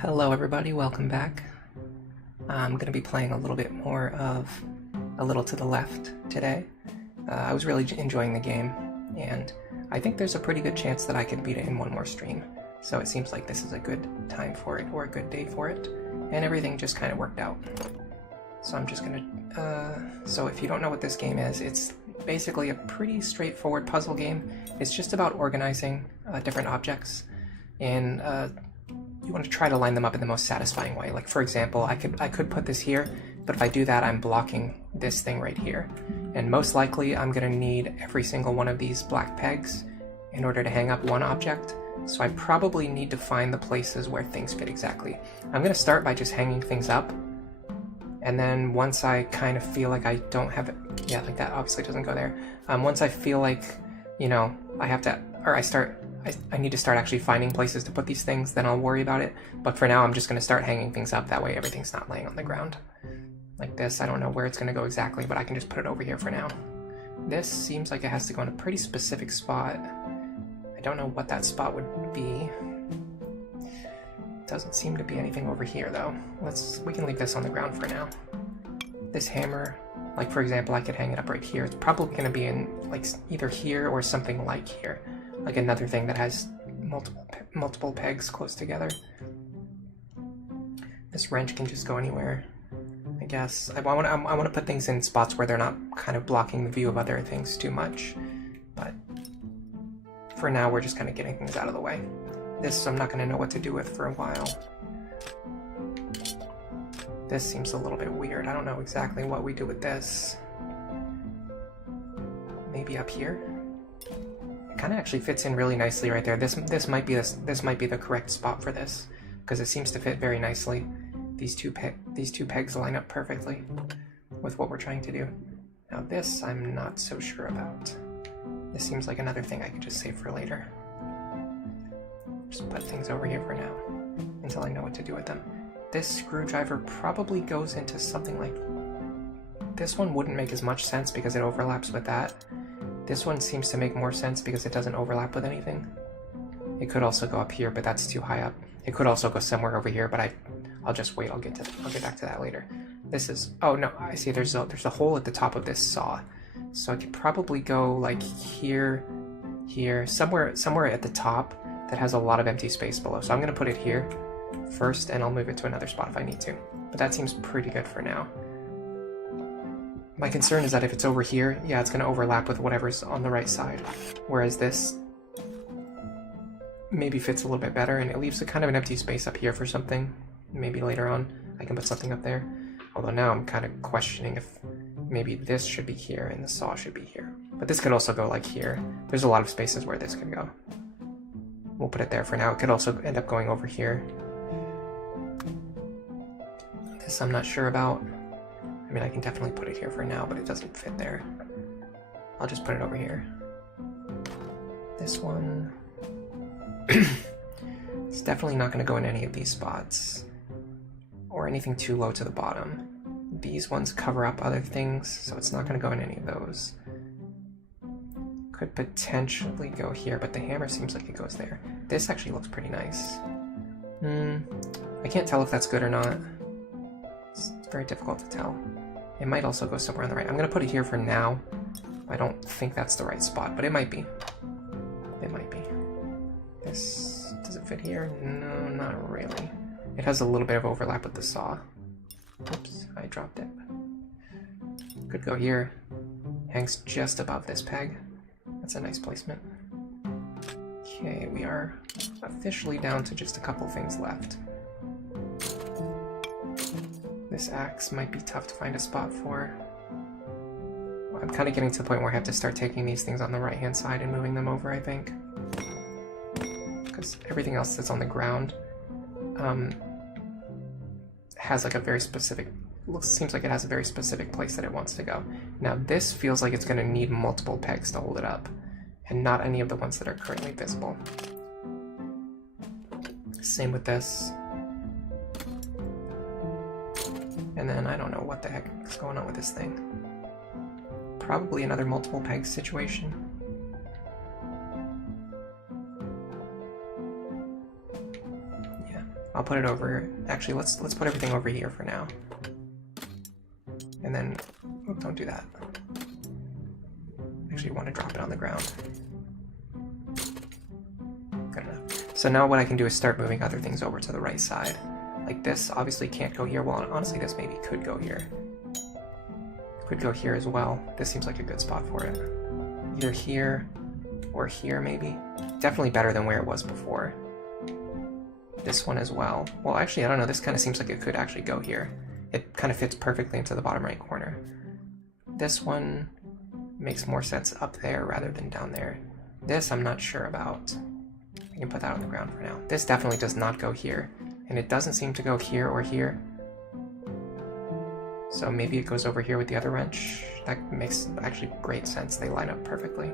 Hello everybody, welcome back. I'm going to be playing a little bit more of A Little to the Left today. I was really enjoying the game, and I think there's a pretty good chance that I could beat it in one more stream. So it seems like this is a good time for it, or a good day for it, and everything just kind of worked out. So I'm just going to... So if you don't know what this game is, it's basically a pretty straightforward puzzle game. It's just about organizing different objects in... you want to try to line them up in the most satisfying way. Like, for example, I could put this here, but if I do that, I'm blocking this thing right here. And most likely, I'm going to need every single one of these black pegs in order to hang up one object. So I probably need to find the places where things fit exactly. I'm going to start by just hanging things up. And then once I kind of feel like I don't have it... Yeah, like that obviously doesn't go there. Once I feel like, you know, I have to... Or I need to start actually finding places to put these things, then I'll worry about it. But for now, I'm just going to start hanging things up. That way everything's not laying on the ground. Like this, I don't know where it's going to go exactly, but I can just put it over here for now. This seems like it has to go in a pretty specific spot. I don't know what that spot would be. Doesn't seem to be anything over here, though. We can leave this on the ground for now. This hammer, like for example, I could hang it up right here. It's probably going to be in like either here or something like here. Like another thing that has multiple pegs close together. This wrench can just go anywhere, I guess. I want to put things in spots where they're not kind of blocking the view of other things too much. But for now, we're just kind of getting things out of the way. This I'm not going to know what to do with for a while. This seems a little bit weird. I don't know exactly what we do with this. Maybe up here? It kind of actually fits in really nicely right there. This might be the correct spot for this, because it seems to fit very nicely. These two pegs line up perfectly with what we're trying to do. Now this I'm not so sure about. This seems like another thing I could just save for later. Just put things over here for now until I know what to do with them. This screwdriver probably goes into something like... This one wouldn't make as much sense because it overlaps with that. This one seems to make more sense because it doesn't overlap with anything. It could also go up here, but that's too high up. It could also go somewhere over here, but I'll just wait. I'll get back to that later. This is... Oh no, I see. There's a hole at the top of this saw, so I could probably go like here, somewhere at the top that has a lot of empty space below. So I'm gonna put it here first, and I'll move it to another spot if I need to. But that seems pretty good for now. My concern is that if it's over here, yeah, it's going to overlap with whatever's on the right side. Whereas this maybe fits a little bit better, and it leaves a kind of an empty space up here for something. Maybe later on I can put something up there. Although now I'm kind of questioning if maybe this should be here and the saw should be here. But this could also go like here. There's a lot of spaces where this could go. We'll put it there for now. It could also end up going over here. This I'm not sure about. I mean, I can definitely put it here for now, but it doesn't fit there. I'll just put it over here. This one... It's definitely not going to go in any of these spots. Or anything too low to the bottom. These ones cover up other things, so it's not going to go in any of those. Could potentially go here, but the hammer seems like it goes there. This actually looks pretty nice. I can't tell if that's good or not. It's very difficult to tell. It might also go somewhere on the right. I'm going to put it here for now. I don't think that's the right spot, but it might be. It might be. This... Does it fit here? No, not really. It has a little bit of overlap with the saw. Oops, I dropped it. Could go here. Hangs just above this peg. That's a nice placement. Okay, we are officially down to just a couple things left. This axe might be tough to find a spot for. I'm kind of getting to the point where I have to start taking these things on the right-hand side and moving them over, I think. Because everything else that's on the ground has like a very specific... Seems like it has a very specific place that it wants to go. Now this feels like it's going to need multiple pegs to hold it up, and not any of the ones that are currently visible. Same with this. And then I don't know what the heck is going on with this thing. Probably another multiple pegs situation. Yeah, I'll put it over, actually let's put everything over here for now. And then, oh, don't do that. Actually, you want to drop it on the ground. Good enough. So now what I can do is start moving other things over to the right side. Like this obviously can't go here. Well, honestly, this maybe could go here. Could go here as well. This seems like a good spot for it. Either here or here maybe. Definitely better than where it was before. This one as well. Well, actually, I don't know. This kind of seems like it could actually go here. It kind of fits perfectly into the bottom right corner. This one makes more sense up there rather than down there. This I'm not sure about. I can put that on the ground for now. This definitely does not go here. And it doesn't seem to go here or here. So maybe it goes over here with the other wrench. That makes actually great sense. They line up perfectly.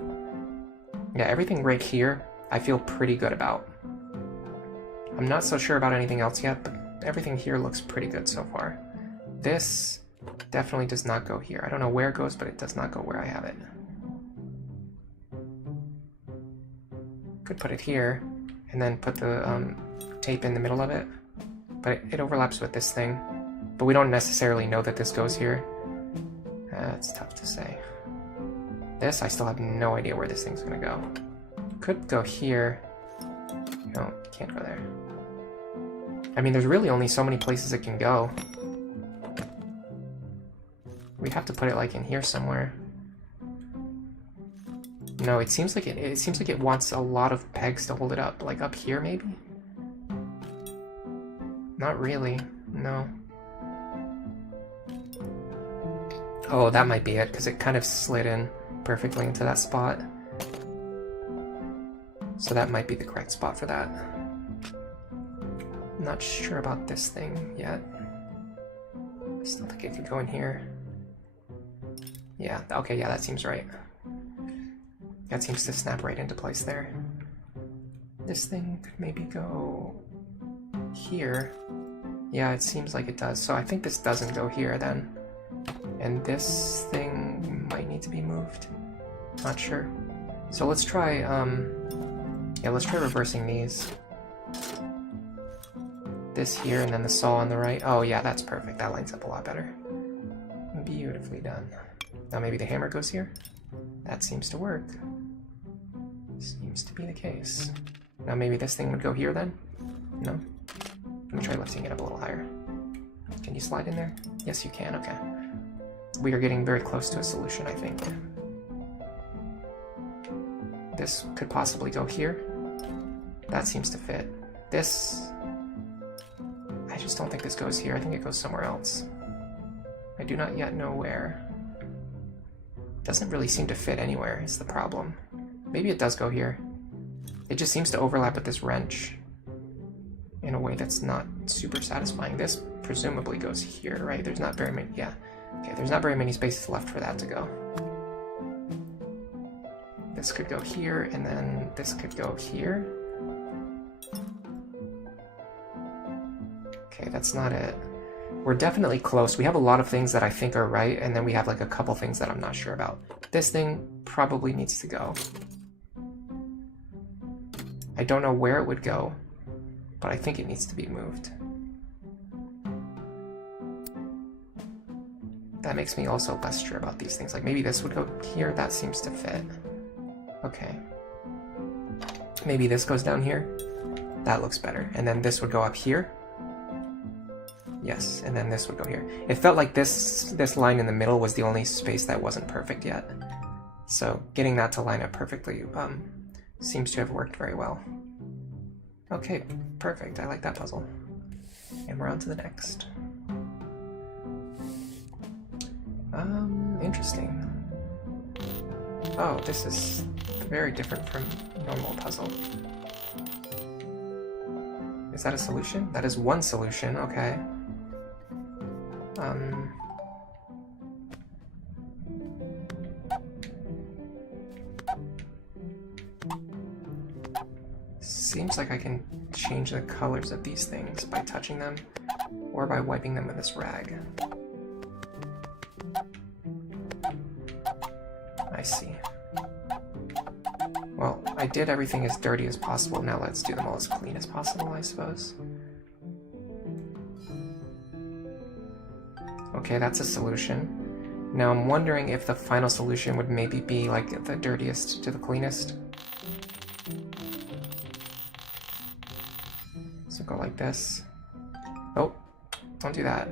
Yeah, everything right here I feel pretty good about. I'm not so sure about anything else yet, but everything here looks pretty good so far. This definitely does not go here. I don't know where it goes, but it does not go where I have it. Could put it here, and then put the tape in the middle of it. But it overlaps with this thing. But we don't necessarily know that this goes here. It's tough to say. This, I still have no idea where this thing's gonna go. Could go here. No, can't go there. I mean, there's really only so many places it can go. We have to put it like in here somewhere. No, it seems like it wants a lot of pegs to hold it up. Like up here, maybe? Not really. No. Oh, that might be it, because it kind of slid in perfectly into that spot. So that might be the correct spot for that. Not sure about this thing yet. I still think it could go in here. Yeah, okay, yeah, that seems right. That seems to snap right into place there. This thing could maybe go here. Yeah, it seems like it does. So I think this doesn't go here then. And this thing might need to be moved. Not sure. So let's try, yeah, let's try reversing these. This here and then the saw on the right. Oh yeah, that's perfect. That lines up a lot better. Beautifully done. Now maybe the hammer goes here. That seems to work. Seems to be the case. Now maybe this thing would go here then? No? Let me try lifting it up a little higher. Can you slide in there? Yes, you can. Okay. We are getting very close to a solution, I think. This could possibly go here. That seems to fit. This... I just don't think this goes here. I think it goes somewhere else. I do not yet know where. Doesn't really seem to fit anywhere, is the problem. Maybe it does go here. It just seems to overlap with this wrench in a way that's not super satisfying. This presumably goes here, right? There's not very many, yeah. Okay, there's not very many spaces left for that to go. This could go here, and then this could go here. Okay, that's not it. We're definitely close. We have a lot of things that I think are right, and then we have like a couple things that I'm not sure about. This thing probably needs to go. I don't know where it would go, but I think it needs to be moved. That makes me also less sure about these things. Like maybe this would go here, that seems to fit. Okay. Maybe this goes down here. That looks better. And then this would go up here. Yes, and then this would go here. It felt like this line in the middle was the only space that wasn't perfect yet. So getting that to line up perfectly seems to have worked very well. Okay, perfect. I like that puzzle. And we're on to the next. Interesting. Oh, this is very different from normal puzzle. Is that a solution? That is one solution, okay. Seems like I can change the colors of these things by touching them or by wiping them with this rag. I see. Well, I did everything as dirty as possible. Now let's do them all as clean as possible, I suppose. Okay, that's a solution. Now I'm wondering if the final solution would maybe be like the dirtiest to the cleanest. So go like this. Oh, don't do that.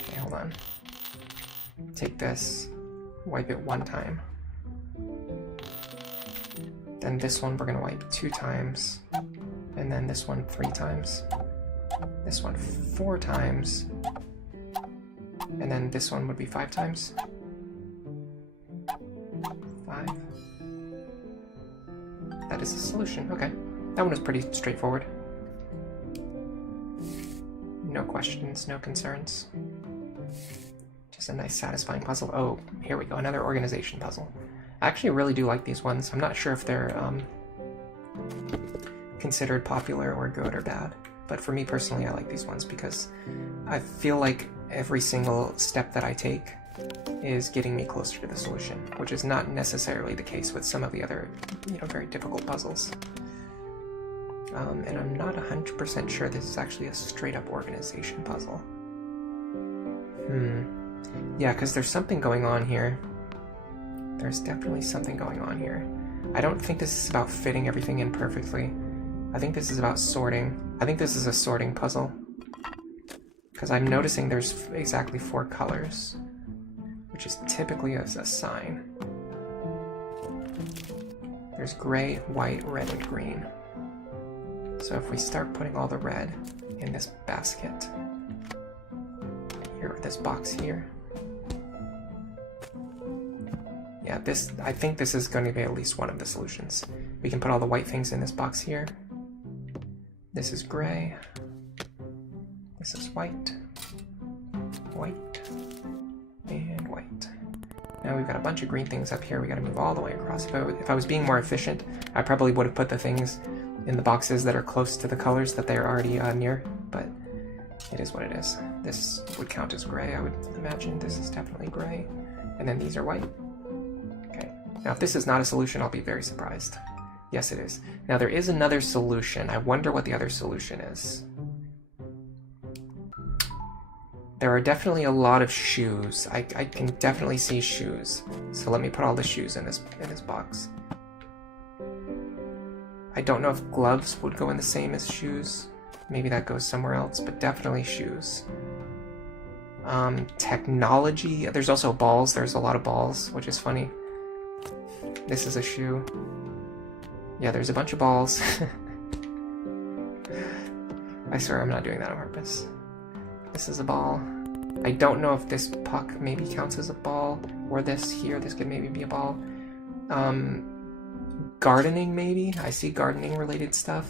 Okay, hold on. Take this, wipe it 1 time. Then this one we're gonna wipe 2 times. And then this one 3 times. This one 4 times. And then this one would be 5 times. 5. That is a solution. Okay. That one was pretty straightforward. No questions, no concerns. Just a nice satisfying puzzle. Oh, here we go. Another organization puzzle. I actually really do like these ones. I'm not sure if they're considered popular or good or bad. But for me personally, I like these ones because I feel like every single step that I take is getting me closer to the solution, which is not necessarily the case with some of the other, very difficult puzzles. And I'm not 100% sure this is actually a straight-up organization puzzle. Yeah, because there's something going on here. There's definitely something going on here. I don't think this is about fitting everything in perfectly. I think this is about sorting. I think this is a sorting puzzle. Because I'm noticing there's exactly 4 colors, which is typically a sign. There's gray, white, red, and green. So if we start putting all the red in this basket, here, this box here. Yeah, I think this is going to be at least one of the solutions. We can put all the white things in this box here. This is gray. This is white. White. And white. Now we've got a bunch of green things up here. We got to move all the way across. If I was being more efficient, I probably would have put the things in the boxes that are close to the colors that they're already near, but it is what it is. This would count as gray, I would imagine. This is definitely gray. And then these are white. Okay. Now if this is not a solution, I'll be very surprised. Yes, it is. Now there is another solution. I wonder what the other solution is. There are definitely a lot of shoes. I can definitely see shoes. So let me put all the shoes in this box. I don't know if gloves would go in the same as shoes. Maybe that goes somewhere else, but definitely shoes. Technology. There's also balls. There's a lot of balls, which is funny. This is a shoe. Yeah, there's a bunch of balls. I swear I'm not doing that on purpose. This is a ball. I don't know if this puck maybe counts as a ball, or this here, this could maybe be a ball. Gardening, maybe? I see gardening related stuff.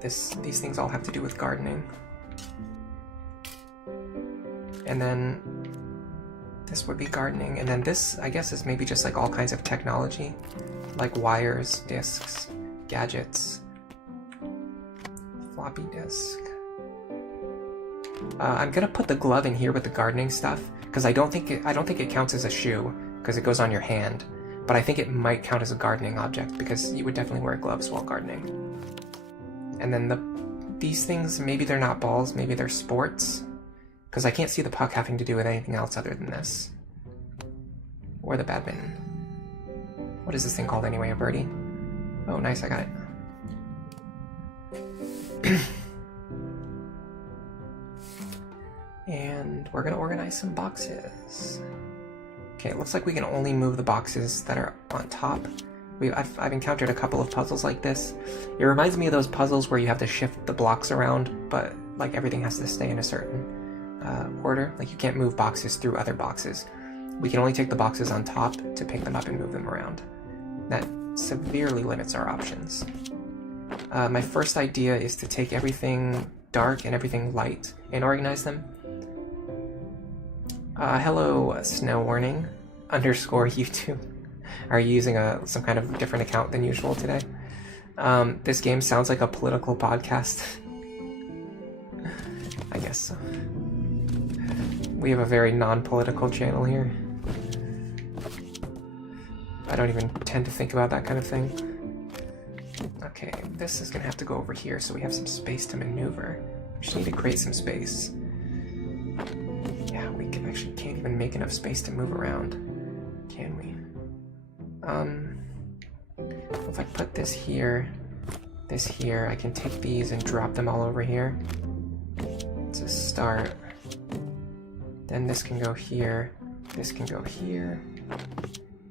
These things all have to do with gardening. And then this would be gardening, and then this, I guess, is maybe just like all kinds of technology, like wires, discs, gadgets, floppy disk. I'm gonna put the glove in here with the gardening stuff because I don't think it counts as a shoe because it goes on your hand, but I think it might count as a gardening object because you would definitely wear gloves while gardening. And then these things, maybe they're not balls, maybe they're sports. Because I can't see the puck having to do with anything else other than this. Or the badminton. What is this thing called anyway, a birdie? Oh, nice, I got it. And we're going to organize some boxes. Okay, it looks like we can only move the boxes that are on top. I've encountered a couple of puzzles like this. It reminds me of those puzzles where you have to shift the blocks around, but like everything has to stay in a certain order. Like you can't move boxes through other boxes. We can only take the boxes on top to pick them up and move them around. That severely limits our options. My first idea is to take everything dark and everything light and organize them. Hello, Snow Warning _ YouTube. Are you using some kind of different account than usual today? This game sounds like a political podcast. I guess so. We have a very non-political channel here. I don't even tend to think about that kind of thing. Okay, this is gonna have to go over here so we have some space to maneuver. We just need to create some space. Yeah, we actually can't even make enough space to move around, can we? If I put this here, I can take these and drop them all over here. It's a start. Then this can go here, this can go here,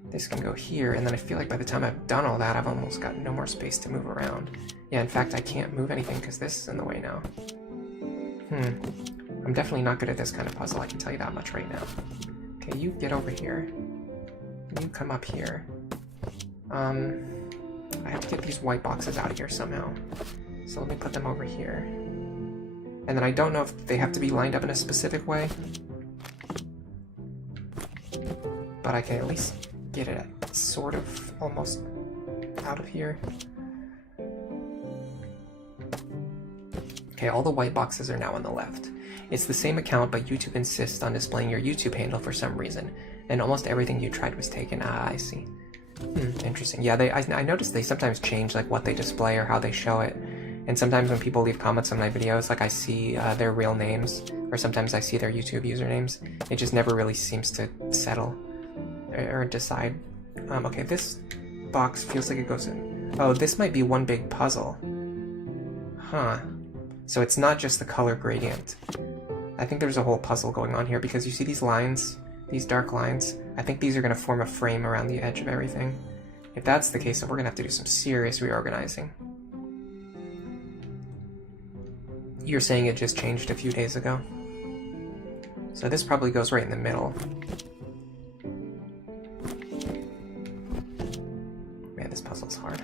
this can go here, and then I feel like by the time I've done all that, I've almost got no more space to move around. Yeah, in fact, I can't move anything because this is in the way now. I'm definitely not good at this kind of puzzle, I can tell you that much right now. Okay, you get over here. You come up here. I have to get these white boxes out of here somehow. So let me put them over here. And then I don't know if they have to be lined up in a specific way, but I can at least get it sort of almost out of here. Okay, all the white boxes are now on the left. It's the same account, but YouTube insists on displaying your YouTube handle for some reason, and almost everything you tried was taken. Ah, I see. Interesting. Yeah, I noticed they sometimes change like what they display or how they show it, and sometimes when people leave comments on my videos, like I see their real names, or sometimes I see their YouTube usernames. It just never really seems to settle or decide. Okay, this box feels like it goes in. Oh, this might be one big puzzle. Huh. So it's not just the color gradient. I think there's a whole puzzle going on here, because you see these lines, these dark lines? I think these are going to form a frame around the edge of everything. If that's the case, then we're going to have to do some serious reorganizing. You're saying it just changed a few days ago? So this probably goes right in the middle. Man, this puzzle's hard.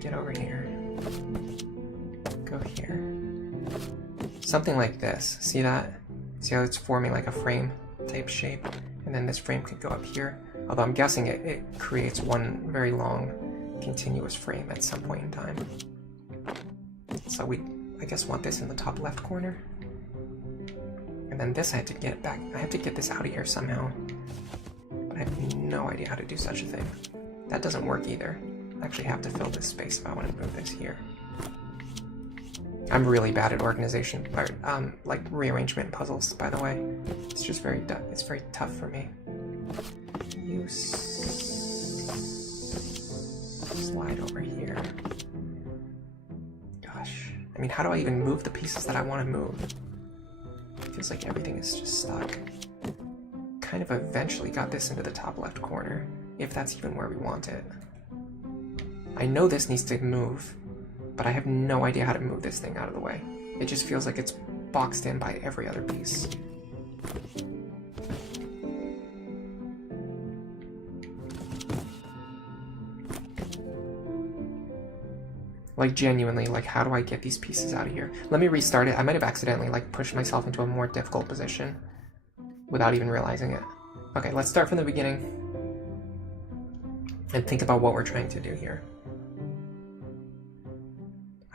Get over here. Go here. Something like this. See that? See how it's forming like a frame type shape? And then this frame could go up here. Although I'm guessing it creates one very long continuous frame at some point in time. So we, I guess, want this in the top left corner. And then this I have to get back. I have to get this out of here somehow. But I have no idea how to do such a thing. That doesn't work either. I actually have to fill this space if I want to move this here. I'm really bad at organization, or like rearrangement puzzles, by the way. It's just very tough for me. You slide over here. Gosh, I mean, how do I even move the pieces that I want to move? It feels like everything is just stuck. Kind of eventually got this into the top left corner, if that's even where we want it. I know this needs to move, but I have no idea how to move this thing out of the way. It just feels like it's boxed in by every other piece. Like, genuinely, like, how do I get these pieces out of here? Let me restart it. I might have accidentally, like, pushed myself into a more difficult position without even realizing it. Okay, let's start from the beginning and think about what we're trying to do here.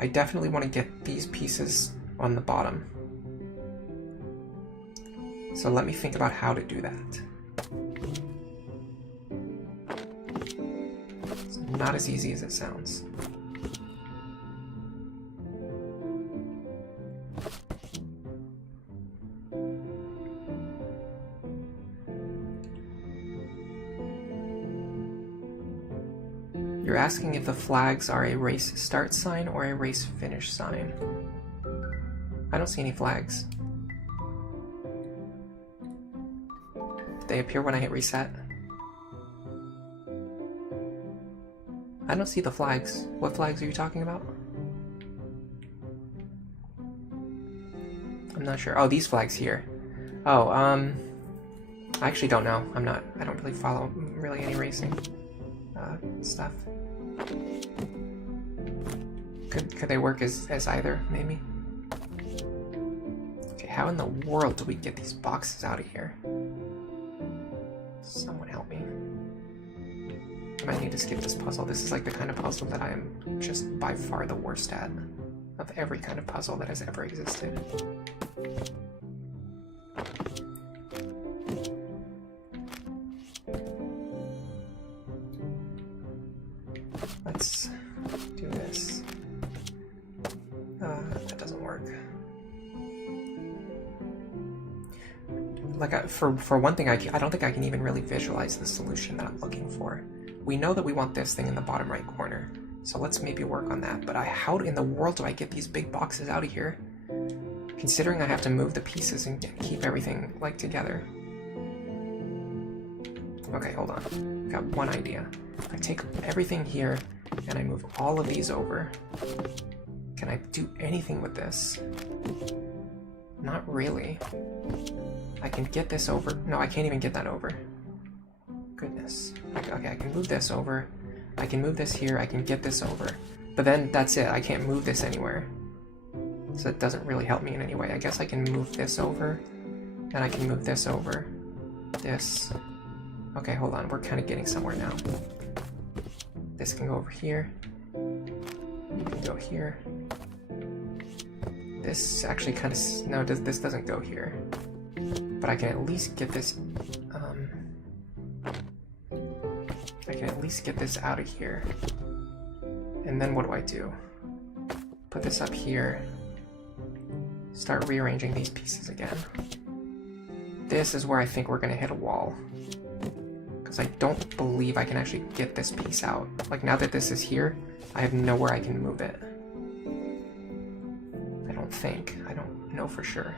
I definitely want to get these pieces on the bottom. So let me think about how to do that. It's not as easy as it sounds. You're asking if the flags are a race start sign or a race finish sign. I don't see any flags. Did they appear when I hit reset? I don't see the flags. What flags are you talking about? I'm not sure. Oh, these flags here. Oh, I actually don't know. I don't really follow really any racing stuff. Could they work as either, maybe? Okay, how in the world do we get these boxes out of here? Someone help me. I might need to skip this puzzle. This is like the kind of puzzle that I am just by far the worst at, of every kind of puzzle that has ever existed. Let's do this. That doesn't work. Like, for one thing, I don't think I can even really visualize the solution that I'm looking for. We know that we want this thing in the bottom right corner, so let's maybe work on that. But how in the world do I get these big boxes out of here? Considering I have to move the pieces and keep everything, like, together. Okay, hold on. Got one idea. If I take everything here, and I move all of these over, can I do anything with this? Not really. I can get this over. No, I can't even get that over. Goodness. Okay, I can move this over. I can move this here. I can get this over. But then that's it. I can't move this anywhere. So it doesn't really help me in any way. I guess I can move this over. And I can move this over. This. Okay, hold on. We're kind of getting somewhere now. This can go over here. You can go here. This actually kind of... No, this doesn't go here. But I can at least get this... I can at least get this out of here. And then what do I do? Put this up here. Start rearranging these pieces again. This is where I think we're going to hit a wall. Because I don't believe I can actually get this piece out. Like, now that this is here, I have nowhere I can move it. I don't think. I don't know for sure.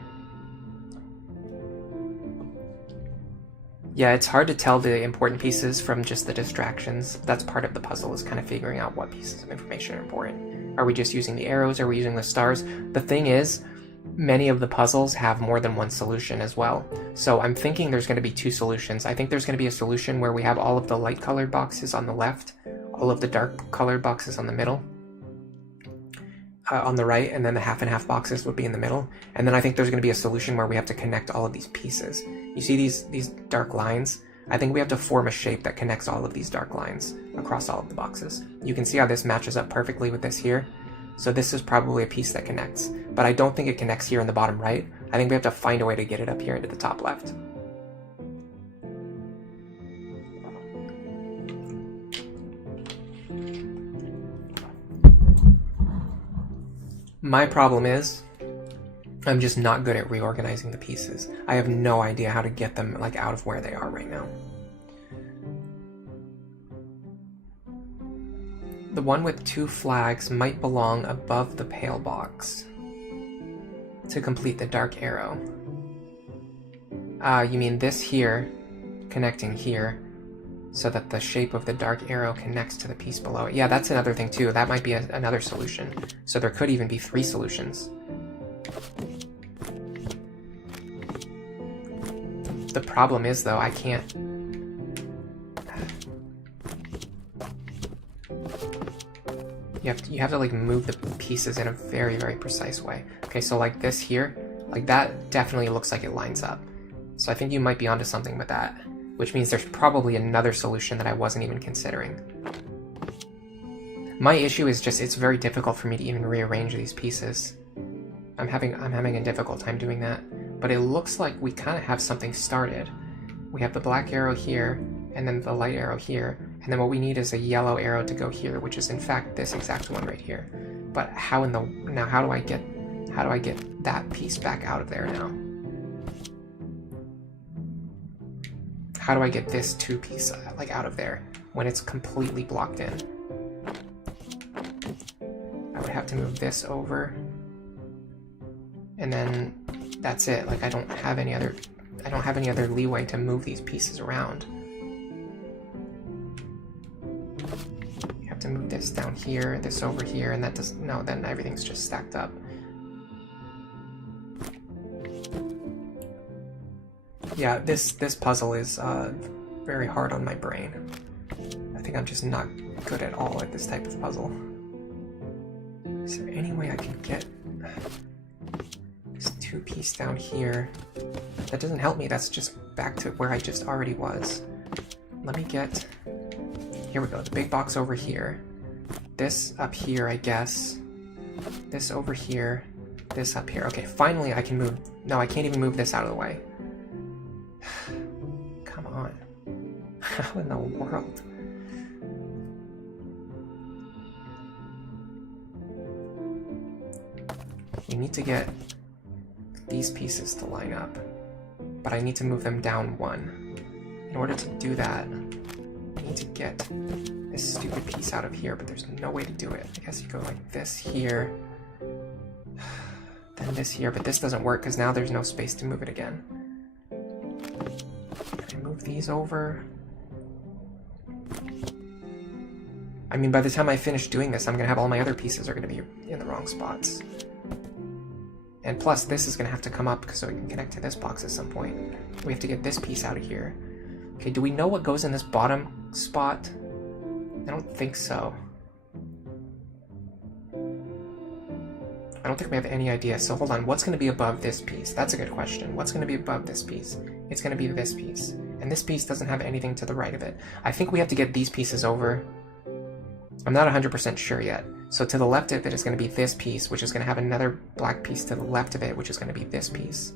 Yeah, it's hard to tell the important pieces from just the distractions. That's part of the puzzle, is kind of figuring out what pieces of information are important. Are we just using the arrows? Are we using the stars? The thing is, many of the puzzles have more than one solution as well. So I'm thinking there's going to be two solutions. I think there's going to be a solution where we have all of the light colored boxes on the left, all of the dark colored boxes on the middle, on the right, and then the half and half boxes would be in the middle. And then I think there's going to be a solution where we have to connect all of these pieces. You see these dark lines? I think we have to form a shape that connects all of these dark lines across all of the boxes. You can see how this matches up perfectly with this here. So this is probably a piece that connects, but I don't think it connects here in the bottom right. I think we have to find a way to get it up here into the top left. My problem is, I'm just not good at reorganizing the pieces. I have no idea how to get them, like, out of where they are right now. The one with two flags might belong above the pale box to complete the dark arrow. You mean this here connecting here so that the shape of the dark arrow connects to the piece below it. Yeah, that's another thing too. That might be another solution. So there could even be 3 solutions. The problem is, though, I can't... You have to like move the pieces in a very, very precise way. Okay, so like this here, like that definitely looks like it lines up. So I think you might be onto something with that, which means there's probably another solution that I wasn't even considering. My issue is just it's very difficult for me to even rearrange these pieces. I'm having a difficult time doing that. But it looks like we kind of have something started. We have the black arrow here, and then the light arrow here, and then what we need is a yellow arrow to go here, which is in fact this exact one right here. But how do I get that piece back out of there now? How do I get this 2 piece like out of there when it's completely blocked in? I would have to move this over, and then that's it. Like I don't have any other leeway to move these pieces around. You have to move this down here, this over here, and that doesn't, no, then everything's just stacked up. Yeah, this puzzle is very hard on my brain. I think I'm just not good at all at this type of puzzle. Is there any way I can get this 2 piece down here? That doesn't help me, that's just back to where I just already was. Let me get... Here we go, the big box over here. This up here, I guess. This over here. This up here. Okay, finally I can move... No, I can't even move this out of the way. How in the world? We need to get these pieces to line up, but I need to move them down one. In order to do that, I need to get this stupid piece out of here, but there's no way to do it. I guess you go like this here, then this here, but this doesn't work because now there's no space to move it again. Can I move these over? I mean, by the time I finish doing this, I'm going to have all my other pieces are going to be in the wrong spots. And plus, this is going to have to come up so we can connect to this box at some point. We have to get this piece out of here. Okay, do we know what goes in this bottom spot? I don't think so. I don't think we have any idea. So hold on, what's going to be above this piece? That's a good question. What's going to be above this piece? It's going to be this piece. And this piece doesn't have anything to the right of it. I think we have to get these pieces over. I'm not 100% sure yet. So to the left of it is going to be this piece, which is going to have another black piece to the left of it, which is going to be this piece,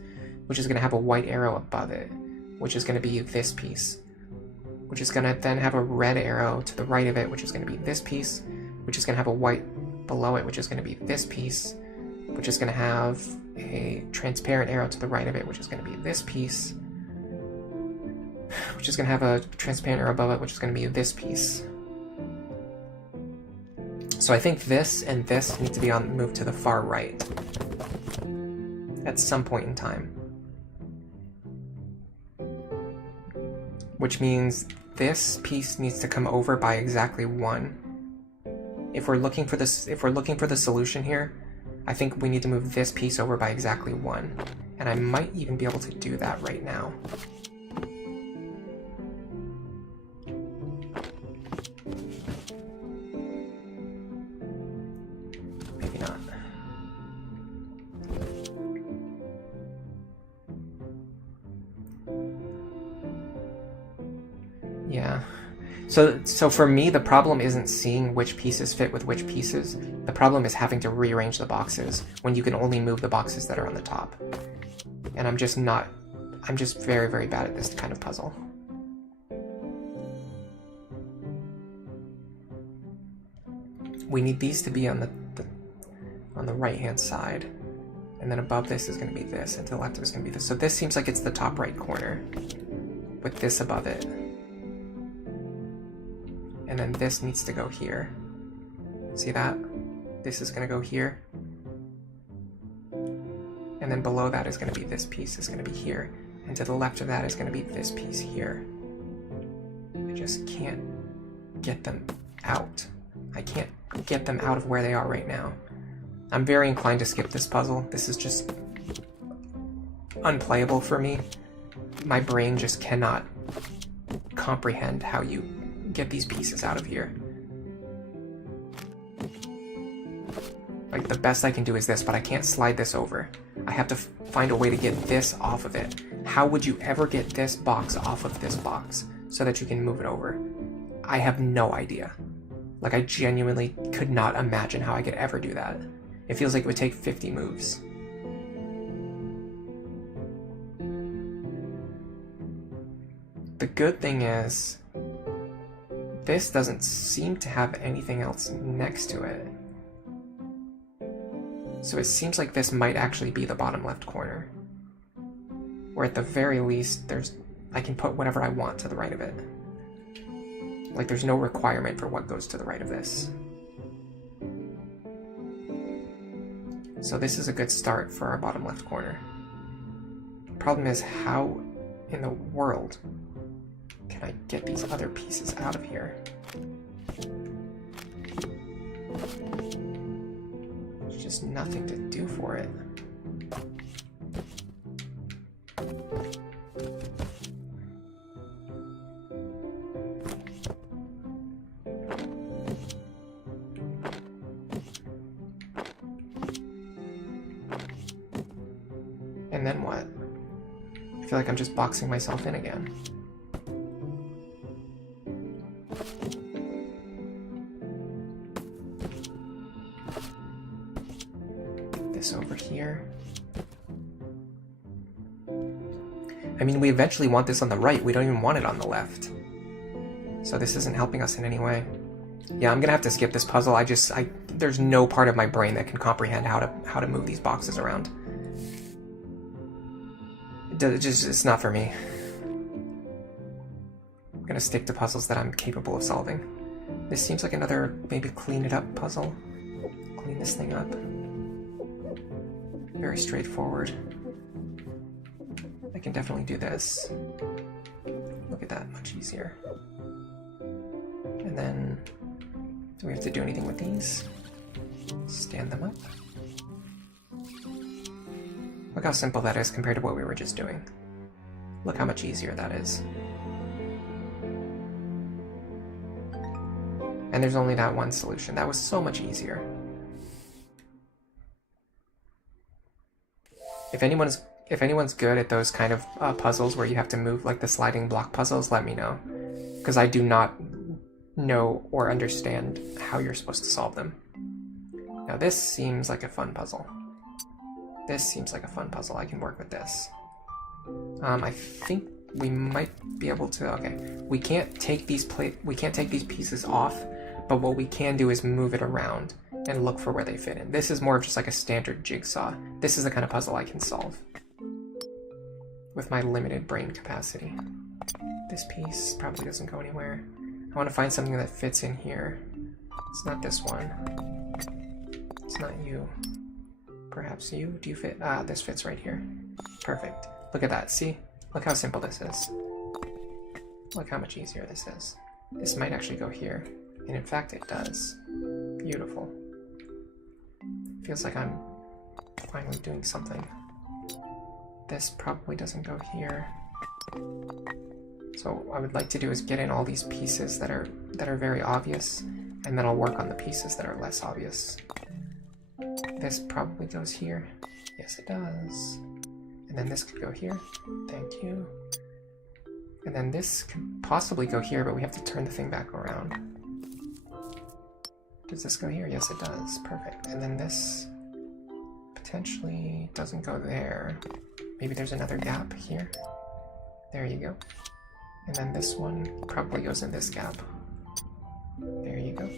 which is going to have a white arrow above it, which is going to be this piece, which is going to then have a red arrow to the right of it, which is going to be this piece, which is going to have a white below it, which is going to be this piece, which is going to have a transparent arrow to the right of it, which is going to be this piece, which is going to have a transparent arrow above it, which is going to be this piece. So I think this and this need to be on moved to the far right at some point in time. Which means this piece needs to come over by exactly 1. If we're looking for this, if we're looking for the solution here, I think we need to move this piece over by exactly 1. And I might even be able to do that right now. Maybe not. Yeah. So for me, the problem isn't seeing which pieces fit with which pieces. The problem is having to rearrange the boxes when you can only move the boxes that are on the top. And I'm just very, very bad at this kind of puzzle. We need these to be on the right-hand side. And then above this is going to be this, and to the left is going to be this. So this seems like it's the top right corner, with this above it. And then this needs to go here. See that? This is going to go here. And then below that is going to be this piece is going to be here. And to the left of that is going to be this piece here. I just can't get them out. I can't get them out of where they are right now. I'm very inclined to skip this puzzle. This is just unplayable for me. My brain just cannot comprehend how you get these pieces out of here. Like, the best I can do is this, but I can't slide this over. I have to find a way to get this off of it. How would you ever get this box off of this box so that you can move it over? I have no idea. Like, I genuinely could not imagine how I could ever do that. It feels like it would take 50 moves. The good thing is, this doesn't seem to have anything else next to it. So it seems like this might actually be the bottom left corner. Or at the very least, I can put whatever I want to the right of it. Like, there's no requirement for what goes to the right of this. So this is a good start for our bottom left corner. Problem is, how in the world can I get these other pieces out of here? There's just nothing to do for it. And then what? I feel like I'm just boxing myself in again. This over here. I mean, we eventually want this on the right. We don't even want it on the left. So this isn't helping us in any way. Yeah, I'm gonna have to skip this puzzle. There's no part of my brain that can comprehend how to move these boxes around. It's not for me. I'm gonna stick to puzzles that I'm capable of solving. This seems like another maybe clean it up puzzle. Clean this thing up. Very straightforward. I can definitely do this. Look at that, much easier. And then, do we have to do anything with these? Stand them up. Look how simple that is compared to what we were just doing. Look how much easier that is. And there's only that one solution. That was so much easier. If anyone's good at those kind of puzzles where you have to move, like the sliding block puzzles, let me know. Because I do not know or understand how you're supposed to solve them. Now this seems like a fun puzzle. This seems like a fun puzzle. I can work with this. I think we might be able to. Okay, we can't take these pieces off, but what we can do is move it around and look for where they fit in. This is more of just like a standard jigsaw. This is the kind of puzzle I can solve with my limited brain capacity. This piece probably doesn't go anywhere. I want to find something that fits in here. It's not this one. It's not you. Perhaps you? Do you fit? Ah, this fits right here. Perfect. Look at that, see? Look how simple this is. Look how much easier this is. This might actually go here. And in fact it does. Beautiful. Feels like I'm finally doing something. This probably doesn't go here. So what I would like to do is get in all these pieces that are very obvious, and then I'll work on the pieces that are less obvious. This probably goes here. Yes, it does. And then this could go here. Thank you. And then this could possibly go here, but we have to turn the thing back around. Does this go here? Yes, it does. Perfect. And then this potentially doesn't go there. Maybe there's another gap here. There you go. And then this one probably goes in this gap. There you go.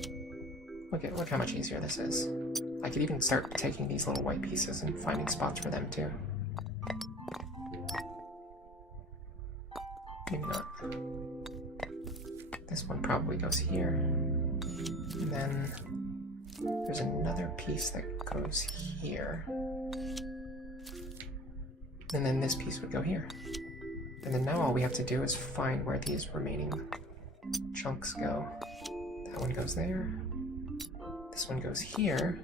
Look how much easier this is. I could even start taking these little white pieces and finding spots for them too. Maybe not. This one probably goes here. And then there's another piece that goes here. And then this piece would go here. And then now all we have to do is find where these remaining chunks go. That one goes there. This one goes here.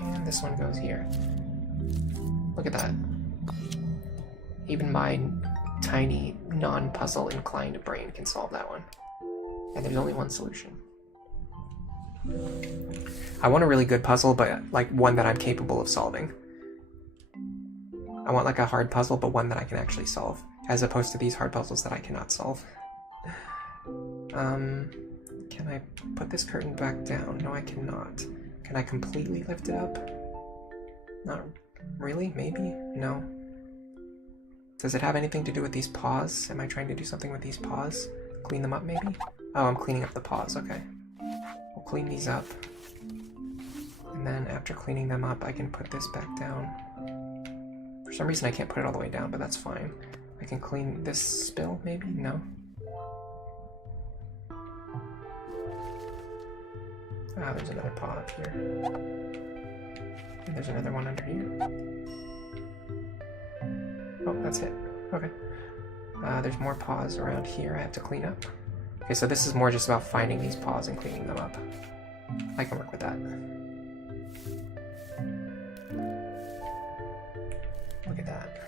And this one goes here. Look at that. Even my tiny, non-puzzle inclined brain can solve that one. And there's only one solution. I want a really good puzzle, but like one that I'm capable of solving. I want like a hard puzzle, but one that I can actually solve, as opposed to these hard puzzles that I cannot solve. Can I put this curtain back down? No, I cannot. Can I completely lift it up? Not really, maybe? No. Does it have anything to do with these paws? Am I trying to do something with these paws? Clean them up, maybe? Oh, I'm cleaning up the paws, okay. We'll clean these up. And then after cleaning them up, I can put this back down. For some reason I can't put it all the way down, but that's fine. I can clean this spill, maybe? No? Ah, there's another paw up here. And there's another one under here. Oh, that's it. Okay. There's more paws around here I have to clean up. Okay, so this is more just about finding these paws and cleaning them up. I can work with that. Look at that.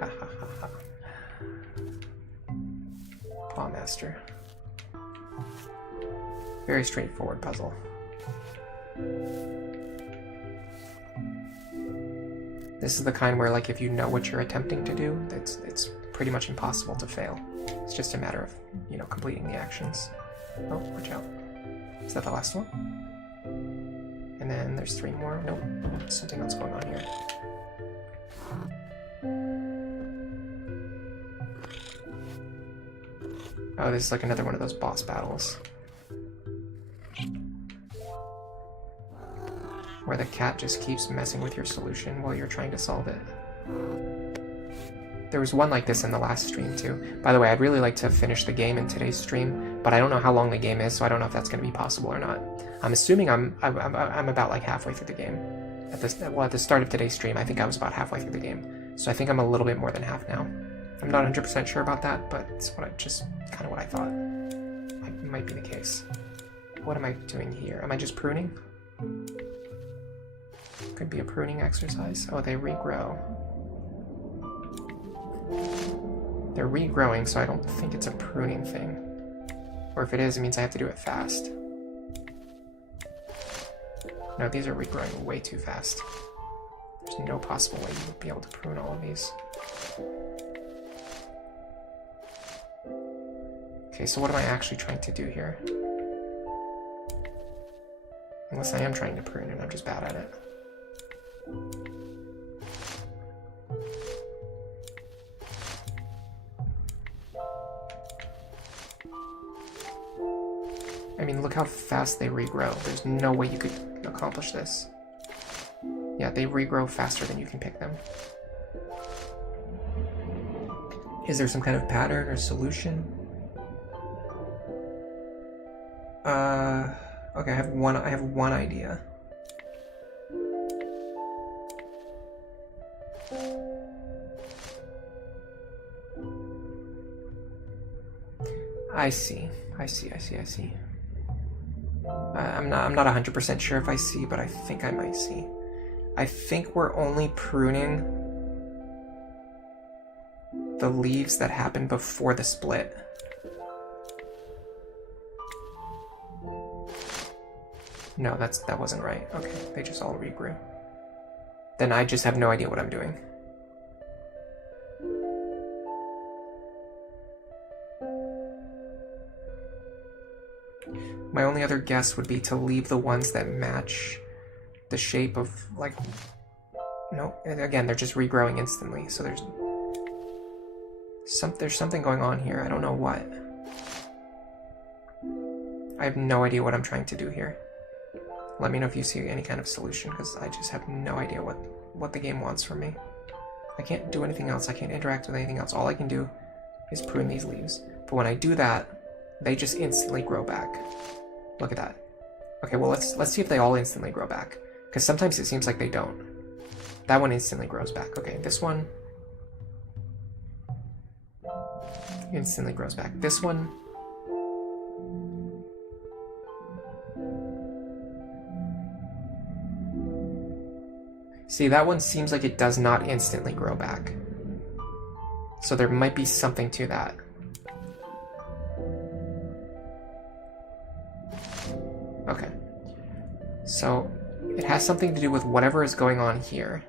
Ha ha ha ha. Paw Master. Very straightforward puzzle. This is the kind where, like, if you know what you're attempting to do, it's pretty much impossible to fail. It's just a matter of, you know, completing the actions. Oh, watch out. Is that the last one? And then there's 3 more. Nope. Something else going on here. Oh, this is like another one of those boss battles. Where the cat just keeps messing with your solution while you're trying to solve it. There was one like this in the last stream too. By the way, I'd really like to finish the game in today's stream, but I don't know how long the game is, so I don't know if that's going to be possible or not. I'm assuming I'm about like halfway through the game. At the start of today's stream, I think I was about halfway through the game. So I think I'm a little bit more than half now. I'm not 100% sure about that, but it's kind of what I thought might be the case. What am I doing here? Am I just pruning? Could be a pruning exercise. Oh, they regrow. They're regrowing, so I don't think it's a pruning thing. Or if it is, it means I have to do it fast. No, these are regrowing way too fast. There's no possible way you would be able to prune all of these. Okay, so what am I actually trying to do here? Unless I am trying to prune and I'm just bad at it. I mean, look how fast they regrow. There's no way you could accomplish this. Yeah, they regrow faster than you can pick them. Is there some kind of pattern or solution? Okay, I have one idea. I see. I'm not 100% sure if I see, but I think I might see. I think we're only pruning the leaves that happen before the split. No, that wasn't right. Okay, they just all regrew. Then I just have no idea what I'm doing. My only other guess would be to leave the ones that match the shape of, like... No, again, they're just regrowing instantly, so there's something going on here. I don't know what. I have no idea what I'm trying to do here. Let me know if you see any kind of solution, because I just have no idea what the game wants from me. I can't do anything else. I can't interact with anything else. All I can do is prune these leaves. But when I do that, they just instantly grow back. Look at that. Okay, well, let's see if they all instantly grow back. Because sometimes it seems like they don't. That one instantly grows back. Okay, this one instantly grows back. This one... See, that one seems like it does not instantly grow back. So there might be something to that. Okay. So it has something to do with whatever is going on here.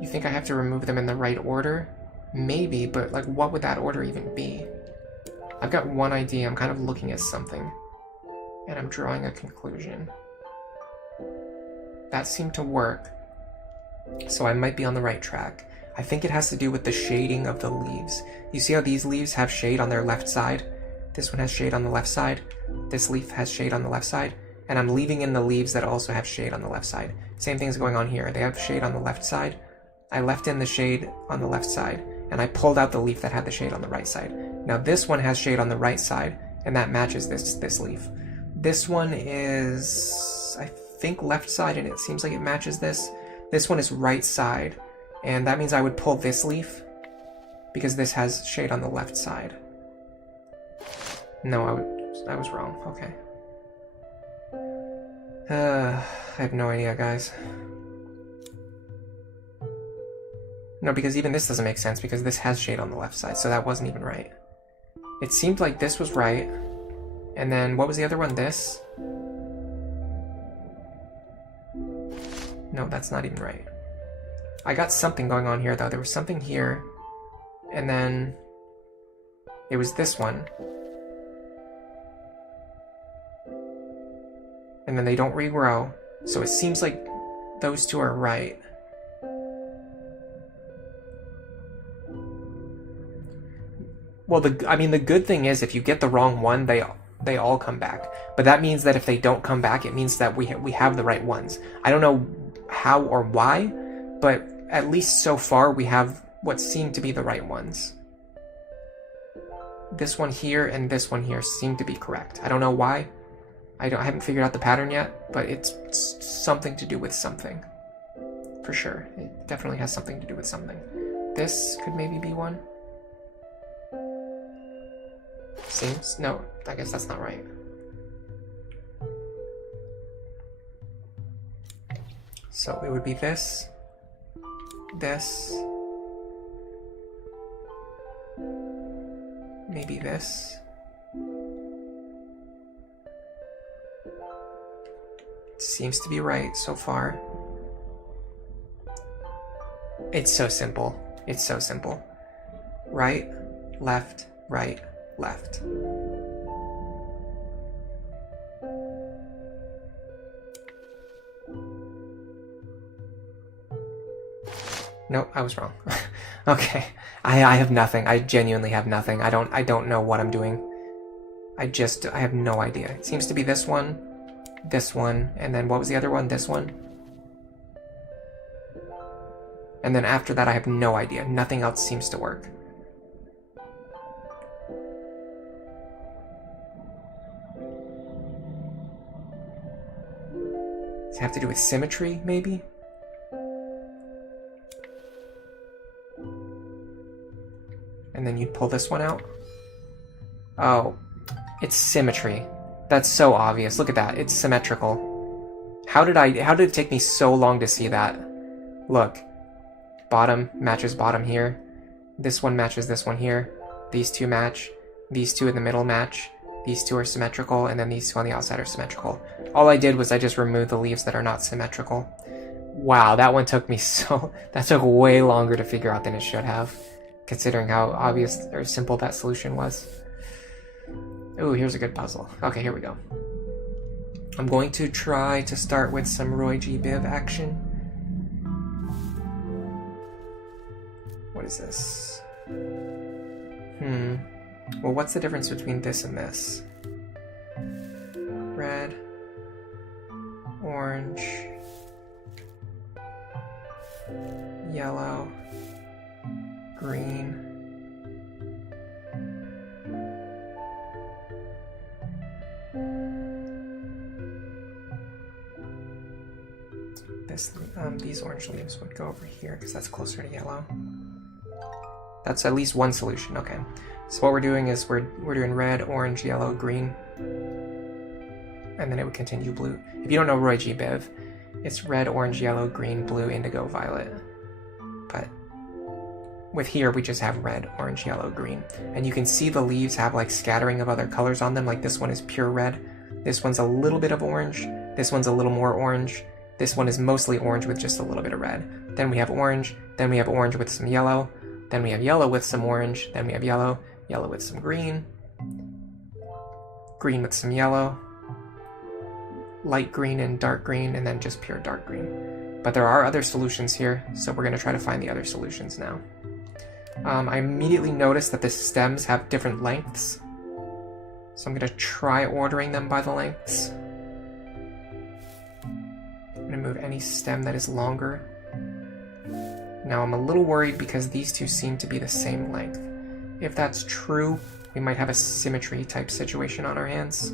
You think I have to remove them in the right order? Maybe, but like what would that order even be? I've got one idea. I'm kind of looking at something and I'm drawing a conclusion. That seemed to work, so I might be on the right track. I think it has to do with the shading of the leaves. You see how these leaves have shade on their left side? This one has shade on the left side. This leaf has shade on the left side. And I'm leaving in the leaves that also have shade on the left side. Same thing's going on here. They have shade on the left side. I left in the shade on the left side, and I pulled out the leaf that had the shade on the right side. Now this one has shade on the right side, and that matches this leaf. This one is, I think, left side, and it seems like it matches this. This one is right side, and that means I would pull this leaf, because this has shade on the left side. No, I was wrong. Okay. I have no idea, guys. No, because even this doesn't make sense, because this has shade on the left side, so that wasn't even right. It seemed like this was right, and then what was the other one? This? No, that's not even right. I got something going on here, though. There was something here, and then it was this one, and then they don't regrow. So it seems like those two are right. Well, the good thing is if you get the wrong one, they all come back. But that means that if they don't come back, it means that we have the right ones. I don't know how or why, but at least so far we have what seem to be the right ones. This one here and this one here seem to be correct. I don't know why. I haven't figured out the pattern yet, but it's something to do with something. For sure. It definitely has something to do with something. This could maybe be one. Seems? No, I guess that's not right. So it would be this, this, maybe this. Seems to be right so far. It's so simple. It's so simple. Right, left, right, left. Nope, I was wrong. Okay, I have nothing. I genuinely have nothing. I don't know what I'm doing. I have no idea. It seems to be this one, and then what was the other one? This one. And then after that, I have no idea. Nothing else seems to work. Does it have to do with symmetry, maybe? And then you'd pull this one out. Oh, it's symmetry. That's so obvious. Look at that. It's symmetrical. How did it take me so long to see that? Look. Bottom matches bottom here. This one matches this one here. These two match. These two in the middle match. These two are symmetrical, and then these two on the outside are symmetrical. All I did was I just removed the leaves that are not symmetrical. Wow, that one took me that took way longer to figure out than it should have, considering how obvious or simple that solution was. Ooh, here's a good puzzle. Okay, here we go. I'm going to try to start with some Roy G. Biv action. What is this? Well, what's the difference between this and this? Red, orange, yellow, green. These orange leaves would go over here because that's closer to yellow. That's at least one solution. Okay. So what we're doing is we're doing red, orange, yellow, green, and then it would continue blue. If you don't know Roy G. Biv, it's red, orange, yellow, green, blue, indigo, violet. But with here we just have red, orange, yellow, green, and you can see the leaves have like scattering of other colors on them. Like this one is pure red. This one's a little bit of orange. This one's a little more orange. This one is mostly orange with just a little bit of red. Then we have orange. Then we have orange with some yellow. Then we have yellow with some orange. Then we have yellow. Yellow with some green. Green with some yellow. Light green and dark green, and then just pure dark green. But there are other solutions here, so we're going to try to find the other solutions now. I immediately noticed that the stems have different lengths. So I'm going to try ordering them by the lengths. I'm going to move any stem that is longer. Now I'm a little worried because these two seem to be the same length. If that's true, we might have a symmetry type situation on our hands.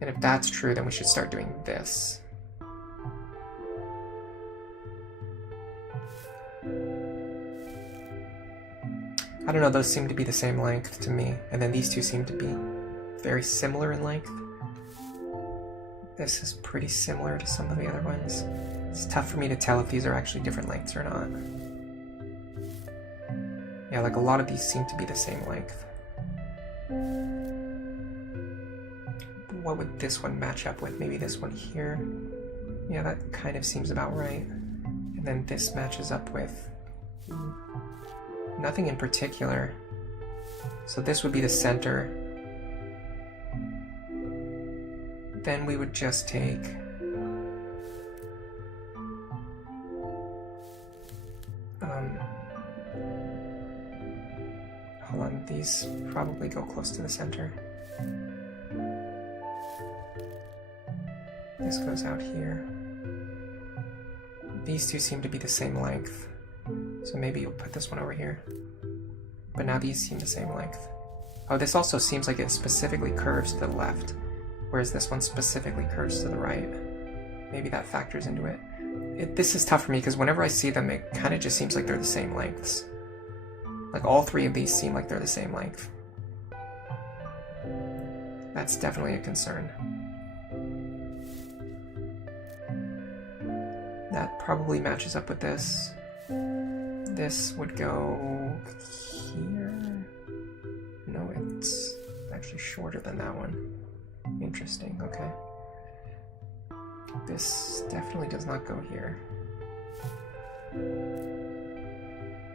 And if that's true, then we should start doing this. I don't know, those seem to be the same length to me, and then these two seem to be very similar in length. This is pretty similar to some of the other ones. It's tough for me to tell if these are actually different lengths or not. Yeah, like a lot of these seem to be the same length. What would this one match up with? Maybe this one here? Yeah, that kind of seems about right. And then this matches up with nothing in particular. So this would be the center. then we would just take hold on, these probably go close to the center. This goes out here. These two seem to be the same length, so maybe you'll put this one over here. But now these seem the same length. Oh, this also seems like it specifically curves to the left, whereas this one specifically curves to the right. Maybe that factors into it. This is tough for me because whenever I see them, it kind of just seems like they're the same lengths. Like all three of these seem like they're the same length. That's definitely a concern. That probably matches up with this. This would go here. No, it's actually shorter than that one. Interesting, okay. This definitely does not go here.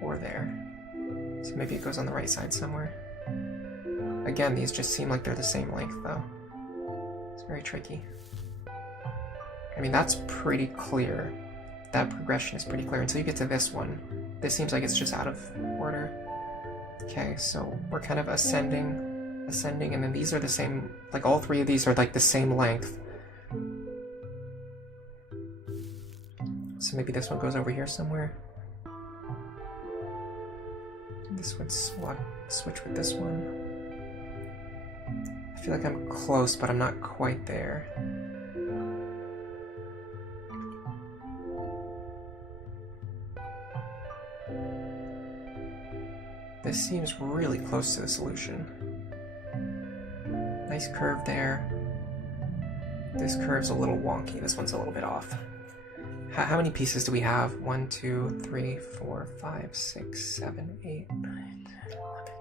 Or there. So maybe it goes on the right side somewhere. Again, these just seem like they're the same length though. It's very tricky. I mean, that's pretty clear. That progression is pretty clear until you get to this one. This seems like it's just out of order. Okay, so we're kind of ascending, and then these are the same, like all three of these are like the same length. So maybe this one goes over here somewhere. This would switch with this one. I feel like I'm close, but I'm not quite there. This seems really close to the solution. Nice curve there. This curve's a little wonky. This one's a little bit off. How many pieces do we have? 1, 2, 3, 4, 5, 6, 7, 8, 9, 10, 11,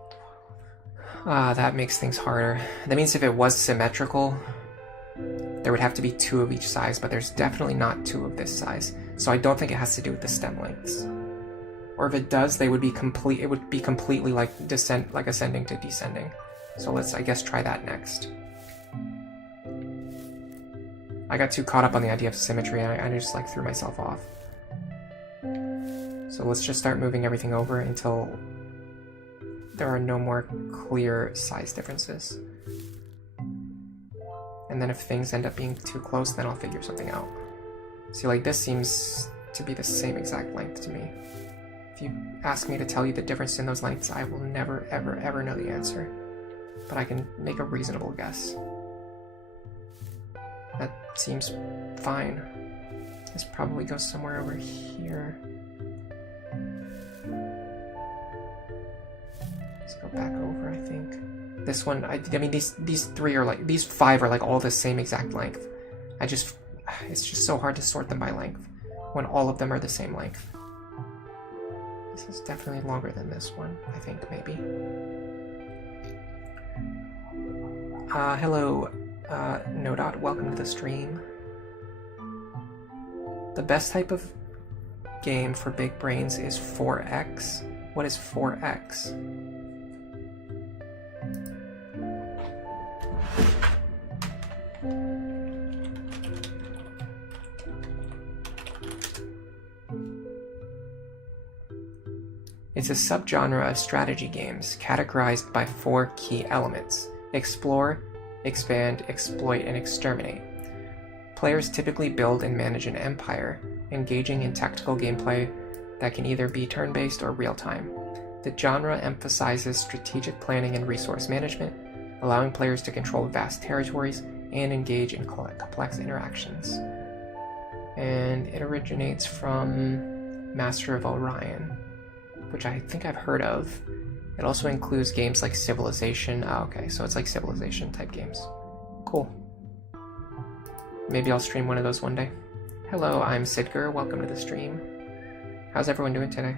12. That makes things harder. That means if it was symmetrical, there would have to be 2 of each size, but there's definitely not 2 of this size. So I don't think it has to do with the stem lengths. Or if it does, they would be it would be completely like ascending to descending. So let's, I guess, try that next. I got too caught up on the idea of symmetry and I just like threw myself off. So let's just start moving everything over until there are no more clear size differences. And then if things end up being too close, then I'll figure something out. See, like this seems to be the same exact length to me. If you ask me to tell you the difference in those lengths, I will never, ever, ever know the answer. But I can make a reasonable guess. That seems fine. This probably goes somewhere over here. Let's go back over, I think. This one, I mean, these 3 are like, these 5 are like all the same exact length. It's just so hard to sort them by length when all of them are the same length. This is definitely longer than this one, I think, maybe. Hello, Nodot, welcome to the stream. The best type of game for big brains is 4X. What is 4X? It's a subgenre of strategy games categorized by 4 key elements: explore, expand, exploit, and exterminate. Players typically build and manage an empire, engaging in tactical gameplay that can either be turn-based or real-time. The genre emphasizes strategic planning and resource management, allowing players to control vast territories and engage in complex interactions. And it originates from Master of Orion, which I think I've heard of. It also includes games like Civilization. Oh, okay, so it's like Civilization type games. Cool. Maybe I'll stream one of those one day. Hello, I'm Sidger. Welcome to the stream. How's everyone doing today?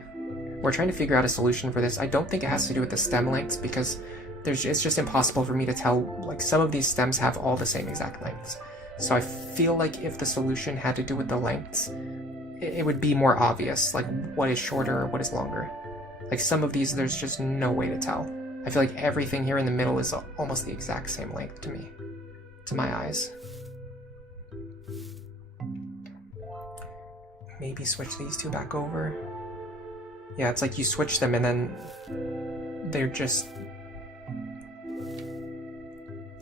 We're trying to figure out a solution for this. I don't think it has to do with the stem lengths because it's just impossible for me to tell. Like, some of these stems have all the same exact lengths. So I feel like if the solution had to do with the lengths, it would be more obvious, like what is shorter or what is longer. Like some of these, there's just no way to tell. I feel like everything here in the middle is almost the exact same length to me, to my eyes. maybe switch these two back over. Yeah, it's like you switch them and then they're just...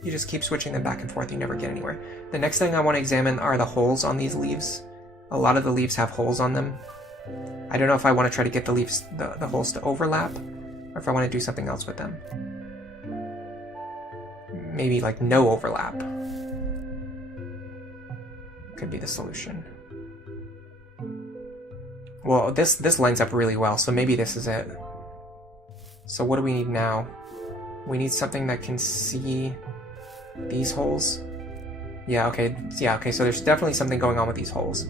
You just keep switching them back and forth, you never get anywhere. The next thing I want to examine are the holes on these leaves. A lot of the leaves have holes on them. I don't know if I want to try to get the leaves, the holes to overlap, or if I want to do something else with them. Maybe like no overlap could be the solution. Well, this lines up really well, so maybe this is it. So what do we need now? We need something that can see these holes. Yeah, okay, so there's definitely something going on with these holes.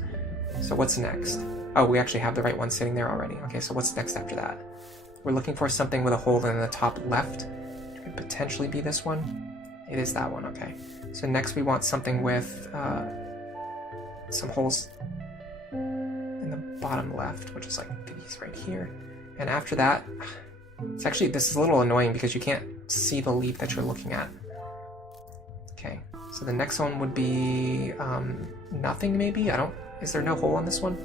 So what's next? Oh, we actually have the right one sitting there already. Okay, so what's next after that? We're looking for something with a hole in the top left. It could potentially be this one. It is that one, okay. So next we want something with some holes in the bottom left, which is like these right here. And after that, it's actually, this is a little annoying because you can't see the leaf that you're looking at. Okay, so the next one would be nothing maybe? Is there no hole on this one?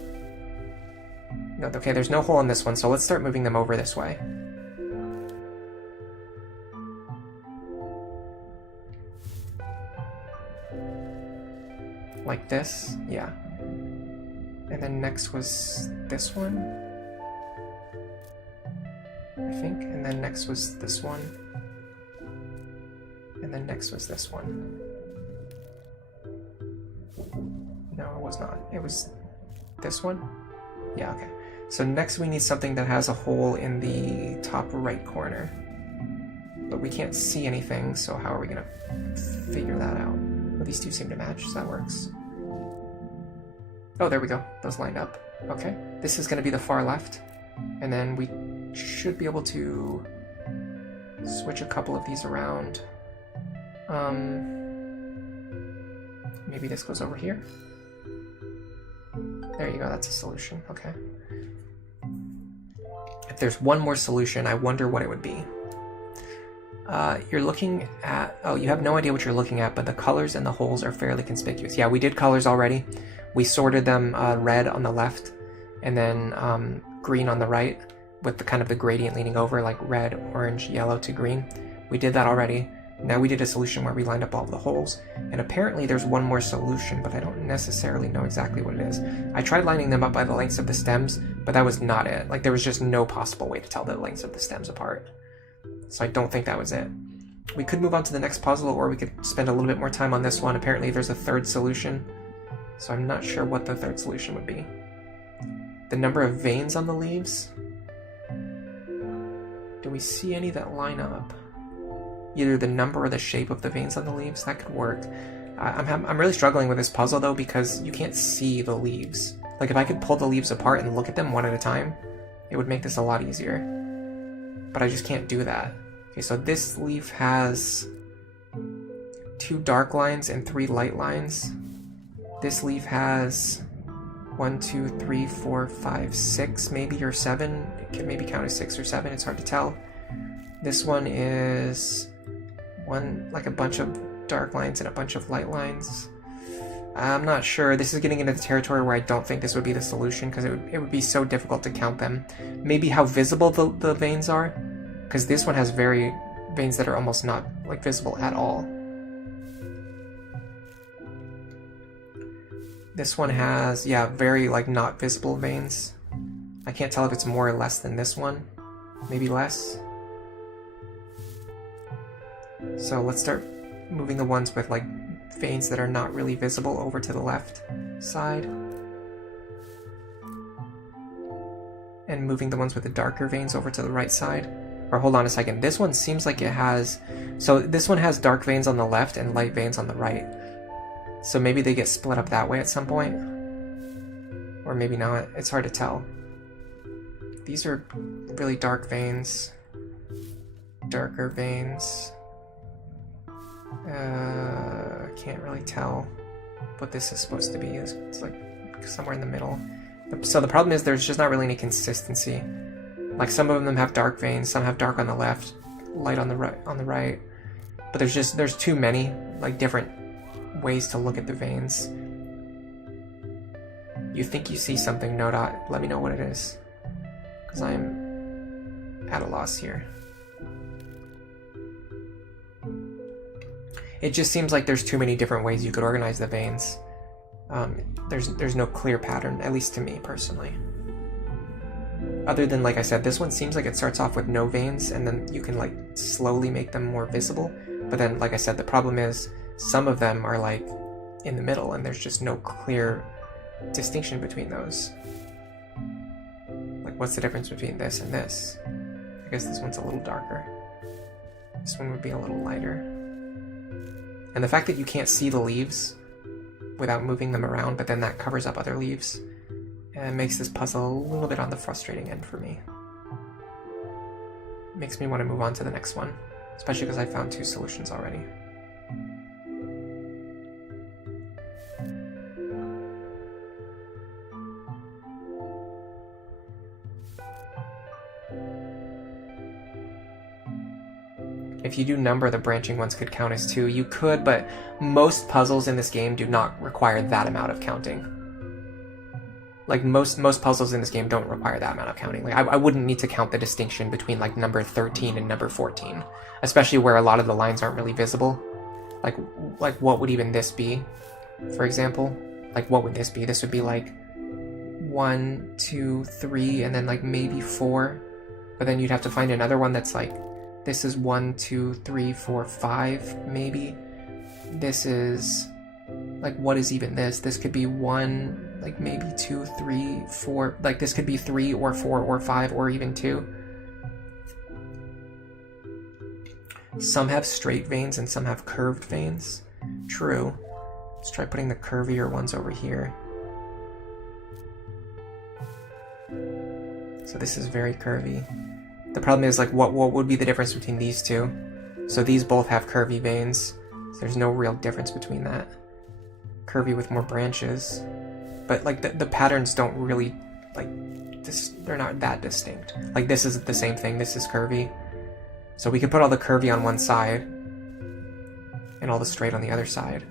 No, okay, there's no hole on this one, so let's start moving them over this way. Like this, yeah. And then next was this one, I think, and then next was this one, and then next was this one. No, it was not. It was this one? Yeah, okay. So next we need something that has a hole in the top right corner. But we can't see anything, so how are we gonna figure that out? Well, these two seem to match, so that works. Oh, there we go. Those lined up. Okay. This is gonna be the far left. And then we should be able to switch a couple of these around. Maybe this goes over here. There you go, that's a solution, okay. If there's one more solution, I wonder what it would be. You're looking at, oh, you have no idea what you're looking at, but the colors and the holes are fairly conspicuous. Yeah, we did colors already. We sorted them red on the left, and then green on the right, with the kind of the gradient leaning over, like red, orange, yellow to green. We did that already. Now we did a solution where we lined up all of the holes, and apparently there's one more solution, but I don't necessarily know exactly what it is. I tried lining them up by the lengths of the stems, but that was not it. Like, there was just no possible way to tell the lengths of the stems apart. So I don't think that was it. We could move on to the next puzzle, or we could spend a little bit more time on this one. Apparently there's a third solution, so I'm not sure what the third solution would be. The number of veins on the leaves? Do we see any that line up? Either the number or the shape of the veins on the leaves, that could work. I'm really struggling with this puzzle though, because you can't see the leaves. Like, if I could pull the leaves apart and look at them one at a time, it would make this a lot easier. But I just can't do that. Okay, so this leaf has 2 dark lines and 3 light lines. This leaf has 1, 2, 3, 4, 5, 6 maybe, or 7. It can maybe count as 6 or 7, it's hard to tell. This one is like a bunch of dark lines and a bunch of light lines. I'm not sure. This is getting into the territory where I don't think this would be the solution, because it would be so difficult to count them. Maybe how visible the veins are, because this one has veins that are almost not like visible at all. This one has, yeah, very like not visible veins. I can't tell if it's more or less than this one. Maybe less. So let's start moving the ones with like veins that are not really visible over to the left side. And moving the ones with the darker veins over to the right side. Or hold on a second, this one seems like it has... So this one has dark veins on the left and light veins on the right. So maybe they get split up that way at some point. Or maybe not, it's hard to tell. These are really dark veins. Darker veins. Can't really tell what this is supposed to be. It's like somewhere in the middle. So the problem is there's just not really any consistency. Like, some of them have dark veins, some have dark on the left, light on the right. But there's too many like different ways to look at the veins. you think you see something, no dot, let me know what it is. Because I'm at a loss here. It just seems like there's too many different ways you could organize the veins. There's no clear pattern, at least to me personally. Other than, like I said, this one seems like it starts off with no veins, and then you can like slowly make them more visible. But then, like I said, the problem is some of them are like in the middle, and there's just no clear distinction between those. Like, what's the difference between this and this? I guess this one's a little darker. This one would be a little lighter. And the fact that you can't see the leaves without moving them around, but then that covers up other leaves, and makes this puzzle a little bit on the frustrating end for me. Makes me want to move on to the next one, especially because I found 2 solutions already. If you do number, the branching ones could count as 2. You could, but most puzzles in this game do not require that amount of counting. Like, most puzzles in this game don't require that amount of counting. Like, I wouldn't need to count the distinction between, like, number 13 and number 14. Especially where a lot of the lines aren't really visible. Like what would even this be, for example? Like, what would this be? This would be, like, 1, 2, 3, and then, like, maybe 4. But then you'd have to find another one that's, like, this is 1, 2, 3, 4, 5, maybe. This is, like, what is even this? This could be 1, like, maybe 2, 3, 4. Like, this could be 3 or 4 or 5 or even 2. Some have straight veins and some have curved veins. True. Let's try putting the curvier ones over here. So this is very curvy. The problem is, like, what would be the difference between these two? So these both have curvy veins. So there's no real difference between that. Curvy with more branches. But, like, the patterns don't really, like, they're not that distinct. Like, this is the same thing. This is curvy. So we could put all the curvy on one side and all the straight on the other side.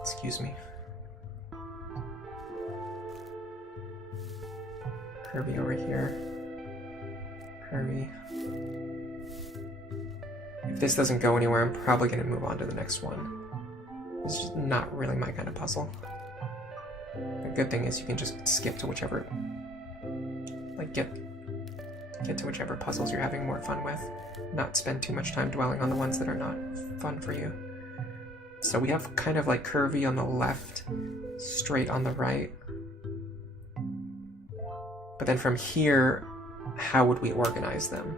Excuse me. Curvy over here. Curvy. If this doesn't go anywhere, I'm probably going to move on to the next one. It's just not really my kind of puzzle. The good thing is you can just skip to whichever, like, get to whichever puzzles you're having more fun with. Not spend too much time dwelling on the ones that are not fun for you. So we have kind of like curvy on the left, straight on the right. But then from here, how would we organize them?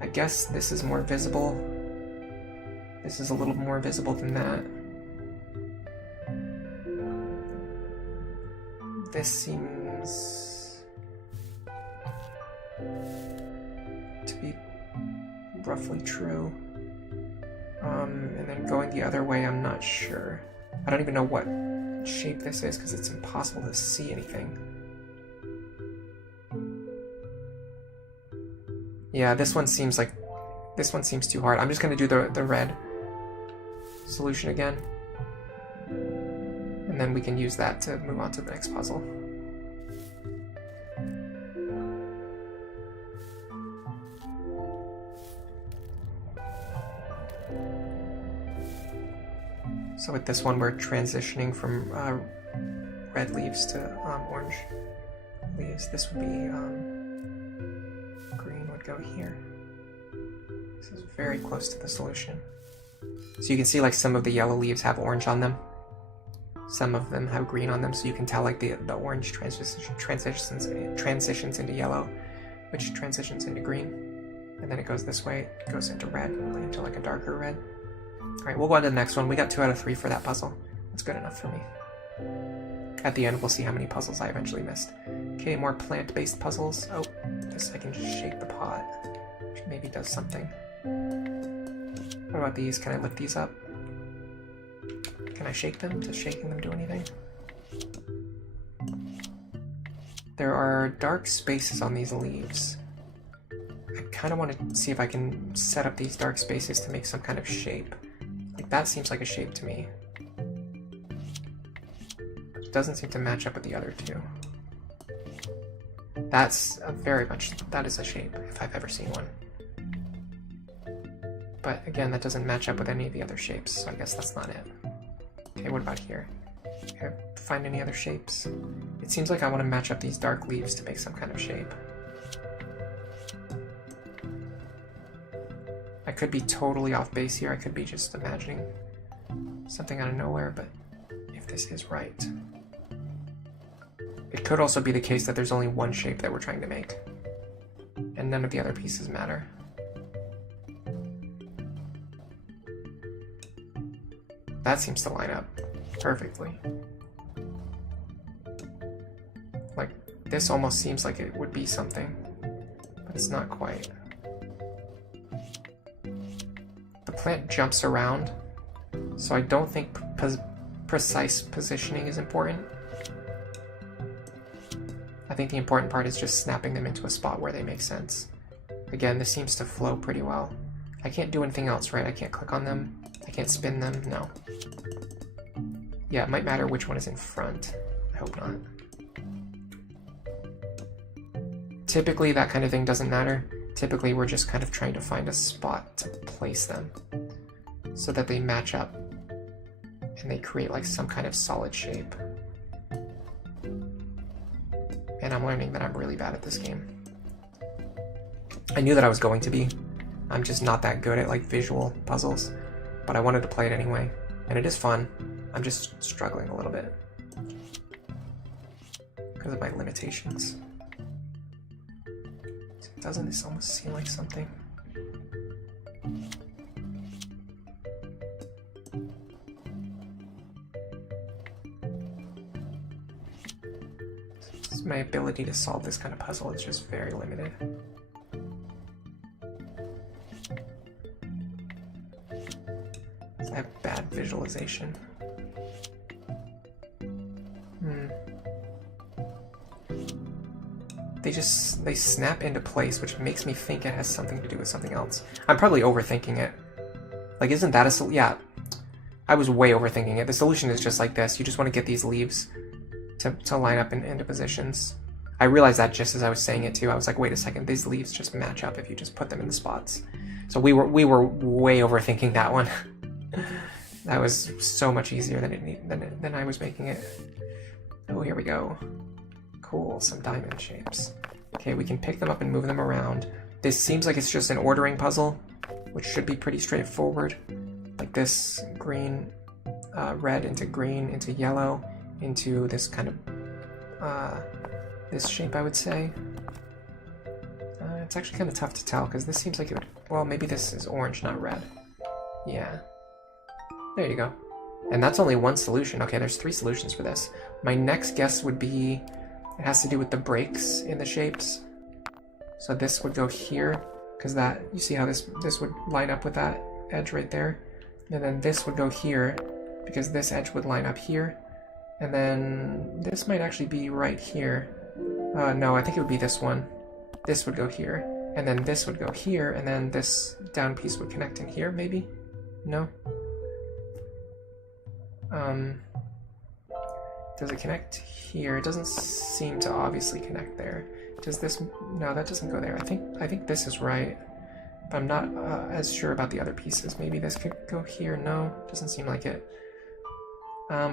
I guess this is more visible. This is a little more visible than that. This seems to be roughly true. And then going the other way, I'm not sure. I don't even know what shape this is because it's impossible to see anything. Yeah, this one seems too hard. I'm just gonna do the red solution again. And then we can use that to move on to the next puzzle. So with this one, we're transitioning from red leaves to orange leaves. This would be green would go here. This is very close to the solution. So you can see, like, some of the yellow leaves have orange on them. Some of them have green on them, so you can tell, like, the orange transitions into yellow, which transitions into green. And then it goes this way, it goes into red, into like a darker red. Alright, we'll go on to the next one. We got 2 out of 3 for that puzzle. That's good enough for me. At the end, we'll see how many puzzles I eventually missed. Okay, more plant-based puzzles. Oh, this, I can shake the pot, which maybe does something. What about these? Can I lift these up? Can I shake them? Does shaking them do anything? There are dark spaces on these leaves. I kind of want to see if I can set up these dark spaces to make some kind of shape. Like Like, that seems like a shape to me. It doesn't seem to match up with the other two. That's that is a shape, if I've ever seen one. But again, that doesn't match up with any of the other shapes, so I guess that's not it. Okay, what about here? Can I find any other shapes? It seems like I want to match up these dark leaves to make some kind of shape. I could be totally off base here, I could be just imagining something out of nowhere, but if this is right. It could also be the case that there's only one shape that we're trying to make, and none of the other pieces matter. That seems to line up perfectly. Like, this almost seems like it would be something, but it's not quite. The plant jumps around, so I don't think precise positioning is important. I think the important part is just snapping them into a spot where they make sense. Again, this seems to flow pretty well. I can't do anything else, right? I can't click on them. I can't spin them. No. Yeah, it might matter which one is in front. I hope not. Typically, that kind of thing doesn't matter. Typically, we're just kind of trying to find a spot to place them so that they match up and they create like some kind of solid shape. And I'm learning that I'm really bad at this game. I knew that I was going to be. I'm just not that good at like visual puzzles, but I wanted to play it anyway, and it is fun. I'm just struggling a little bit because of my limitations. Doesn't this almost seem like something? My ability to solve this kind of puzzle is just very limited. I have bad visualization. They snap into place, which makes me think it has something to do with something else. I'm probably overthinking it. Like, isn't that a yeah, I was way overthinking it. The solution is just like this. You just want to get these leaves to line up into positions. I realized that just as I was saying it too. I was like, wait a second, these leaves just match up if you just put them in the spots. So we were way overthinking that one. That was so much easier than I was making it. Oh, here we go. Cool, some diamond shapes. Okay, we can pick them up and move them around. This seems like it's just an ordering puzzle, which should be pretty straightforward. Like this green, red into green, into yellow, into this kind of, this shape, I would say. It's actually kind of tough to tell, because this seems like it would, well, maybe this is orange, not red. Yeah. There you go. And that's only one solution. Okay, there's 3 solutions for this. My next guess would be, it has to do with the breaks in the shapes. So this would go here, because that, you see how this would line up with that edge right there? And then this would go here, because this edge would line up here. And then this might actually be right here. No, I think it would be this one. This would go here, and then this would go here, and then this down piece would connect in here, maybe? No? Does it connect here? It doesn't seem to obviously connect there. Does this? No, that doesn't go there. I think this is right, but I'm not as sure about the other pieces. Maybe this could go here. No, doesn't seem like it.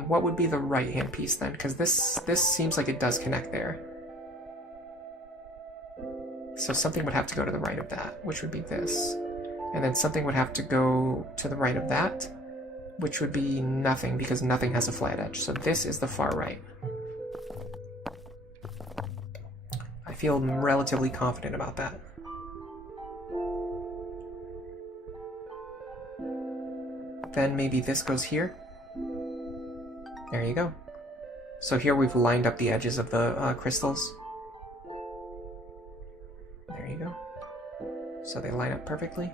What would be the right-hand piece then? Because this seems like it does connect there. So something would have to go to the right of that, which would be this. And then something would have to go to the right of that, which would be nothing, because nothing has a flat edge. So this is the far right. I feel relatively confident about that. Then maybe this goes here. There you go. So here we've lined up the edges of the crystals. There you go. So they line up perfectly.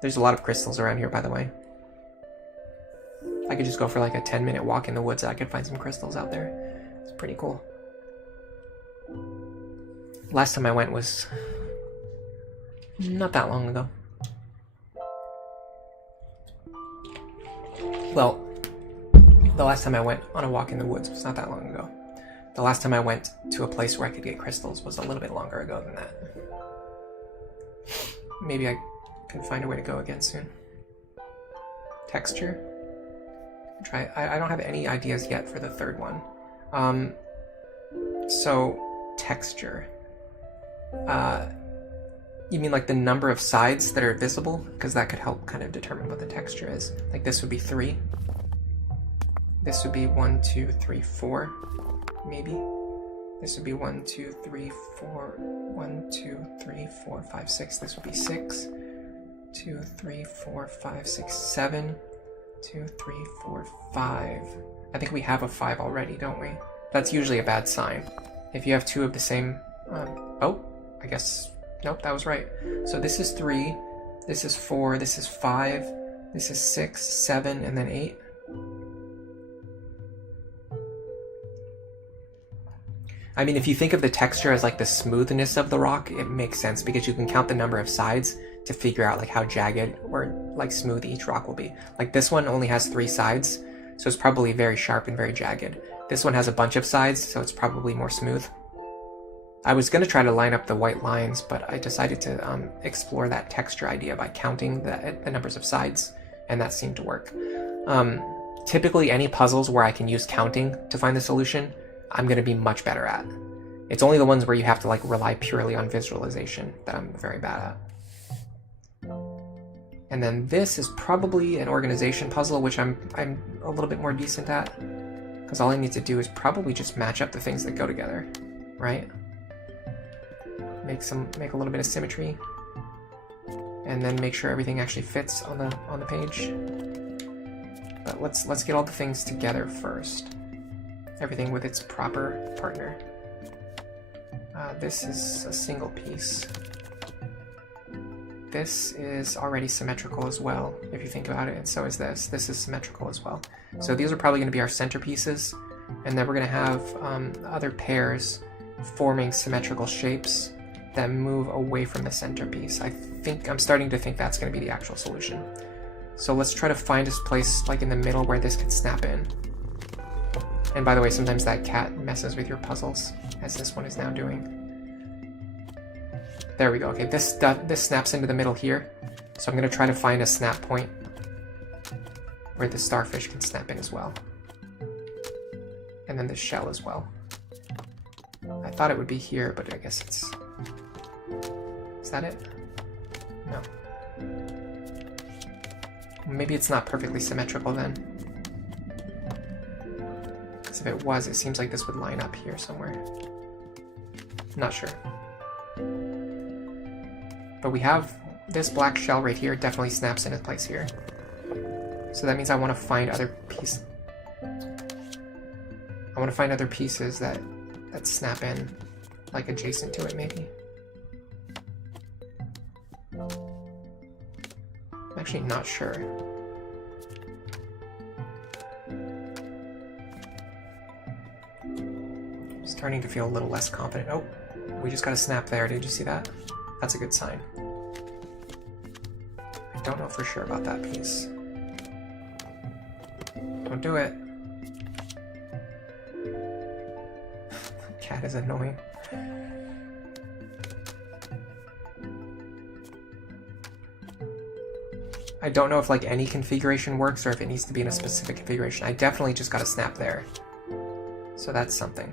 There's a lot of crystals around here, by the way. I could just go for like a 10-minute walk in the woods. I could find some crystals out there. It's pretty cool. Last time I went was not that long ago. Well, the last time I went on a walk in the woods was not that long ago. The last time I went to a place where I could get crystals was a little bit longer ago than that. Maybe I can find a way to go again soon. Texture. Try. I don't have any ideas yet for the third one. So texture. You mean like the number of sides that are visible? Because that could help kind of determine what the texture is. Like this would be 3. This would be 1, 2, 3, 4, maybe. This would be 1, 2, 3, 4, 1, 2, 3, 4, 5, 6. This would be 6. 2, 3, 4, 5, 6, 7. 2, 3, 4, 5. I think we have a 5 already, don't we? That's usually a bad sign. If you have 2 of the same... oh, I guess... Nope, that was right. So this is 3, this is 4, this is 5, this is 6, 7, and then 8. I mean, if you think of the texture as like the smoothness of the rock, it makes sense because you can count the number of sides to figure out like how jagged or like smooth each rock will be. Like this one only has 3 sides, so it's probably very sharp and very jagged. This one has a bunch of sides, so it's probably more smooth. I was going to try to line up the white lines, but I decided to explore that texture idea by counting the numbers of sides, and that seemed to work. Typically, any puzzles where I can use counting to find the solution, I'm going to be much better at. It's only the ones where you have to like rely purely on visualization that I'm very bad at. And then this is probably an organization puzzle, which I'm a little bit more decent at, because all I need to do is probably just match up the things that go together, right? Make a little bit of symmetry, and then make sure everything actually fits on the page. But let's get all the things together first. Everything with its proper partner. This is a single piece. This is already symmetrical as well, if you think about it, and so is this. This is symmetrical as well. So these are probably going to be our centerpieces, and then we're going to have other pairs forming symmetrical shapes that move away from the centerpiece. I'm starting to think that's going to be the actual solution. So let's try to find this place like in the middle where this could snap in. And by the way, sometimes that cat messes with your puzzles, as this one is now doing. There we go. Okay, this snaps into the middle here. So I'm going to try to find a snap point where the starfish can snap in as well. And then the shell as well. I thought it would be here, but I guess it's... Is that it? No. Maybe it's not perfectly symmetrical then. Because if it was, it seems like this would line up here somewhere. Not sure. But we have this black shell right here, definitely snaps into place here. So that means I want to find other pieces. I want to find other pieces that snap in, like adjacent to it maybe. I'm actually not sure. I'm starting to feel a little less confident. Oh, we just got a snap there. Did you see that? That's a good sign. I don't know for sure about that piece. Don't do it. Cat is annoying. I don't know if like any configuration works or if it needs to be in a specific configuration. I definitely just got a snap there. So that's something.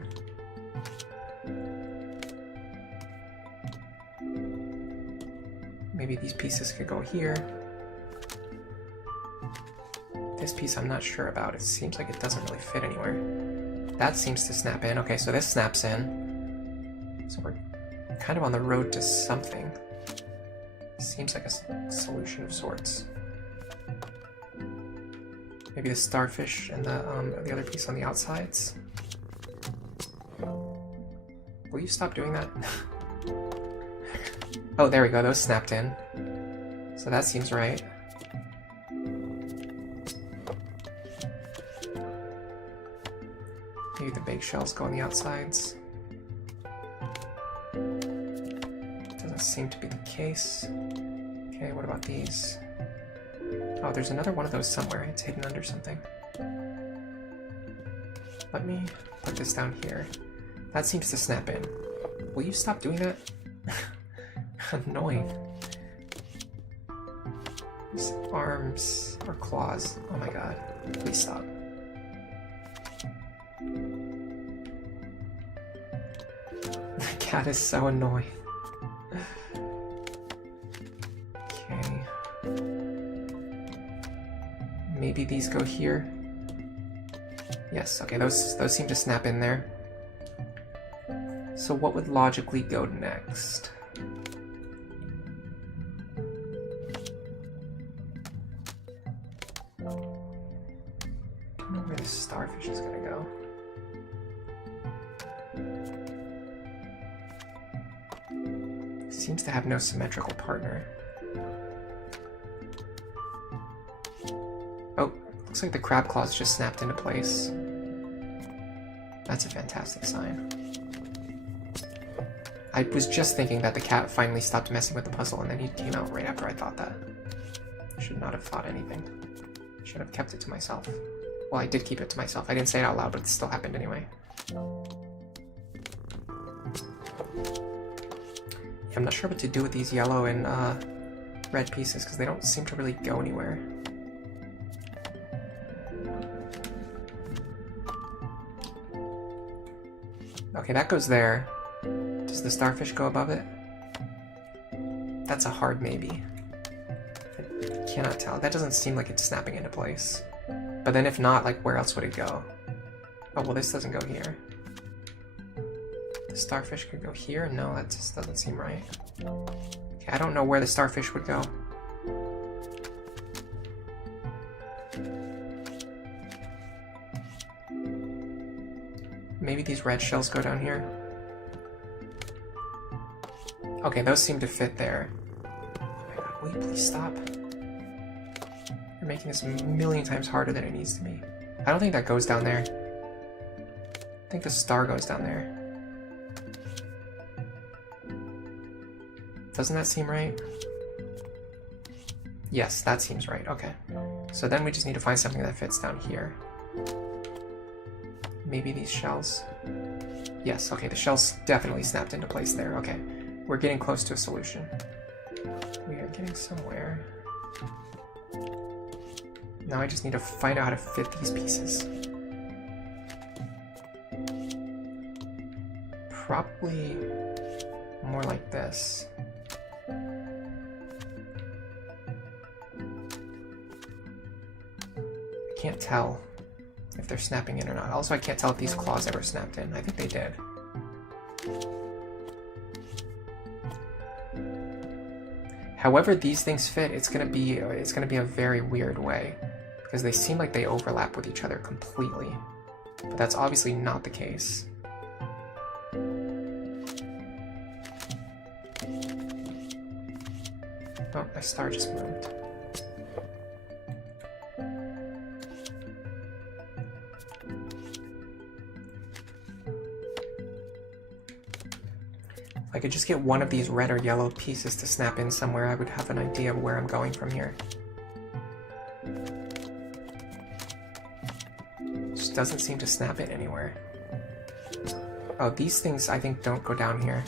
Maybe these pieces could go here. This piece I'm not sure about. It seems like it doesn't really fit anywhere. That seems to snap in. Okay, so this snaps in. So we're kind of on the road to something. Seems like a solution of sorts. Maybe the starfish and the other piece on the outsides. Will you stop doing that? Oh, there we go. Those snapped in. So that seems right. Maybe the big shells go on the outsides. Doesn't seem to be the case. Okay, what about these? Oh, there's another one of those somewhere. It's hidden under something. Let me put this down here. That seems to snap in. Will you stop doing that? Annoying. These arms or claws. Oh my god. Please stop. The cat is so annoying. Okay. Maybe these go here. Yes, okay, those seem to snap in there. So what would logically go next? I don't know where the starfish is gonna go. Seems to have no symmetrical partner. Oh, looks like the crab claws just snapped into place. That's a fantastic sign. I was just thinking that the cat finally stopped messing with the puzzle and then he came out right after I thought that. I should not have thought anything. I should have kept it to myself. Well, I did keep it to myself. I didn't say it out loud, but it still happened anyway. I'm not sure what to do with these yellow and red pieces because they don't seem to really go anywhere. Okay, that goes there. Does the starfish go above it? That's a hard maybe. I cannot tell. That doesn't seem like it's snapping into place. But then if not, like, where else would it go? Oh, well, this doesn't go here. The starfish could go here? No, that just doesn't seem right. Okay, I don't know where the starfish would go. Maybe these red shells go down here? Okay, those seem to fit there. Oh my god, will you please stop? You're making this a million times harder than it needs to be. I don't think that goes down there. I think the star goes down there. Doesn't that seem right? Yes, that seems right. Okay. So then we just need to find something that fits down here. Maybe these shells? Yes, okay, the shells definitely snapped into place there. Okay, we're getting close to a solution. We are getting somewhere. Now I just need to find out how to fit these pieces. Probably more like this. I can't tell if they're snapping in or not. Also, I can't tell if these claws ever snapped in. I think they did. However these things fit, it's gonna be a very weird way because they seem like they overlap with each other completely. But that's obviously not the case. Oh, my star just moved. If I could just get one of these red or yellow pieces to snap in somewhere, I would have an idea of where I'm going from here. Just doesn't seem to snap in anywhere. Oh, these things I think don't go down here.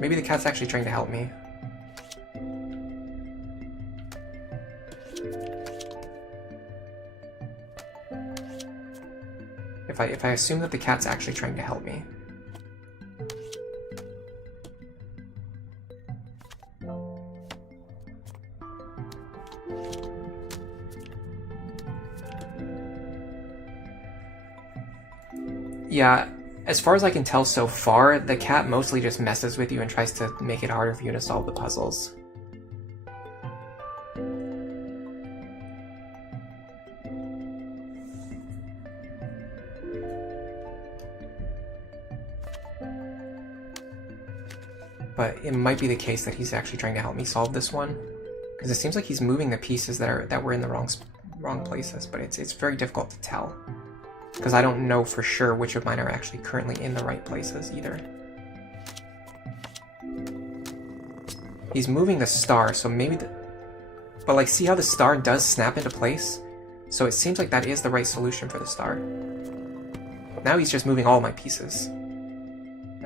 Maybe the cat's actually trying to help me. If I assume that the cat's actually trying to help me. Yeah, as far as I can tell so far, the cat mostly just messes with you and tries to make it harder for you to solve the puzzles. But it might be the case that he's actually trying to help me solve this one, because it seems like he's moving the pieces that were in the wrong places, but it's very difficult to tell, because I don't know for sure which of mine are actually currently in the right places either. He's moving the star, so maybe but like, see how the star does snap into place? So it seems like that is the right solution for the star. Now he's just moving all my pieces.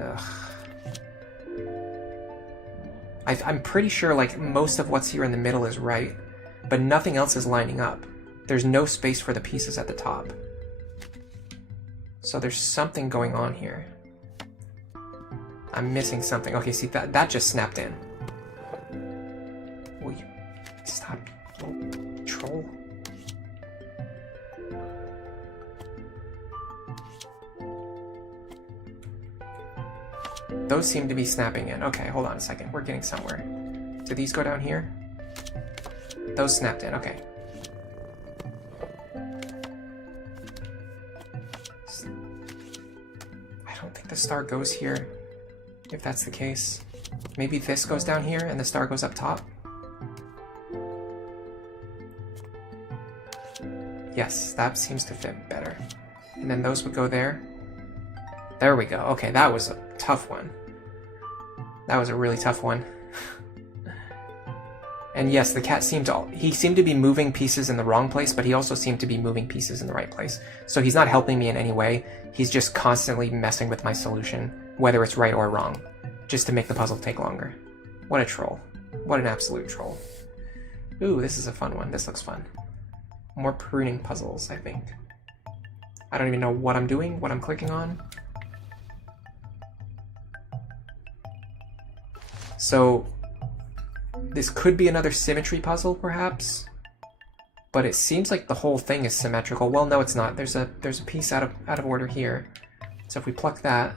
Ugh. I'm pretty sure like most of what's here in the middle is right, but nothing else is lining up. There's no space for the pieces at the top. So there's something going on here. I'm missing something. Okay, see, that just snapped in. Will you stop, little troll? Those seem to be snapping in. Okay, hold on a second. We're getting somewhere. Do these go down here? Those snapped in. Okay. I don't think the star goes here, if that's the case. Maybe this goes down here and the star goes up top? Yes, that seems to fit better. And then those would go there. There we go. Okay, that was a tough one. That was a really tough one. And yes, the cat seemed to be moving pieces in the wrong place, but he also seemed to be moving pieces in the right place. So he's not helping me in any way. He's just constantly messing with my solution, whether it's right or wrong, just to make the puzzle take longer. What a troll. What an absolute troll. Ooh, this is a fun one. This looks fun. More pruning puzzles, I think. I don't even know what I'm doing, what I'm clicking on. So this could be another symmetry puzzle, perhaps, but it seems like the whole thing is symmetrical. Well, no, it's not. There's a piece out of order here. So if we pluck that,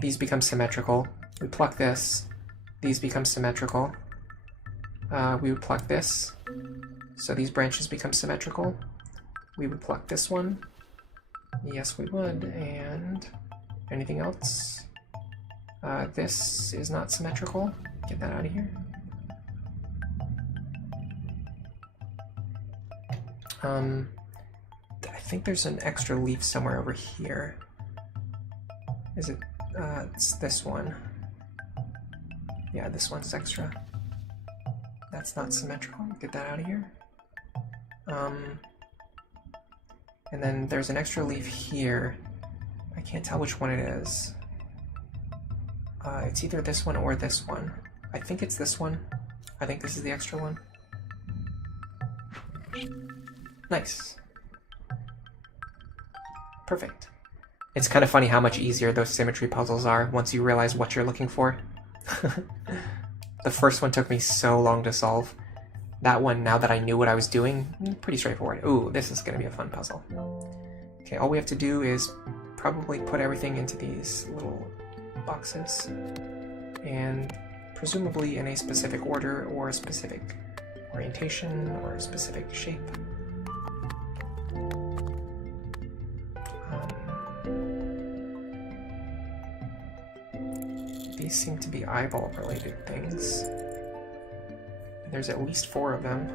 these become symmetrical. We pluck this, these become symmetrical. We would pluck this, so these branches become symmetrical. We would pluck this one. Yes, we would. And anything else? This is not symmetrical. Get that out of here. I think there's an extra leaf somewhere over here. Is it? It's this one. Yeah, this one's extra. That's not symmetrical. Get that out of here. And then there's an extra leaf here. I can't tell which one it is. It's either this one or this one. I think it's this one. I think this is the extra one. Nice. Perfect. It's kind of funny how much easier those symmetry puzzles are once you realize what you're looking for. The first one took me so long to solve. That one, now that I knew what I was doing, pretty straightforward. Ooh, this is going to be a fun puzzle. Okay, all we have to do is probably put everything into these little boxes, and presumably in a specific order or a specific orientation or a specific shape. These seem to be eyeball related things. There's at least 4 of them,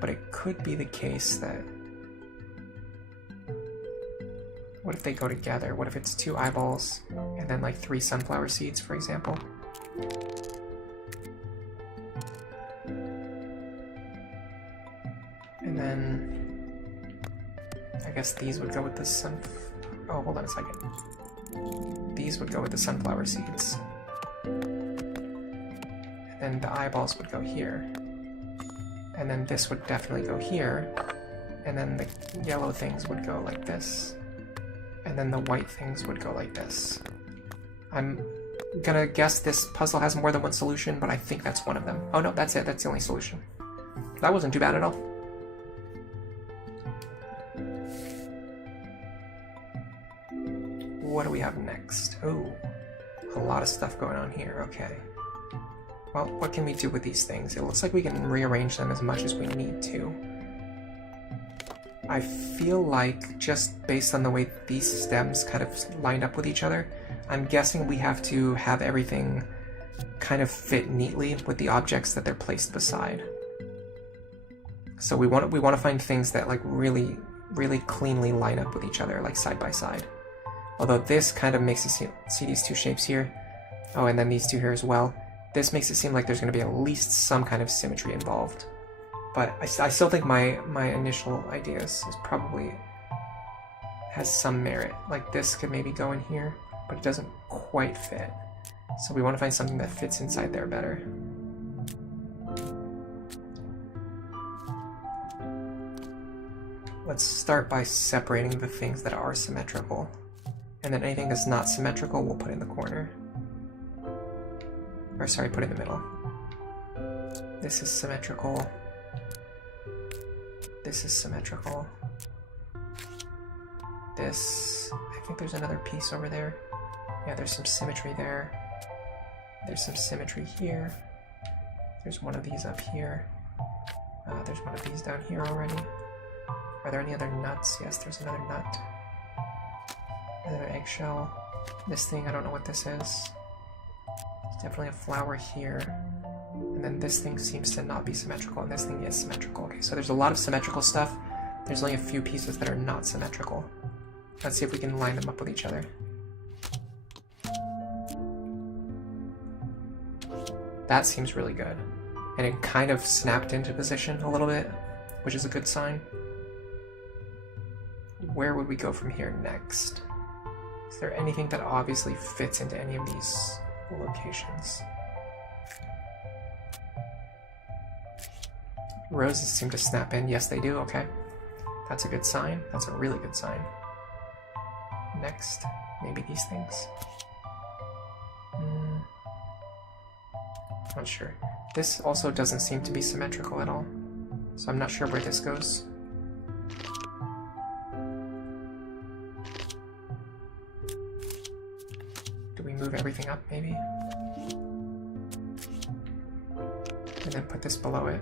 but it could be the case that, what if they go together? What if it's 2 eyeballs and then like 3 sunflower seeds, for example? And then I guess these would go with the oh, hold on a second. These would go with the sunflower seeds. And then the eyeballs would go here. And then this would definitely go here. And then the yellow things would go like this. And then the white things would go like this. I'm gonna guess this puzzle has more than one solution, but I think that's one of them. Oh no, that's it. That's the only solution. That wasn't too bad at all. What do we have next? Oh, a lot of stuff going on here. Okay. Well, what can we do with these things? It looks like we can rearrange them as much as we need to. I feel like, just based on the way these stems kind of lined up with each other, I'm guessing we have to have everything kind of fit neatly with the objects that they're placed beside. So we want to find things that like really cleanly line up with each other, like side by side. Although this kind of makes you see these 2 shapes here. Oh, and then these 2 here as well. this makes it seem like there's going to be at least some kind of symmetry involved. But I still think my initial ideas is probably has some merit. Like this could maybe go in here, but it doesn't quite fit. So we want to find something that fits inside there better. Let's start by separating the things that are symmetrical. And then anything that's not symmetrical, we'll put in the corner. Or sorry, put in the middle. This is symmetrical. This is symmetrical. This, I think there's another piece over there. Yeah, there's some symmetry there. There's some symmetry here. There's one of these up here. There's one of these down here already. Are there any other nuts? Yes, there's another nut. Another eggshell. This thing, I don't know what this is. There's definitely a flower here. And then this thing seems to not be symmetrical, and this thing is symmetrical. Okay, so there's a lot of symmetrical stuff. There's only a few pieces that are not symmetrical. Let's see if we can line them up with each other. That seems really good. And it kind of snapped into position a little bit, which is a good sign. Where would we go from here next? Is there anything that obviously fits into any of these locations? Roses seem to snap in. Yes, they do. Okay. That's a good sign. That's a really good sign. Next, maybe these things. Not sure. This also doesn't seem to be symmetrical at all, so I'm not sure where this goes. Do we move everything up, maybe? And then put this below it.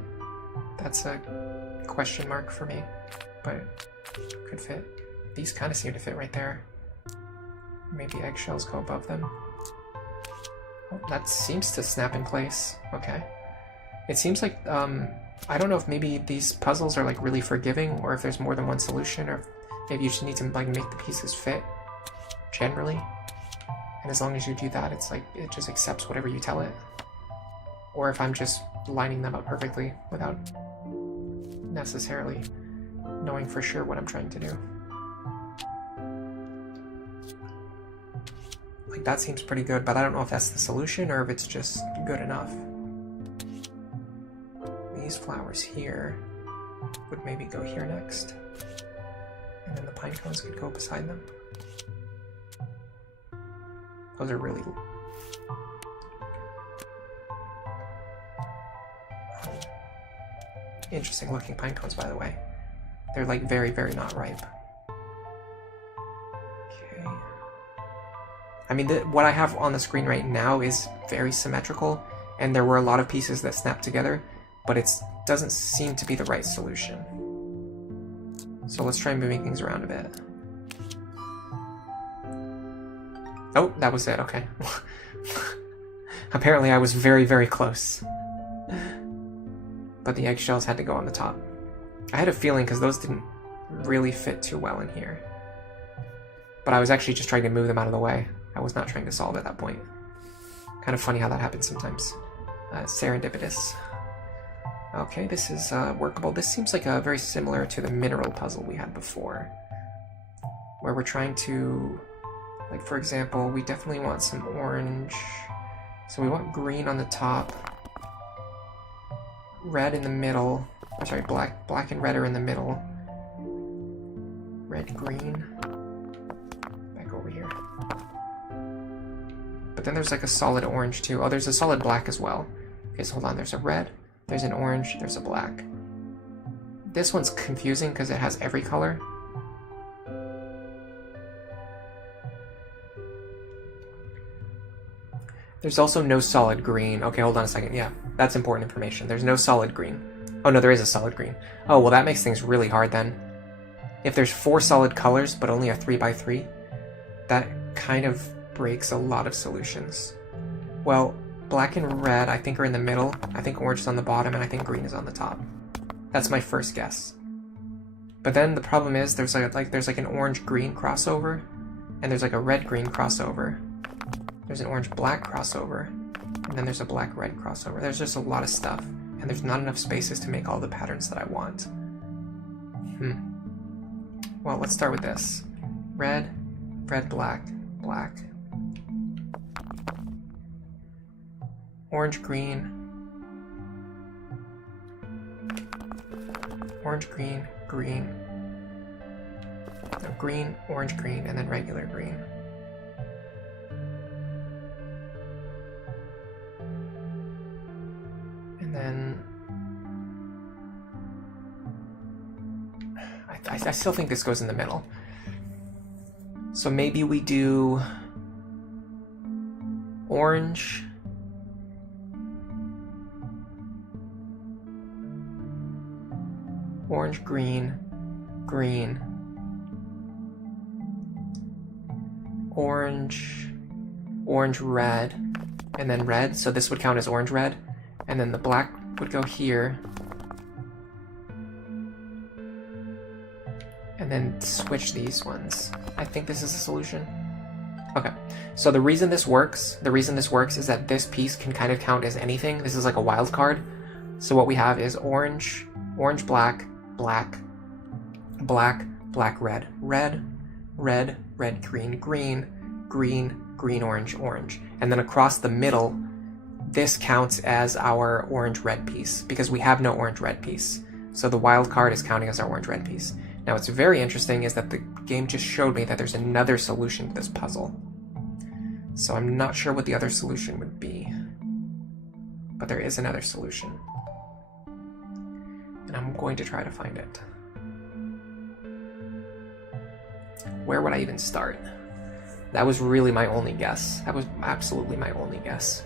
That's a question mark for me, but could fit. These kind of seem to fit right there. Maybe eggshells go above them. Oh, that seems to snap in place. Okay. It seems like, I don't know if maybe these puzzles are like really forgiving, or if there's more than one solution, or if you just need to like make the pieces fit, generally. And as long as you do that, it's like, it just accepts whatever you tell it. Or if I'm just lining them up perfectly without necessarily knowing for sure what I'm trying to do. Like that seems pretty good, but I don't know if that's the solution or if it's just good enough. These flowers here would maybe go here next. And then the pine cones could go beside them. Those are really interesting looking pine cones, by the way. They're like very, very not ripe. Okay. I mean, what I have on the screen right now is very symmetrical, and there were a lot of pieces that snapped together, but it doesn't seem to be the right solution. So let's try moving things around a bit. Oh, that was it, okay. Apparently I was very, very close. But the eggshells had to go on the top. I had a feeling because those didn't really fit too well in here. But I was actually just trying to move them out of the way. I was not trying to solve at that point. Kind of funny how that happens sometimes. Serendipitous. Okay, this is workable. This seems like very similar to the mineral puzzle we had before, where we're trying to, like for example, we definitely want some orange. So we want green on the top, red in the middle. I'm sorry, black and red are in the middle. Red, green. Back over here. But then there's like a solid orange too. Oh, there's a solid black as well. Okay, so hold on. There's a red, there's an orange, there's a black. This one's confusing because it has every color. There's also no solid green. Okay, hold on a second. Yeah, that's important information. There's no solid green. Oh no, there is a solid green. Oh, well that makes things really hard then. If there's 4 solid colors, but only a 3x3, that kind of breaks a lot of solutions. Well, black and red I think are in the middle. I think orange is on the bottom, and I think green is on the top. That's my first guess. But then the problem is there's like an orange-green crossover, and there's like a red-green crossover. There's an orange-black crossover, And then there's a black-red crossover. There's just a lot of stuff. And there's not enough spaces to make all the patterns that I want. Well, let's start with this. Red, red, black, black. Orange, green. Orange, green, green. No, green, orange, green, and then regular green. And then I still think this goes in the middle. So maybe we do orange, orange, green, green, orange, orange, red, and then red. So this would count as orange, red, and then the black would go here. And then switch these ones. I think this is the solution. Okay, so the reason this works is that this piece can kind of count as anything. This is like a wild card. So what we have is orange, orange, black, black, black, black, red, red, red, red, green, green, green, green, orange, orange. And then across the middle, this counts as our orange, red piece because we have no orange, red piece. So the wild card is counting as our orange, red piece. Now what's very interesting is that the game just showed me that there's another solution to this puzzle. So I'm not sure what the other solution would be. But there is another solution. And I'm going to try to find it. Where would I even start? That was really my only guess. That was absolutely my only guess.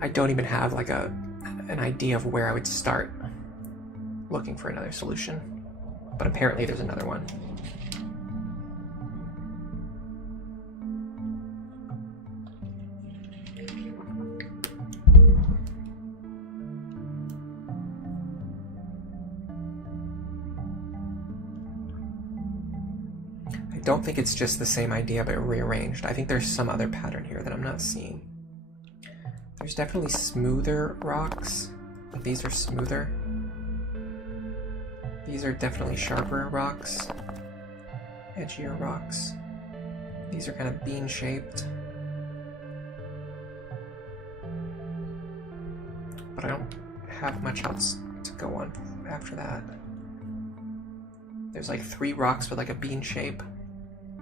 I don't even have like an idea of where I would start looking for another solution. But apparently there's another one. I don't think it's just the same idea but rearranged. I think there's some other pattern here that I'm not seeing. There's definitely smoother rocks. Like these are smoother. These are definitely sharper rocks. Edgier rocks. These are kind of bean-shaped. But I don't have much else to go on after that. There's like 3 rocks with like a bean shape.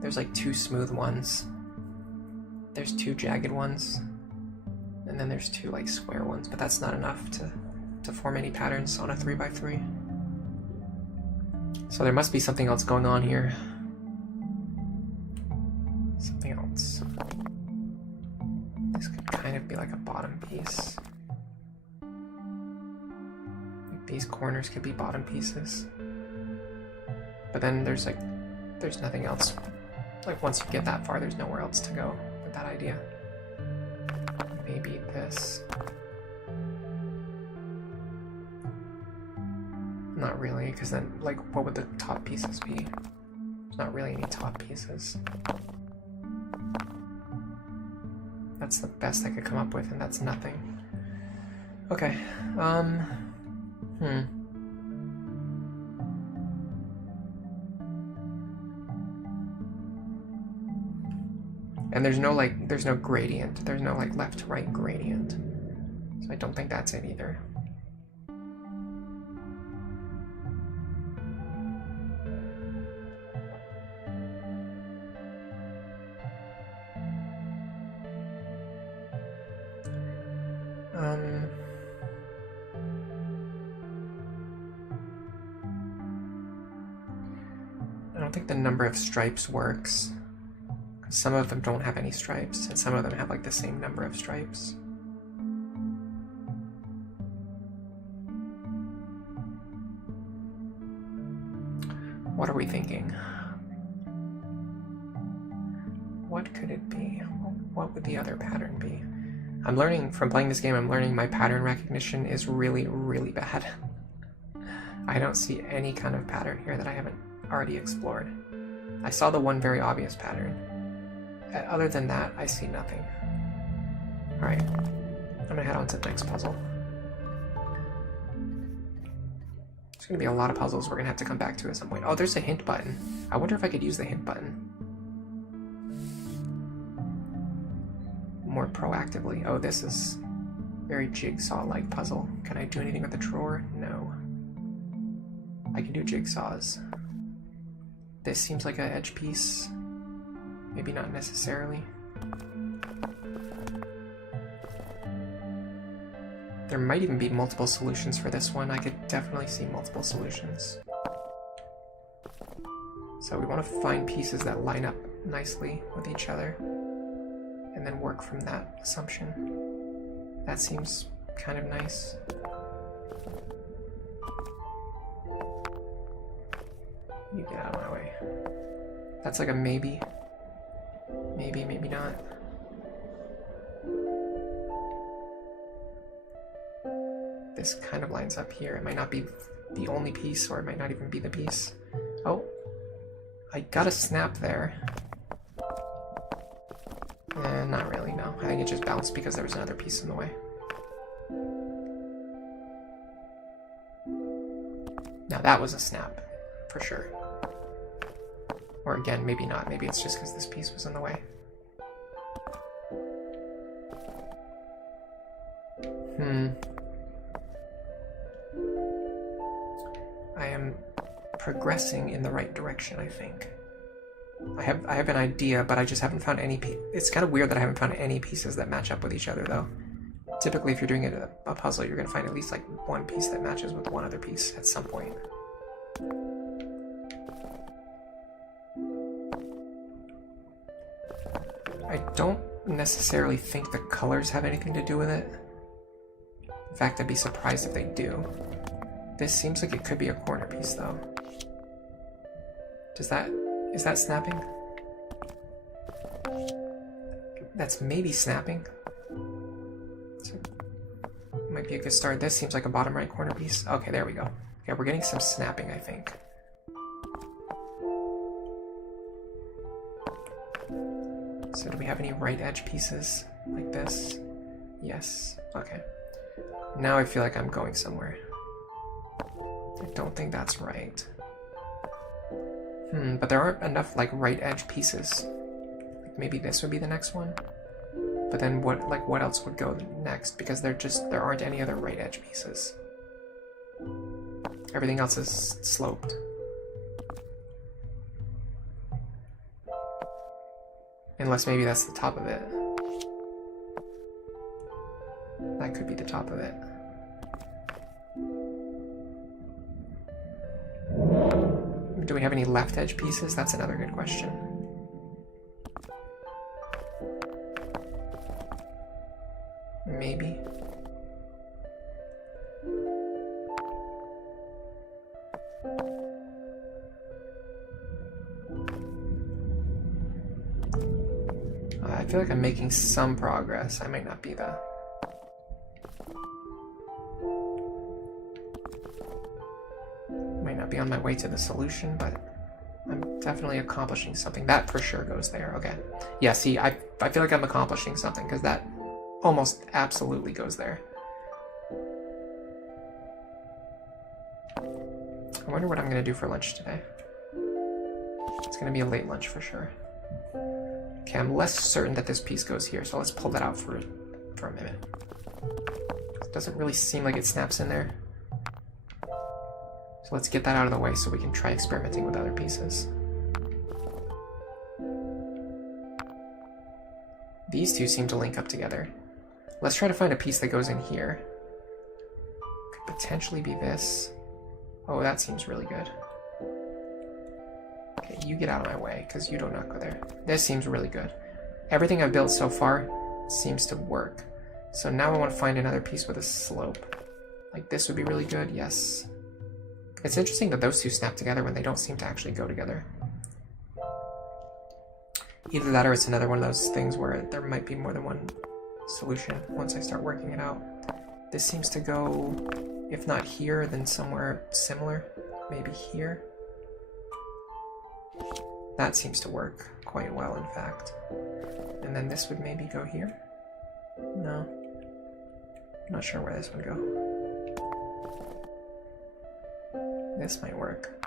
There's like 2 smooth ones. There's 2 jagged ones. And then there's 2 like square ones, but that's not enough to form any patterns on a 3x3. So there must be something else going on here. Something else. This could kind of be like a bottom piece. Like these corners could be bottom pieces. But then there's nothing else. Like once you get that far, there's nowhere else to go with that idea. Maybe this. Not really, because then, like, what would the top pieces be? There's not really any top pieces. That's the best I could come up with, and that's nothing. Okay, And there's no gradient. There's no like left to right gradient. So I don't think that's it either. I don't think the number of stripes works. Some of them don't have any stripes, and some of them have like the same number of stripes. What are we thinking? What could it be? What would the other pattern be? I'm learning, from playing this game, I'm learning my pattern recognition is really, really bad. I don't see any kind of pattern here that I haven't already explored. I saw the one very obvious pattern. other than that, I see nothing. Alright, I'm gonna head on to the next puzzle. There's gonna be a lot of puzzles we're gonna have to come back to at some point. Oh, there's a hint button. I wonder if I could use the hint button more proactively. Oh, this is very jigsaw-like puzzle. Can I do anything with the drawer? No. I can do jigsaws. This seems like an edge piece. Maybe not necessarily. There might even be multiple solutions for this one. I could definitely see multiple solutions. So we want to find pieces that line up nicely with each other and then work from that assumption. That seems kind of nice. You get out of my way. That's like a maybe. Maybe, maybe not. This kind of lines up here. It might not be the only piece, or it might not even be the piece. Oh, I got a snap there. Not really, no. I think it just bounced because there was another piece in the way. Now that was a snap, for sure. Or again, maybe not. Maybe it's just because this piece was in the way. I am progressing in the right direction, I think. I have an idea, but I just haven't found any It's kind of weird that I haven't found any pieces that match up with each other, though. Typically, if you're doing a puzzle, you're going to find at least like one piece that matches with one other piece at some point. I don't necessarily think the colors have anything to do with it. In fact, I'd be surprised if they do. This seems like it could be a corner piece, though. Is that snapping? That's maybe snapping. So, might be a good start. This seems like a bottom right corner piece. Okay, there we go. Okay, we're getting some snapping, I think. So do we have any right edge pieces like this? Yes. Okay. Now I feel like I'm going somewhere. I don't think that's right. But there aren't enough like right edge pieces. Like maybe this would be the next one. But then what else would go next? Because there aren't any other right edge pieces. Everything else is sloped. Unless maybe that's the top of it. That could be the top of it. Do we have any left edge pieces? That's another good question. Maybe. I feel like I'm making some progress. I might not be the... Might not be on my way to the solution, but I'm definitely accomplishing something. That for sure goes there. Okay. Yeah, see, I feel like I'm accomplishing something because that almost absolutely goes there. I wonder what I'm going to do for lunch today. It's going to be a late lunch for sure. Okay, I'm less certain that this piece goes here, so let's pull that out for a minute. It doesn't really seem like it snaps in there. So let's get that out of the way so we can try experimenting with other pieces. These two seem to link up together. Let's try to find a piece that goes in here. Could potentially be this. Oh, that seems really good. Okay, you get out of my way, because you do not go there. This seems really good. Everything I've built so far seems to work. So now I want to find another piece with a slope. Like this would be really good, yes. It's interesting that those two snap together when they don't seem to actually go together. Either that or it's another one of those things where there might be more than one solution once I start working it out. This seems to go, if not here, then somewhere similar. Maybe here. That seems to work quite well, in fact. And then this would maybe go here? No. Not sure where this would go. This might work.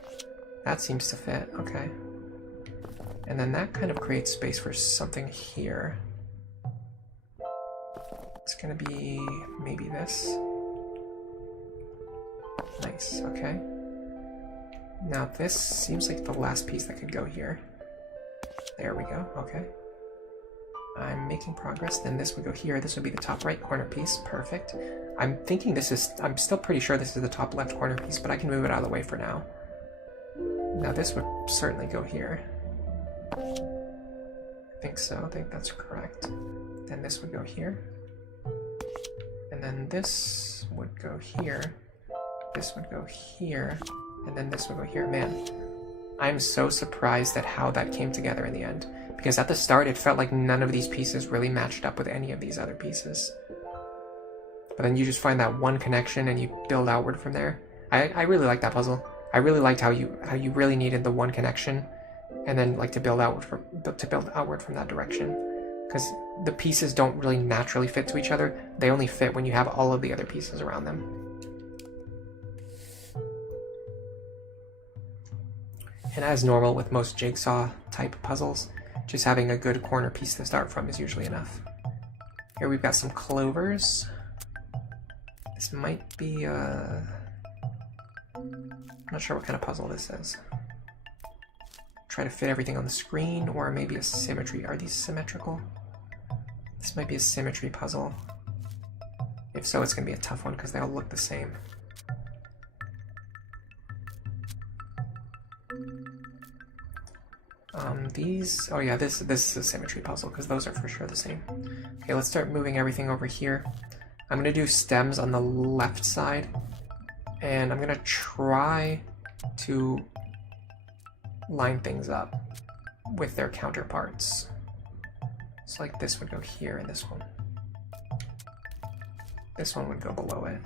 That seems to fit, okay. And then that kind of creates space for something here. It's gonna be maybe this. Nice, okay. Now this seems like the last piece that could go here. There we go, okay. I'm making progress, then this would go here. This would be the top right corner piece, perfect. I'm thinking this is, I'm still pretty sure this is the top left corner piece, but I can move it out of the way for now. Now this would certainly go here. I think so, I think that's correct. Then this would go here. And then this would go here. This would go here. And then this would go here. Man, I'm so surprised at how that came together in the end. Because at the start, it felt like none of these pieces really matched up with any of these other pieces. But then you just find that one connection and you build outward from there. I really like that puzzle. I really liked how you really needed the one connection, and then like to build outward from that direction. Because the pieces don't really naturally fit to each other. They only fit when you have all of the other pieces around them. And as normal with most jigsaw type puzzles, just having a good corner piece to start from is usually enough. Here we've got some clovers. This might be I'm not sure what kind of puzzle this is. Try to fit everything on the screen, or maybe a symmetry. Are these symmetrical? This might be a symmetry puzzle. If so, it's going to be a tough one because they all look the same. These, oh yeah, this is a symmetry puzzle because those are for sure the same. Okay, let's start moving everything over here. I'm gonna do stems on the left side, and I'm gonna try to line things up with their counterparts. So like this would go here, and this one would go below it.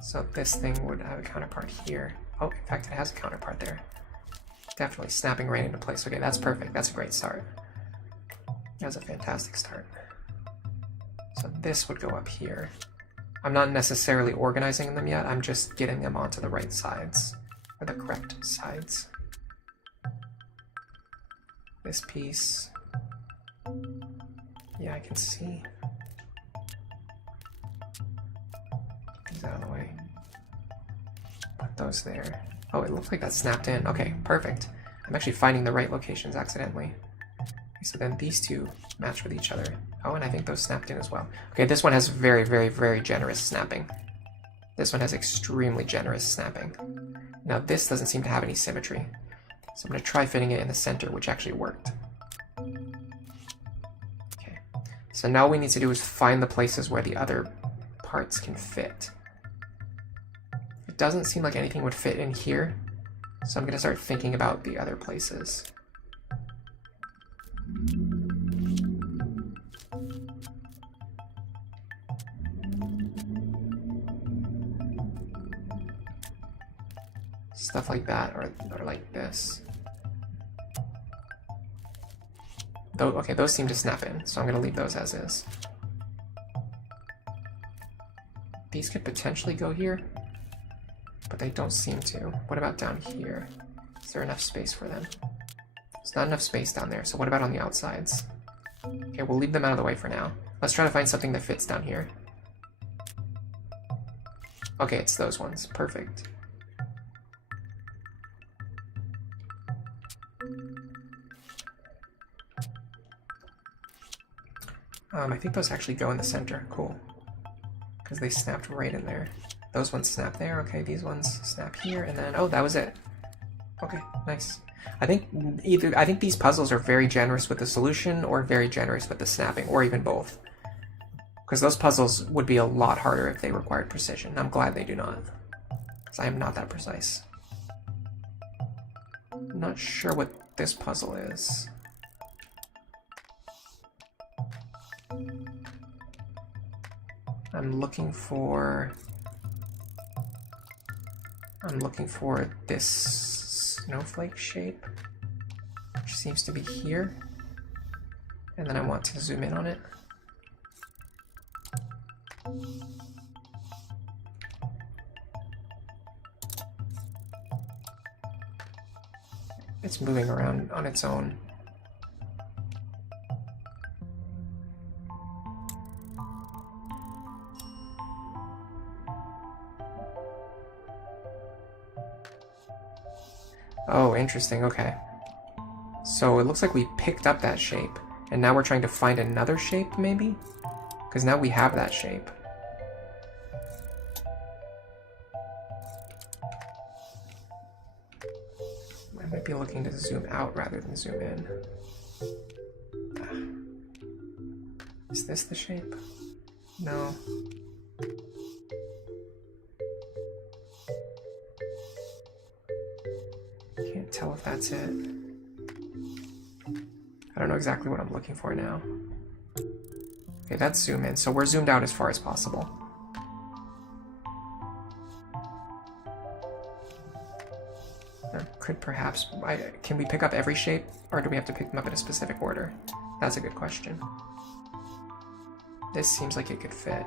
So this thing would have a counterpart here. Oh, in fact, it has a counterpart there. Definitely snapping right into place. Okay, that's perfect. That's a great start. That's a fantastic start. So this would go up here. I'm not necessarily organizing them yet. I'm just getting them onto the right sides, or the correct sides. This piece. Yeah, I can see. These out of the way. Put those there. Oh, it looks like that snapped in. Okay, perfect. I'm actually finding the right locations accidentally. Okay, so then these two match with each other. Oh, and I think those snapped in as well. Okay, this one has very, very, very generous snapping. This one has extremely generous snapping. Now this doesn't seem to have any symmetry. So I'm going to try fitting it in the center, which actually worked. Okay, so now what we need to do is find the places where the other parts can fit. It doesn't seem like anything would fit in here, so I'm going to start thinking about the other places. Stuff like that, or like this. Though, okay, those seem to snap in, so I'm going to leave those as is. These could potentially go here, but they don't seem to. What about down here? Is there enough space for them? There's not enough space down there, so what about on the outsides? Okay, we'll leave them out of the way for now. Let's try to find something that fits down here. Okay, it's those ones. Perfect. I think those actually go in the center. Cool. Because they snapped right in there. Those ones snap there. Okay, these ones snap here, and then, oh, that was it. Okay, nice. I think these puzzles are very generous with the solution, or very generous with the snapping, or even both. Because those puzzles would be a lot harder if they required precision. I'm glad they do not, because I am not that precise. I'm not sure what this puzzle is. I'm looking for this snowflake shape, which seems to be here. And then I want to zoom in on it. It's moving around on its own. Oh, interesting, okay. So it looks like we picked up that shape, and now we're trying to find another shape, maybe? Because now we have that shape. I might be looking to zoom out rather than zoom in. Is this the shape? No. Can't tell if that's it. I don't know exactly what I'm looking for now. Okay, that's zoom in, so we're zoomed out as far as possible. Or could perhaps... can we pick up every shape, or do we have to pick them up in a specific order? That's a good question. This seems like it could fit.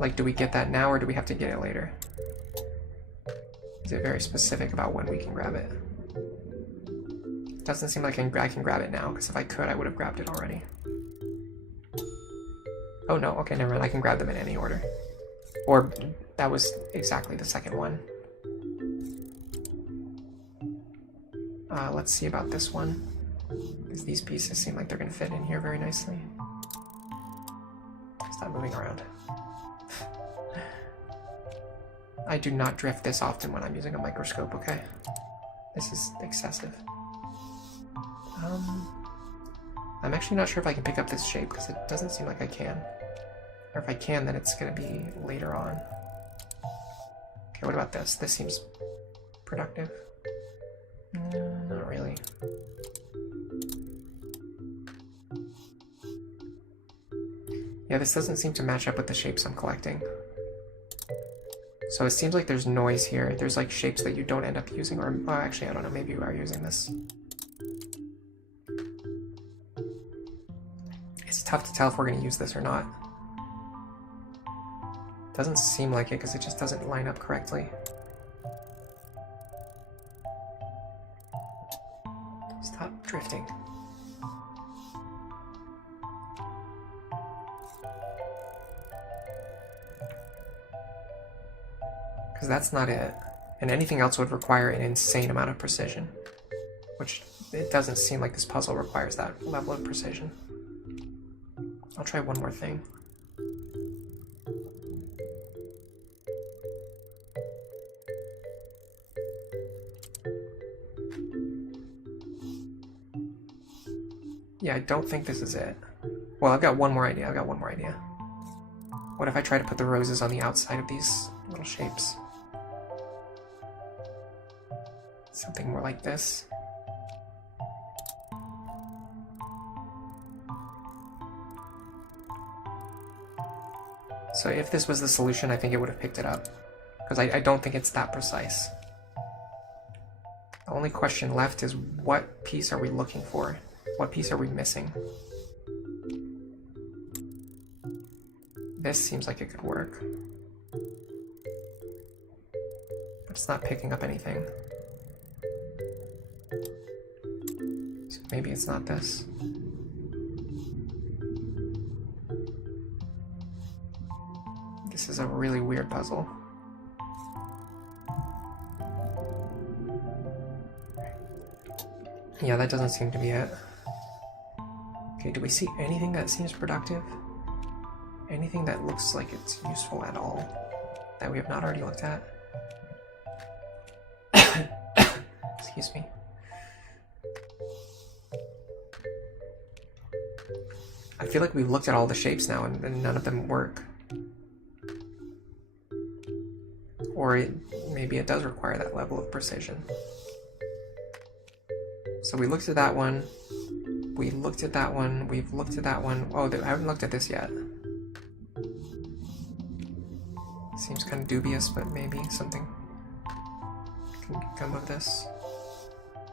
Like, do we get that now, or do we have to get it later? Is it very specific about when we can grab it? Doesn't seem like I can grab it now, because if I could, I would have grabbed it already. Oh no, okay, never mind. I can grab them in any order. Or that was exactly the second one. Let's see about this one, because these pieces seem like they're going to fit in here very nicely. Stop moving around. I do not drift this often when I'm using a microscope, okay? This is excessive. I'm actually not sure if I can pick up this shape, because it doesn't seem like I can. Or if I can, then it's going to be later on. Okay, what about this? This seems productive. Not really. Yeah, this doesn't seem to match up with the shapes I'm collecting. So it seems like there's noise here. There's like shapes that you don't end up using, or oh, actually, I don't know, maybe you are using this. It's tough to tell if we're going to use this or not. Doesn't seem like it because it just doesn't line up correctly. Stop drifting. Because that's not it. And anything else would require an insane amount of precision. Which it doesn't seem like this puzzle requires that level of precision. I'll try one more thing. Yeah, I don't think this is it. Well, I've got one more idea. What if I try to put the roses on the outside of these little shapes? Something more like this. So if this was the solution, I think it would have picked it up. Because I don't think it's that precise. The only question left is, what piece are we looking for? What piece are we missing? This seems like it could work. But it's not picking up anything. So maybe it's not this. This is a really weird puzzle. Yeah, that doesn't seem to be it. Okay, do we see anything that seems productive? Anything that looks like it's useful at all that we have not already looked at? Excuse me. I feel like we've looked at all the shapes now and none of them work. Or maybe it does require that level of precision. So we looked at that one. We looked at that one. We've looked at that one. Oh, I haven't looked at this yet. Seems kind of dubious, but maybe something can come of this.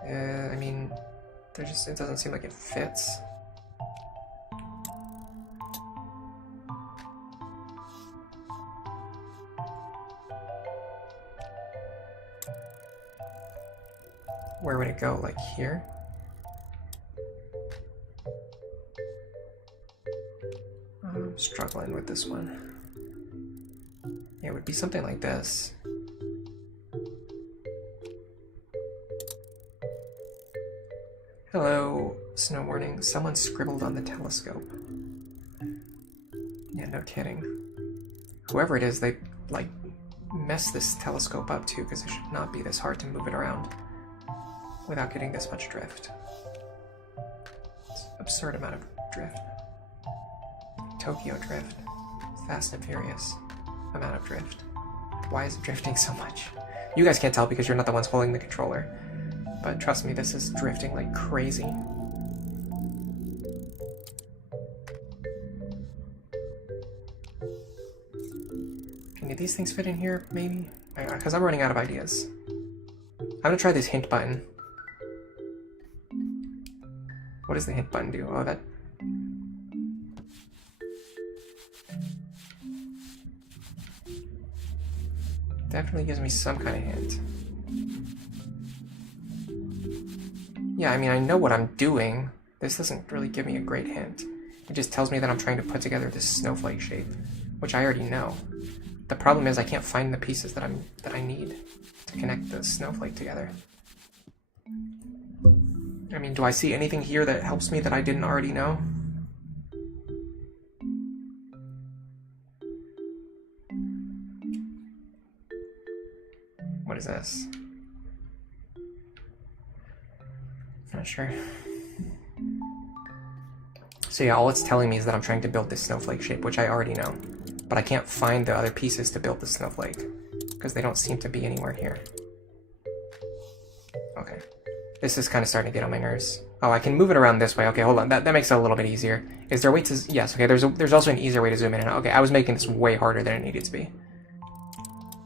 I mean, it doesn't seem like it fits. Where would it go? Like here? I'm struggling with this one. Yeah, it would be something like this. Hello, snow warning. Someone scribbled on the telescope. Yeah, no kidding. Whoever it is, they, like, messed this telescope up too, because it should not be this hard to move it around without getting this much drift. It's an absurd amount of drift. Tokyo drift. Fast and Furious amount of drift. Why is it drifting so much? You guys can't tell because you're not the ones holding the controller. But trust me, this is drifting like crazy. Can these things fit in here, maybe? Because I'm running out of ideas. I'm gonna try this hint button. What does the hint button do? Oh, that... definitely gives me some kind of hint. Yeah, I mean, I know what I'm doing. This doesn't really give me a great hint. It just tells me that I'm trying to put together this snowflake shape, which I already know. The problem is I can't find the pieces that I need to connect the snowflake together. I mean, do I see anything here that helps me that I didn't already know? What is this? Not sure. So yeah, all it's telling me is that I'm trying to build this snowflake shape, which I already know. But I can't find the other pieces to build the snowflake, because they don't seem to be anywhere here. Okay. This is kind of starting to get on my nerves. Oh, I can move it around this way. Okay, hold on. That makes it a little bit easier. Is there a way to... Yes, okay, there's also an easier way to zoom in and out. Okay, I was making this way harder than it needed to be.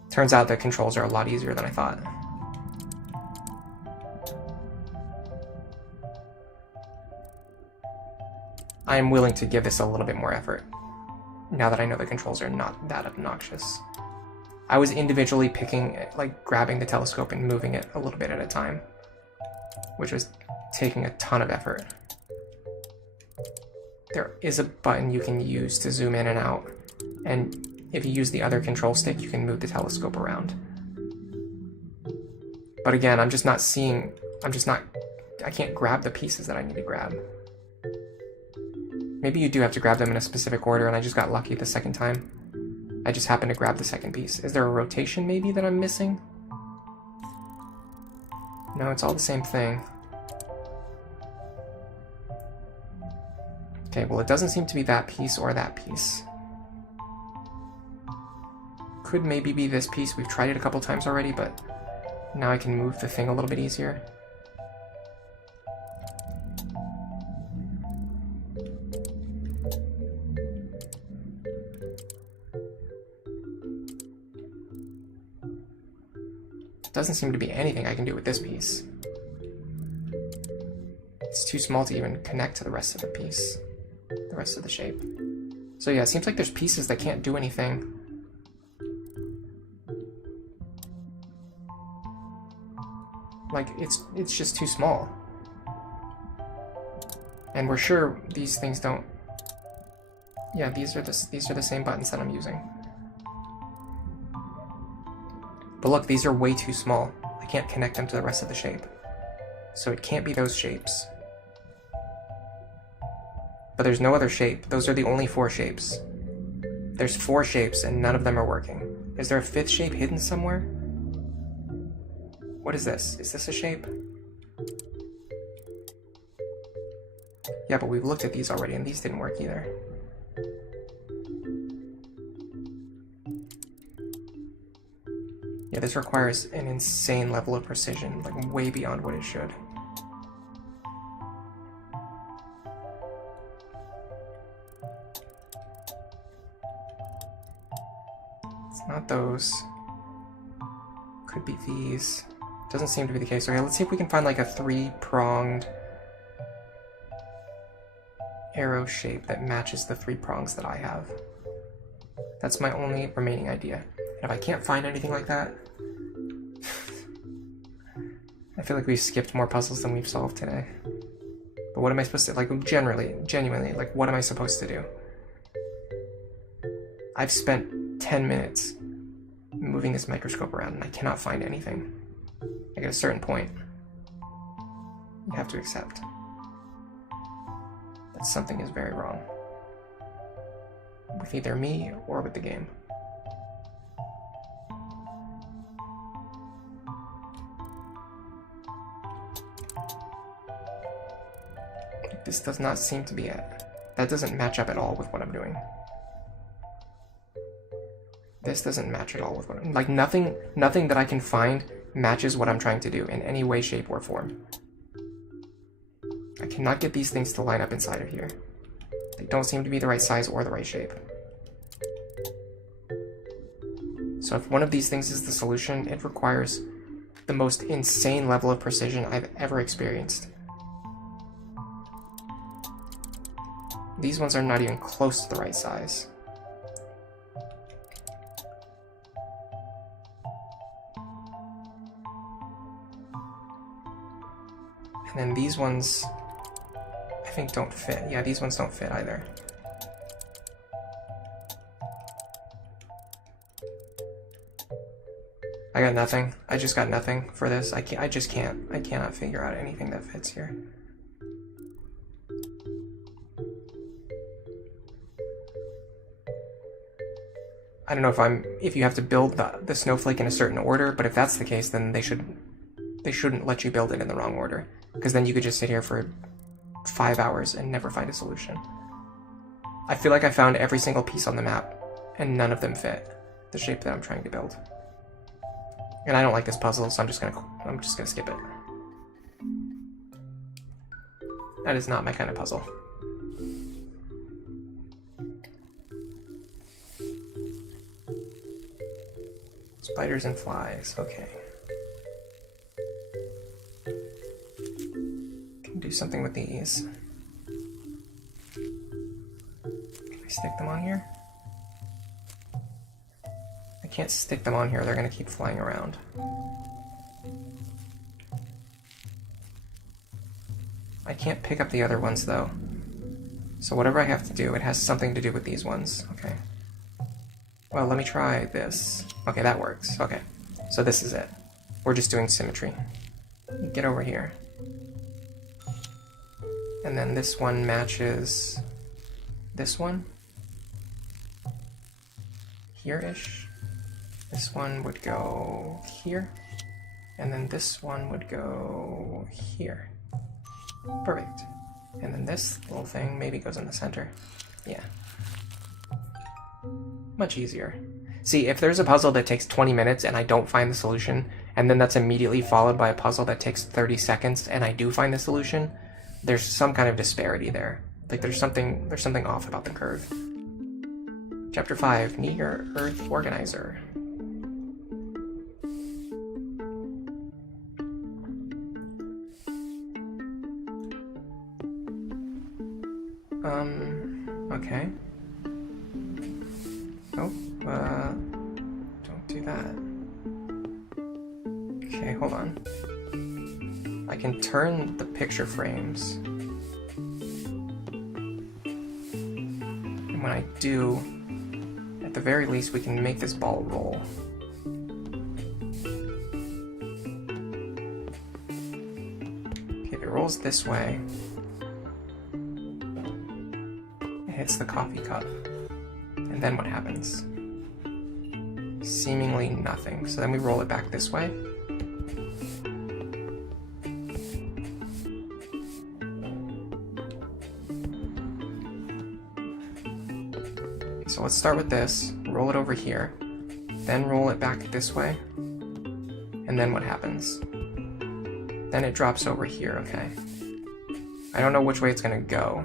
Turns out the controls are a lot easier than I thought. I am willing to give this a little bit more effort, now that I know the controls are not that obnoxious. I was individually picking, like, grabbing the telescope and moving it a little bit at a time, which was taking a ton of effort. There is a button you can use to zoom in and out, and if you use the other control stick, you can move the telescope around. But again, I'm just not seeing, I can't grab the pieces that I need to grab. Maybe you do have to grab them in a specific order, and I just got lucky the second time. I just happened to grab the second piece. Is there a rotation maybe that I'm missing? No, it's all the same thing. Okay, well, it doesn't seem to be that piece or that piece. Could maybe be this piece. We've tried it a couple times already, but now I can move the thing a little bit easier. Doesn't seem to be anything I can do with this piece. It's too small to even connect to the rest of the piece, the rest of the shape. So yeah, it seems like there's pieces that can't do anything. Like, it's just too small. And we're sure these things don't... Yeah, these are the same buttons that I'm using. But look, these are way too small. I can't connect them to the rest of the shape. So it can't be those shapes. But there's no other shape. Those are the only 4 shapes. There's 4 shapes and none of them are working. Is there a 5th shape hidden somewhere? What is this? Is this a shape? Yeah, but we've looked at these already and these didn't work either. Yeah, this requires an insane level of precision, like way beyond what it should. It's not not those. Could be these. Doesn't seem to be the case. Okay, let's see if we can find like a 3-pronged arrow shape that matches the 3 prongs that I have. That's my only remaining idea. And if I can't find anything like that, I feel like we've skipped more puzzles than we've solved today. But what am I supposed to, like, genuinely, like, what am I supposed to do? I've spent 10 minutes moving this microscope around and I cannot find anything. Like, at a certain point, you have to accept that something is very wrong with either me or with the game. This does not seem to be it. That doesn't match up at all with what I'm doing. This doesn't match at all with what I'm, like, nothing that I can find matches what I'm trying to do in any way, shape, or form. I cannot get these things to line up inside of here. They don't seem to be the right size or the right shape. So if one of these things is the solution, it requires the most insane level of precision I've ever experienced. These ones are not even close to the right size. And then these ones, I think, don't fit. Yeah, these ones don't fit either. I got nothing. I just got nothing for this. I cannot figure out anything that fits here. I don't know if you have to build the snowflake in a certain order, but if that's the case, then they shouldn't let you build it in the wrong order, because then you could just sit here for 5 hours and never find a solution. I feel like I found every single piece on the map, and none of them fit the shape that I'm trying to build. And I don't like this puzzle, so I'm just gonna skip it. That is not my kind of puzzle. Spiders and flies, okay. Can do something with these. Can I stick them on here? I can't stick them on here, they're gonna keep flying around. I can't pick up the other ones though. So whatever I have to do, it has something to do with these ones, okay. Well, let me try this. Okay, that works. Okay, so this is it. We're just doing symmetry. Get over here. And then this one matches this one. Here-ish. This one would go here. And then this one would go here. Perfect. And then this little thing maybe goes in the center. Yeah. Much easier. See, if there's a puzzle that takes 20 minutes and I don't find the solution, and then that's immediately followed by a puzzle that takes 30 seconds and I do find the solution, there's some kind of disparity there. Like there's something off about the curve. Chapter 5, Near Earth Organizer. Okay. Oh, don't do that. Okay, hold on. I can turn the picture frames. And when I do, at the very least, we can make this ball roll. Okay, if it rolls this way, it hits the coffee cup. And then what happens? Seemingly nothing. So then we roll it back this way. So let's start with this, roll it over here, then roll it back this way, and then what happens? Then it drops over here, okay. I don't know which way it's gonna go.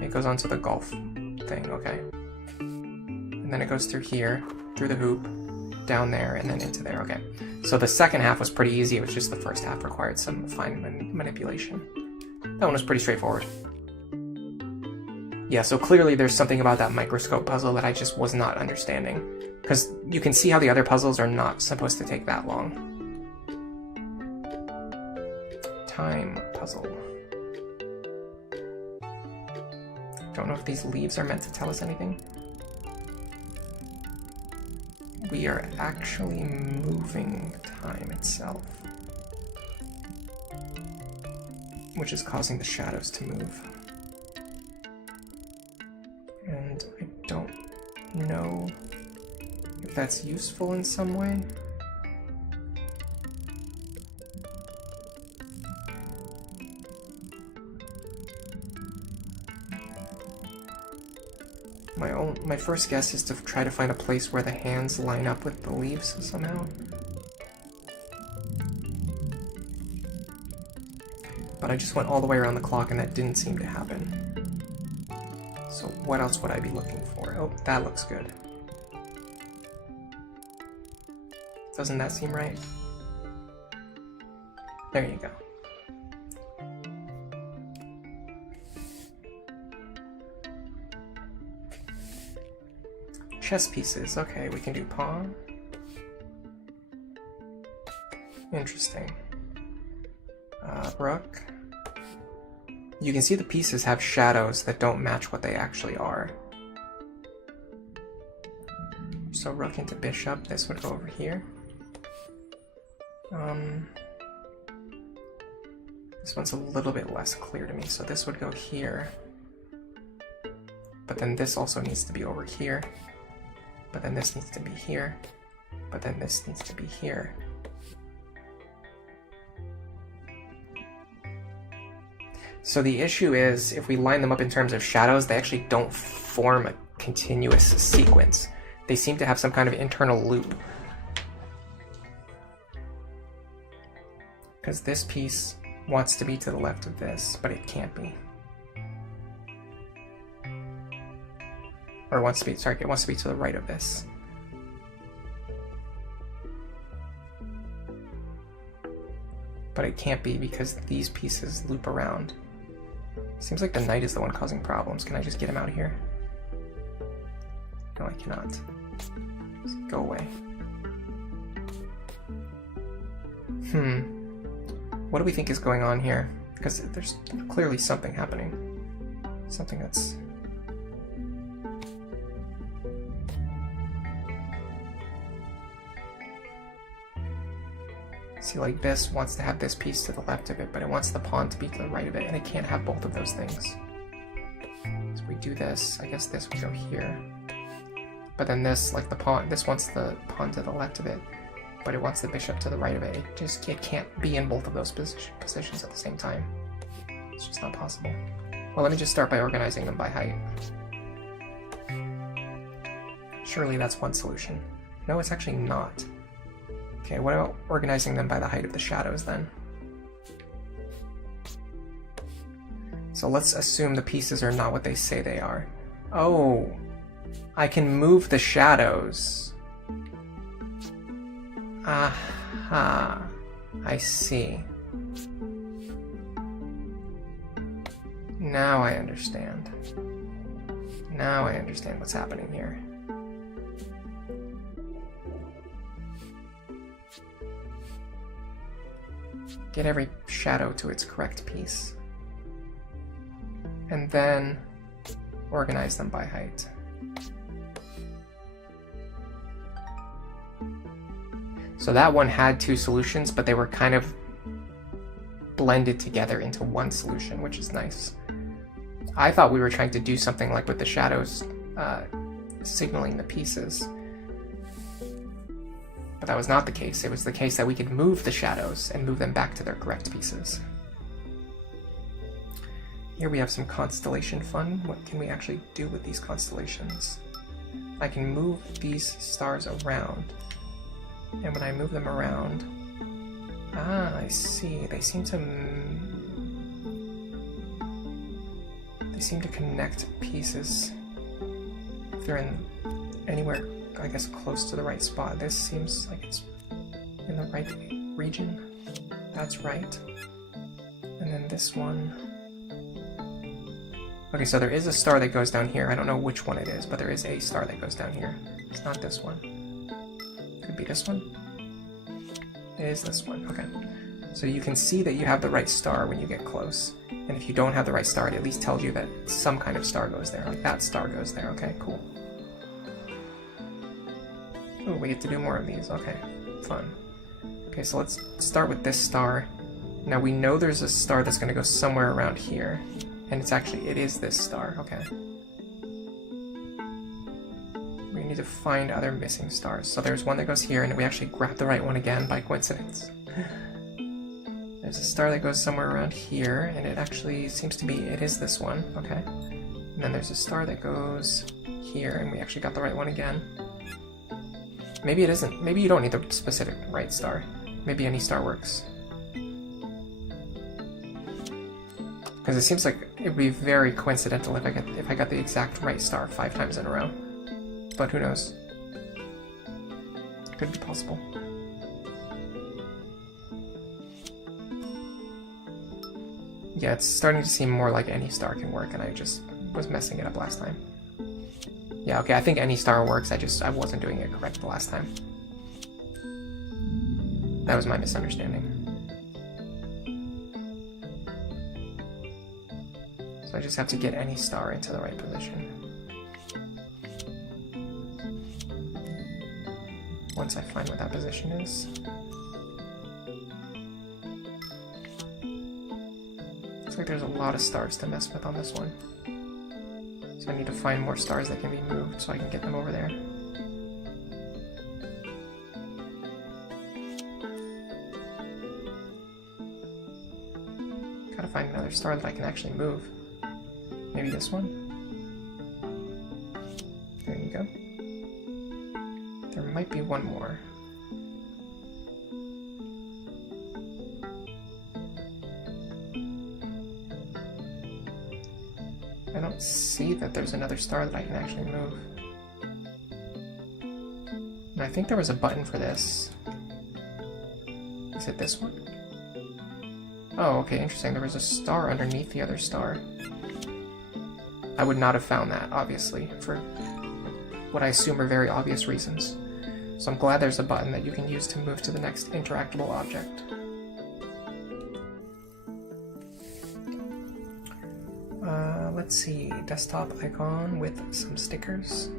It goes onto the golf thing, okay. And then it goes through here, through the hoop, down there, and then into there. Okay. So the second half was pretty easy. It was just the first half required some fine manipulation. That one was pretty straightforward. Yeah, so clearly there's something about that microscope puzzle that I just was not understanding. Because you can see how the other puzzles are not supposed to take that long. Time puzzle. Don't know if these leaves are meant to tell us anything. We are actually moving time itself, which is causing the shadows to move. And I don't know if that's useful in some way. My first guess is to try to find a place where the hands line up with the leaves somehow. But I just went all the way around the clock and that didn't seem to happen. So what else would I be looking for? Oh, that looks good. Doesn't that seem right? There you go. Chess pieces. Okay, we can do pawn. Interesting. Rook. You can see the pieces have shadows that don't match what they actually are. So rook into bishop, this would go over here. This one's a little bit less clear to me, so this would go here. But then this also needs to be over here. But then this needs to be here. But then this needs to be here. So the issue is, if we line them up in terms of shadows, they actually don't form a continuous sequence. They seem to have some kind of internal loop. Because this piece wants to be to the left of this, but it can't be. Or it wants to be, sorry, it wants to be to the right of this. But it can't be because these pieces loop around. Seems like the knight is the one causing problems. Can I just get him out of here? No, I cannot. Just go away. What do we think is going on here? Because there's clearly something happening. Something that's... See, like this wants to have this piece to the left of it, but it wants the pawn to be to the right of it, and it can't have both of those things. So we do this, I guess this would go here. But then this, like the pawn, this wants the pawn to the left of it, but it wants the bishop to the right of it. It can't be in both of those positions at the same time. It's just not possible. Well, let me just start by organizing them by height. Surely that's one solution. No, it's actually not. Okay, what about organizing them by the height of the shadows then? So let's assume the pieces are not what they say they are. Oh, I can move the shadows. Aha, I see. Now I understand. Now I understand what's happening here. Get every shadow to its correct piece. And then organize them by height. So that one had two solutions, but they were kind of blended together into one solution, which is nice. I thought we were trying to do something like with the shadows signaling the pieces. But that was not the case. It was the case that we could move the shadows and move them back to their correct pieces. Here we have some constellation fun. What can we actually do with these constellations? I can move these stars around. And when I move them around... Ah, I see. They seem to connect pieces if they're in anywhere I guess, close to the right spot. This seems like it's in the right region. That's right. And then this one. Okay, so there is a star that goes down here. I don't know which one it is, but there is a star that goes down here. It's not this one. Could be this one. It is this one. Okay. So you can see that you have the right star when you get close. And if you don't have the right star, it at least tells you that some kind of star goes there. Like that star goes there. Okay, cool. Oh, we get to do more of these. Okay, fun. Okay, so let's start with this star. Now we know there's a star that's going to go somewhere around here. And it is this star. Okay. We need to find other missing stars. So there's one that goes here, and we actually grabbed the right one again by coincidence. There's a star that goes somewhere around here, and it actually seems to be, it is this one. Okay. And then there's a star that goes here, and we actually got the right one again. Maybe it isn't. Maybe you don't need the specific right star. Maybe any star works. Because it seems like it would be very coincidental if I got the exact right star 5 times in a row. But who knows? Could be possible. Yeah, it's starting to seem more like any star can work, and I just was messing it up last time. Yeah, okay, I think any star works, I wasn't doing it correct the last time. That was my misunderstanding. So I just have to get any star into the right position. Once I find what that position is. Looks like there's a lot of stars to mess with on this one. So I need to find more stars that can be moved so I can get them over there. Gotta find another star that I can actually move. Maybe this one? There you go. There might be one more. I don't see that there's another star that I can actually move. And I think there was a button for this. Is it this one? Oh, okay, interesting. There was a star underneath the other star. I would not have found that, obviously, for what I assume are very obvious reasons. So I'm glad there's a button that you can use to move to the next interactable object. Let's see, desktop icon with some stickers.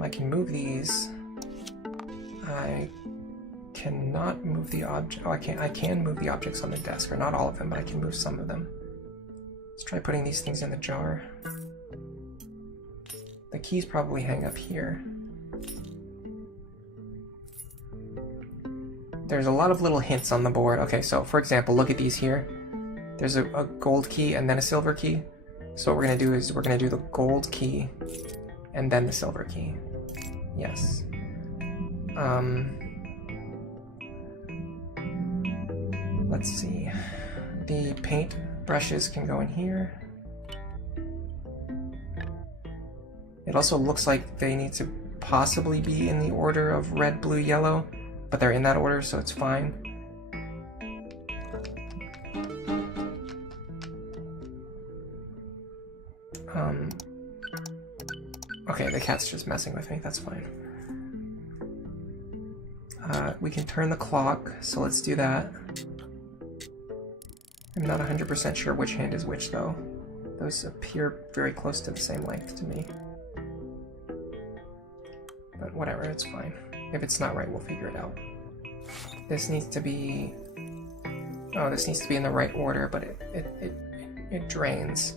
I can move these. I cannot move the object. Oh, I can move the objects on the desk, or not all of them, but I can move some of them. Let's try putting these things in the jar. The keys probably hang up here. There's a lot of little hints on the board. Okay, so for example, look at these here. There's a gold key and then a silver key. So what we're going to do is we're going to do the gold key and then the silver key. Yes. Let's see. The paint brushes can go in here. It also looks like they need to possibly be in the order of red, blue, yellow, but they're in that order, so it's fine. Okay, the cat's just messing with me, that's fine. We can turn the clock, so let's do that. I'm not 100% sure which hand is which, though. Those appear very close to the same length to me. But whatever, it's fine. If it's not right, we'll figure it out. This needs to be... Oh, this needs to be in the right order, but it drains.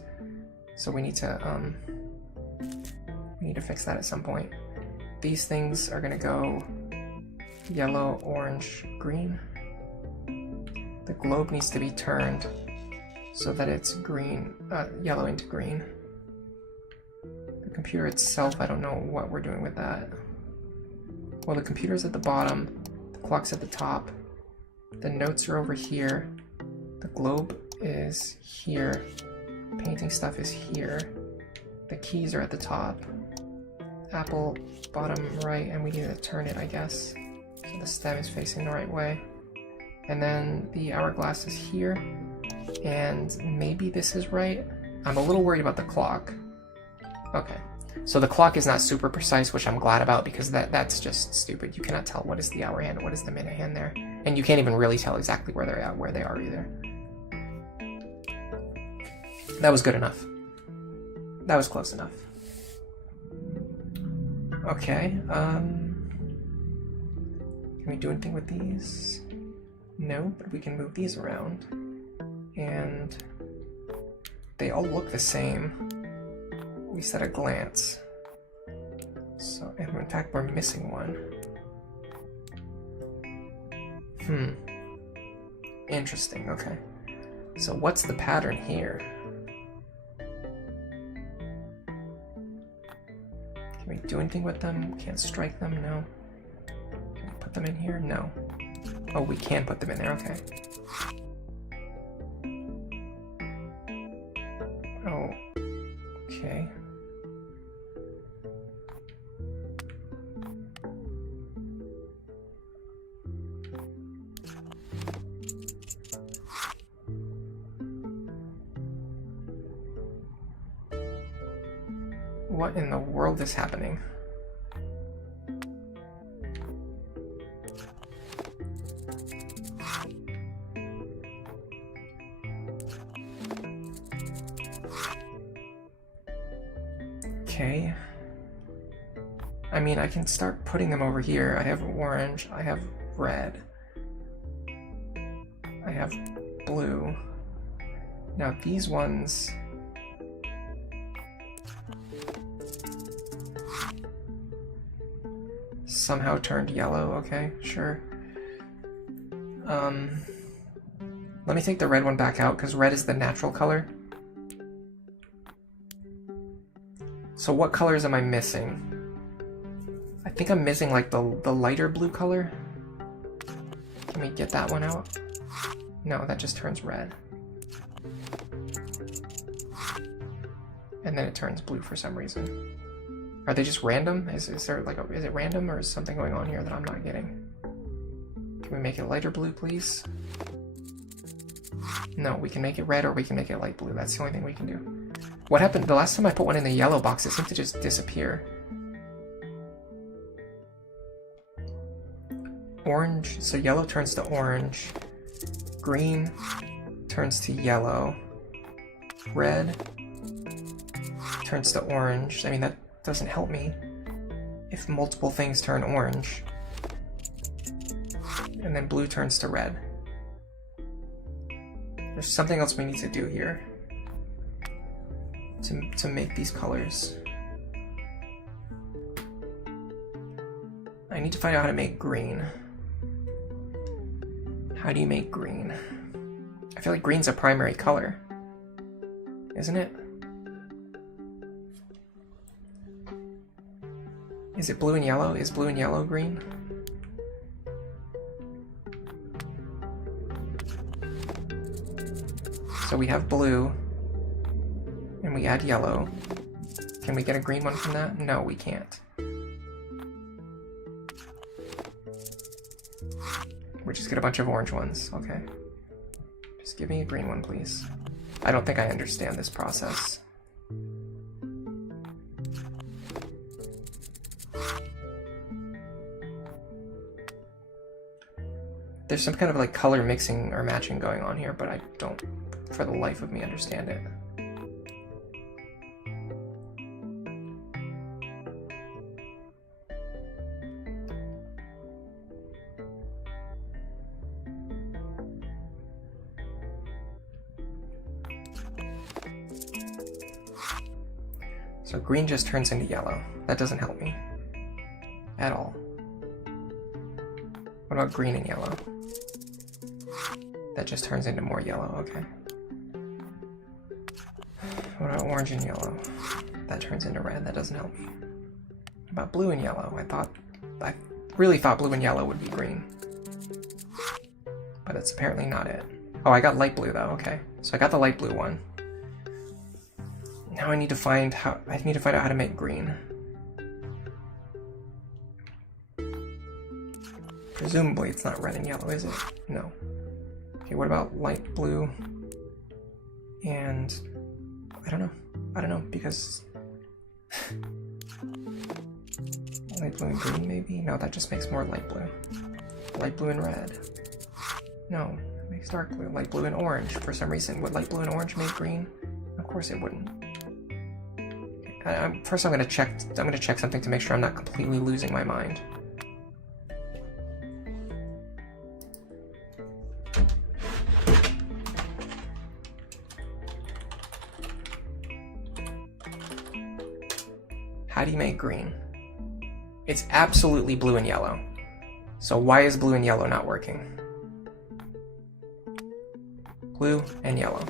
So we need to fix that at some point. These things are gonna go yellow, orange, green. The globe needs to be turned so that it's green, yellow into green. The computer itself, I don't know what we're doing with that. Well, the computer's at the bottom, the clock's at the top, the notes are over here, the globe is here, painting stuff is here, the keys are at the top, apple bottom right, and we need to turn it, I guess, so the stem is facing the right way. And then the hourglass is here, and maybe this is right. I'm a little worried about the clock. Okay, so the clock is not super precise, which I'm glad about, because that's just stupid. You cannot tell what is the hour hand and what is the minute hand there, and you can't even really tell exactly where they're at, where they are either. That was good enough. That was close enough. Okay, can we do anything with these? No, but we can move these around. And they all look the same, at least at a glance. So, and in fact, we're missing one. Interesting, okay. So what's the pattern here? Can we do anything with them? Can't strike them? No. Can we put them in here? No. Oh, we can put them in there, okay. Oh, okay. What in the world is happening? Okay. I mean, I can start putting them over here. I have orange, I have red, I have blue. Now these ones... somehow turned yellow, okay, sure. Let me take the red one back out, because red is the natural color. So what colors am I missing? I think I'm missing like the lighter blue color. Can we get that one out? No, that just turns red. And then it turns blue for some reason. Are they just random? Is there like is it random, or is something going on here that I'm not getting? Can we make it lighter blue, please? No, we can make it red or we can make it light blue. That's the only thing we can do. What happened the last time I put one in the yellow box? It seemed to just disappear. Orange, so yellow turns to orange. Green turns to yellow. Red turns to orange. I mean, that doesn't help me if multiple things turn orange. And then blue turns to red. There's something else we need to do here to make these colors. I need to find out how to make green. How do you make green? I feel like green's a primary color, isn't it? Is it blue and yellow? Is blue and yellow green? So we have blue, and we add yellow. Can we get a green one from that? No, we can't. We just get a bunch of orange ones, okay. Just give me a green one, please. I don't think I understand this process. There's some kind of like color mixing or matching going on here, but I don't, for the life of me, understand it. So green just turns into yellow. That doesn't help me at all. What about green and yellow? That just turns into more yellow, okay. What about orange and yellow? That turns into red, that doesn't help me. What about blue and yellow? I really thought blue and yellow would be green. But it's apparently not it. Oh, I got light blue though, okay. So I got the light blue one. Now I need to find out how to make green. Presumably it's not red and yellow, is it? No. Okay, what about light blue and I don't know because light blue and green maybe? No, that just makes more light blue. Light blue and red. No, it makes dark blue. Light blue and orange. For some reason, would light blue and orange make green? Of course it wouldn't. First I'm gonna check something to make sure I'm not completely losing my mind. How do you make green? It's absolutely blue and yellow. So why is blue and yellow not working? Blue and yellow.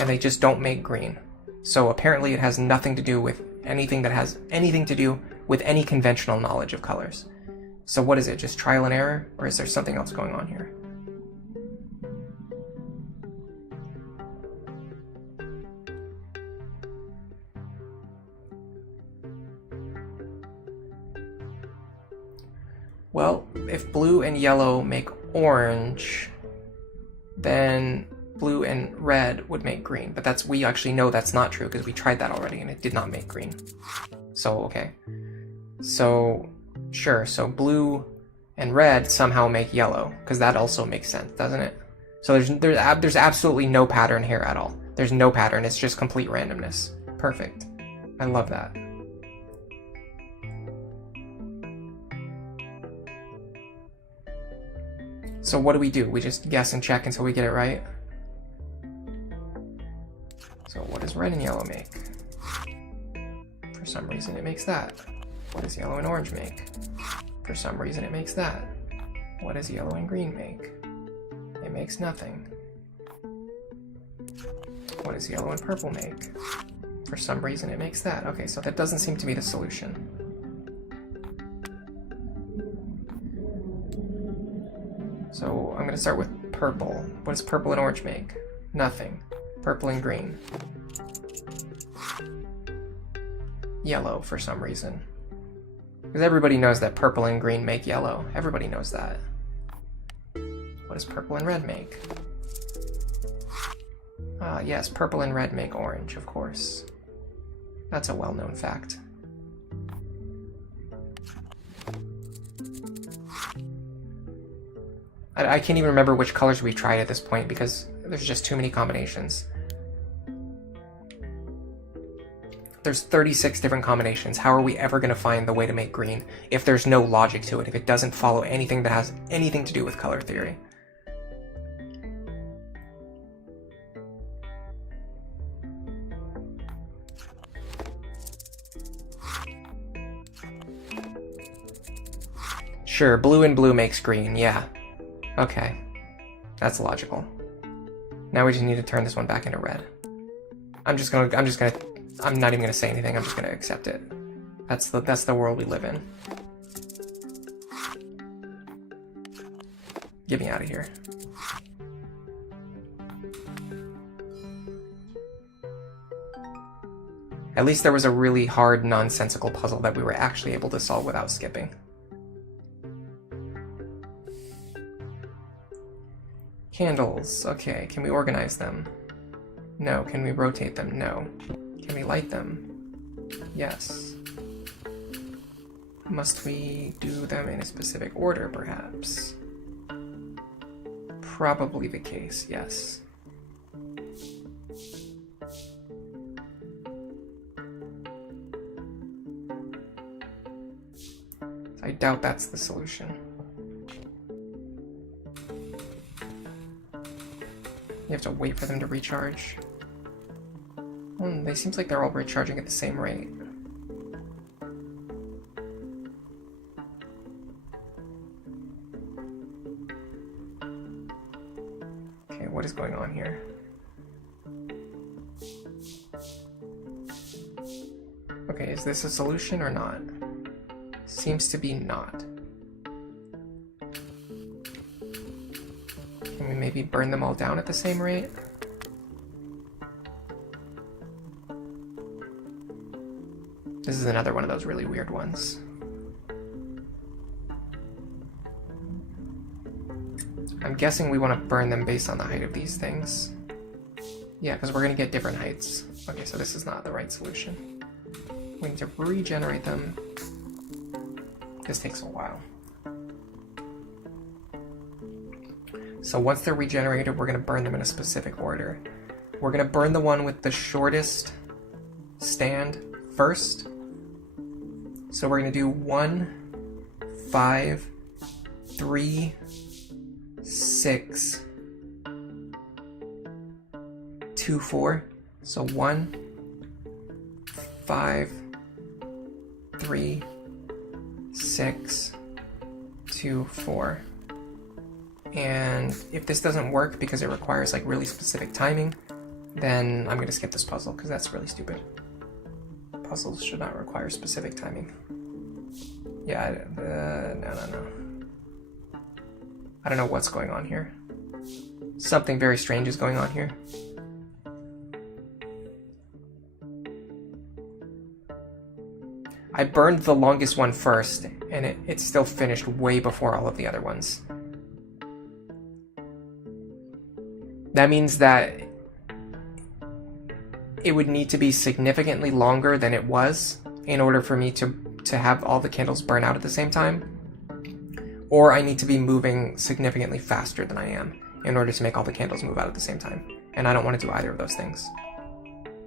And they just don't make green. So apparently it has nothing to do with anything that has anything to do with any conventional knowledge of colors. So what is it, just trial and error? Or is there something else going on here? Well, if blue and yellow make orange, then blue and red would make green. But we actually know that's not true because we tried that already and it did not make green. So, okay. So, sure, so blue and red somehow make yellow because that also makes sense, doesn't it? So there's absolutely no pattern here at all. There's no pattern, it's just complete randomness. Perfect. I love that. So what do? We just guess and check until we get it right? So what does red and yellow make? For some reason it makes that. What does yellow and orange make? For some reason it makes that. What does yellow and green make? It makes nothing. What does yellow and purple make? For some reason it makes that. Okay, so that doesn't seem to be the solution. So I'm going to start with purple. What does purple and orange make? Nothing. Purple and green. Yellow for some reason. Because everybody knows that purple and green make yellow. Everybody knows that. What does purple and red make? Yes, purple and red make orange, of course. That's a well-known fact. I can't even remember which colors we've tried at this point because there's just too many combinations. There's 36 different combinations. How are we ever going to find the way to make green if there's no logic to it, if it doesn't follow anything that has anything to do with color theory? Sure, blue and blue makes green, yeah. Okay, that's logical. Now we just need to turn this one back into red. I'm not even gonna say anything, I'm just gonna accept it. That's the world we live in. Get me out of here. At least there was a really hard, nonsensical puzzle that we were actually able to solve without skipping. Candles, okay, can we organize them? No. Can we rotate them? No. Can we light them? Yes. Must we do them in a specific order, perhaps? Probably the case, yes. I doubt that's the solution. You have to wait for them to recharge. They seems like they're all recharging at the same rate. Okay, what is going on here? Okay, is this a solution or not? Seems to be not. Can we maybe burn them all down at the same rate? This is another one of those really weird ones. I'm guessing we want to burn them based on the height of these things. Yeah, because we're going to get different heights. Okay, so this is not the right solution. We need to regenerate them. This takes a while. So once they're regenerated, we're going to burn them in a specific order. We're going to burn the one with the shortest stand first. So we're going to do 1, 5, 3, 6, 2, 4. So 1, 5, 3, 6, 2, 4. And if this doesn't work because it requires like really specific timing, then I'm going to skip this puzzle because that's really stupid. Puzzles should not require specific timing. Yeah, no. I don't know what's going on here. Something very strange is going on here. I burned the longest one first, and it still finished way before all of the other ones. That means that it would need to be significantly longer than it was in order for me to have all the candles burn out at the same time. Or I need to be moving significantly faster than I am in order to make all the candles move out at the same time. And I don't want to do either of those things.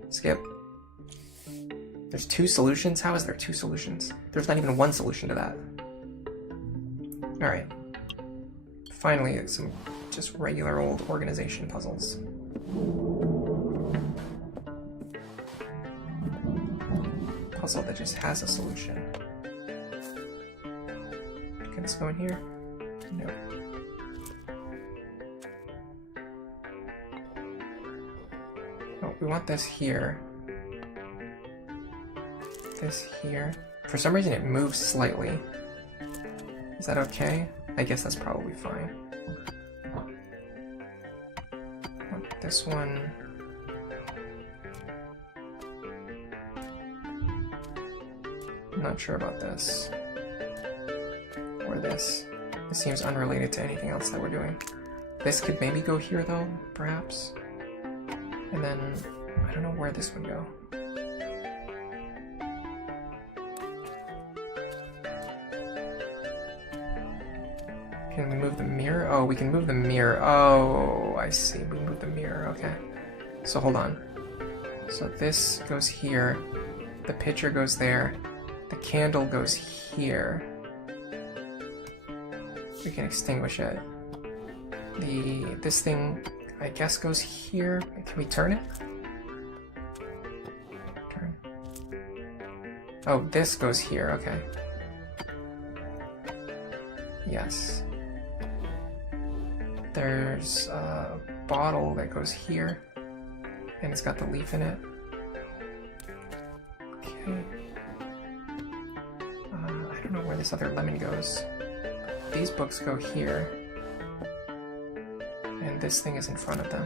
Skip. There's 2 solutions? How is there 2 solutions? There's not even one solution to that. Alright. Finally, some just regular old organization puzzles. Puzzle that just has a solution. Can this go in here? No. Oh, we want this here. This here. For some reason it moves slightly. Is that okay? I guess that's probably fine. This one. I'm not sure about this. Or this. This seems unrelated to anything else that we're doing. This could maybe go here though, perhaps. And then, I don't know where this would go. Can we move the mirror? Oh, we can move the mirror. Oh, I see. We move the mirror. Okay. So hold on. So this goes here. The picture goes there. The candle goes here. We can extinguish it. This thing, I guess, goes here. Can we turn it? Turn. Oh, this goes here. Okay. Yes. There's a bottle that goes here, and it's got the leaf in it. Okay. I don't know where this other lemon goes. These books go here, and this thing is in front of them.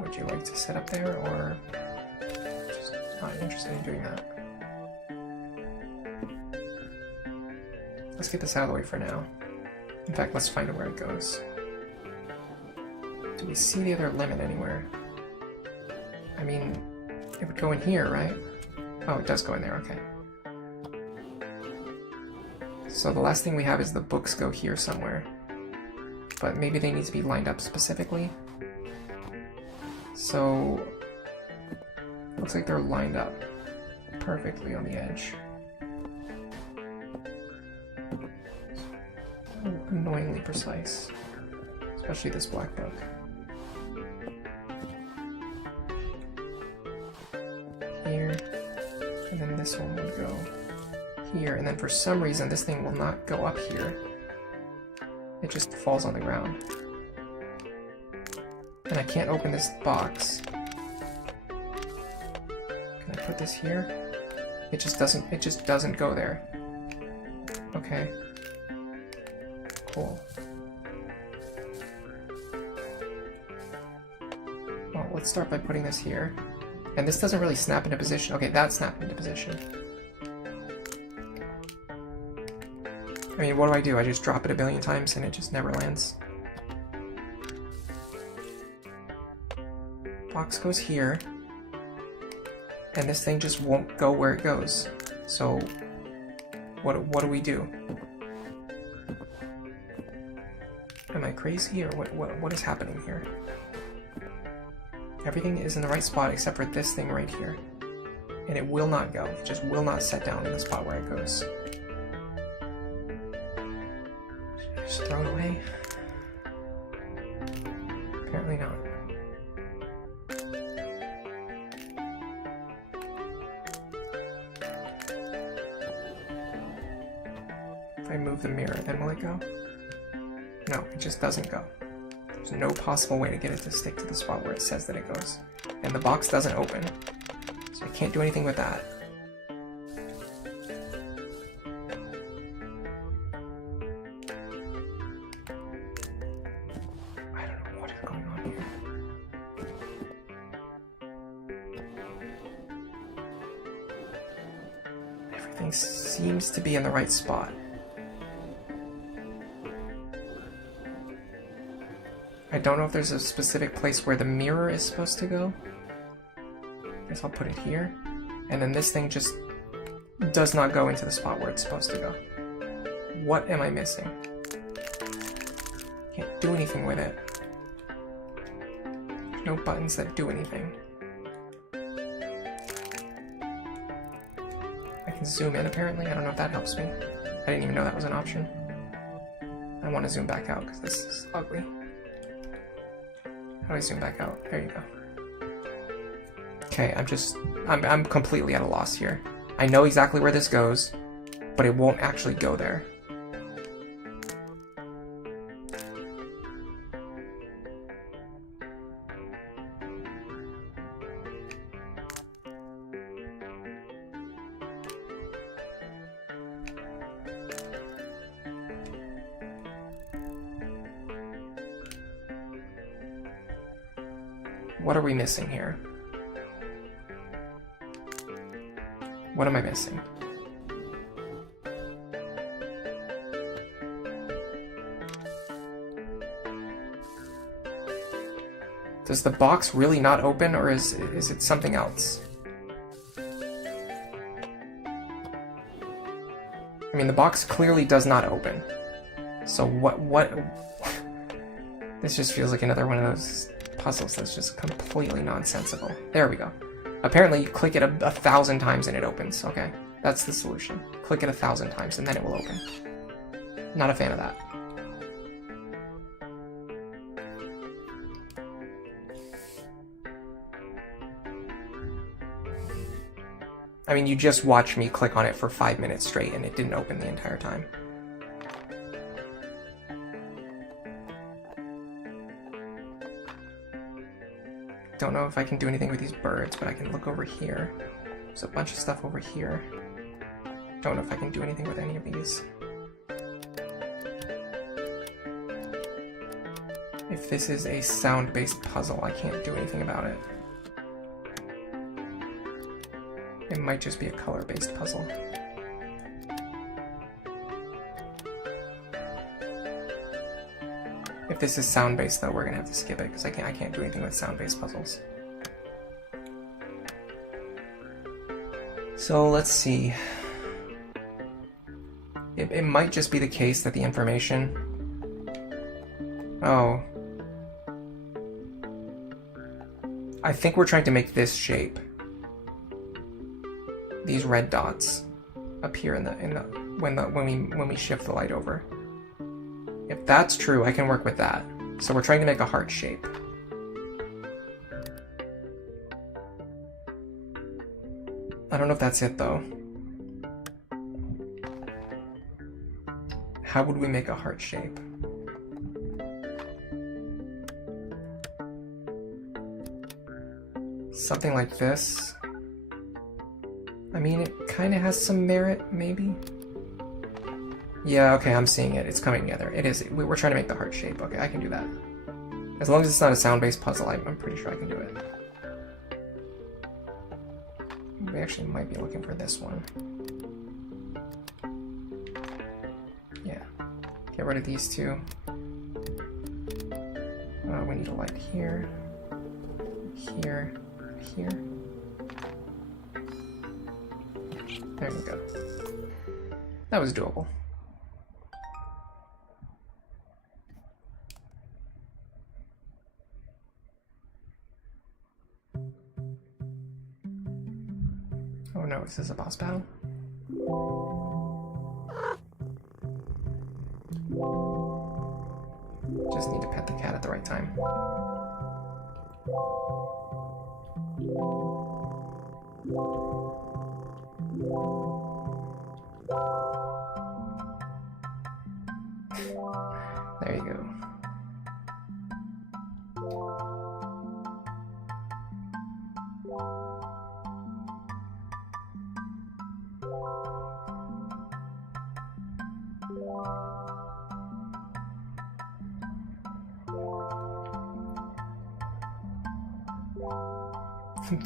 Would you like to sit up there, or just not interested in doing that? Let's get this out of the way for now. In fact, let's find out where it goes. Do we see the other lemon anywhere? I mean, it would go in here, right? Oh, it does go in there, okay. So the last thing we have is the books go here somewhere. But maybe they need to be lined up specifically. So, looks like they're lined up perfectly on the edge. Annoyingly precise, especially this black book. Here, and then this one would go here, and then for some reason this thing will not go up here. It just falls on the ground. And I can't open this box. Can I put this here? It just doesn't go there. Okay. Cool. Well, let's start by putting this here. And this doesn't really snap into position. Okay, that snapped into position. I mean, what do? I just drop it a billion times and it just never lands. Box goes here. And this thing just won't go where it goes. So, what do we do? Am I crazy, or what is happening here? Everything is in the right spot except for this thing right here. And it will not go. It just will not set down in the spot where it goes. Just throw it away? Apparently not. If I move the mirror, then will it go? No, it just doesn't go. There's no possible way to get it to stick to the spot where it says that it goes. And the box doesn't open. So I can't do anything with that. I don't know what is going on here. Everything seems to be in the right spot. I don't know if there's a specific place where the mirror is supposed to go. I guess I'll put it here. And then this thing just does not go into the spot where it's supposed to go. What am I missing? Can't do anything with it. There's no buttons that do anything. I can zoom in apparently. I don't know if that helps me. I didn't even know that was an option. I want to zoom back out because this is ugly. How do I zoom back out? There you go. Okay, I'm completely at a loss here. I know exactly where this goes, but it won't actually go there. What are we missing here? What am I missing? Does the box really not open, or is it something else? I mean, the box clearly does not open. So what This just feels like another one of those puzzles that's just completely nonsensical. There we go. Apparently you click it 1,000 times and it opens. Okay, that's the solution. Click it 1,000 times and then it will open. Not a fan of that. I mean, you just watched me click on it for 5 minutes straight and it didn't open the entire time. Don't know if I can do anything with these birds, but I can look over here. There's a bunch of stuff over here. Don't know if I can do anything with any of these. If this is a sound-based puzzle, I can't do anything about it. It might just be a color-based puzzle. If this is sound-based, though, we're gonna have to skip it because I can't do anything with sound-based puzzles. So let's see. It might just be the case that the information. Oh. I think we're trying to make this shape. These red dots appear when we shift the light over. If that's true, I can work with that. So we're trying to make a heart shape. I don't know if that's it though. How would we make a heart shape? Something like this. I mean, it kind of has some merit, maybe? Yeah, okay, I'm seeing it. It's coming together. It is. We're trying to make the heart shape. Okay, I can do that. As long as it's not a sound-based puzzle, I'm pretty sure I can do it. We actually might be looking for this one. Get rid of these two. We need a light here, here, here. There we go. That was doable. Oh no, is this a boss battle? Just need to pet the cat at the right time. There you go.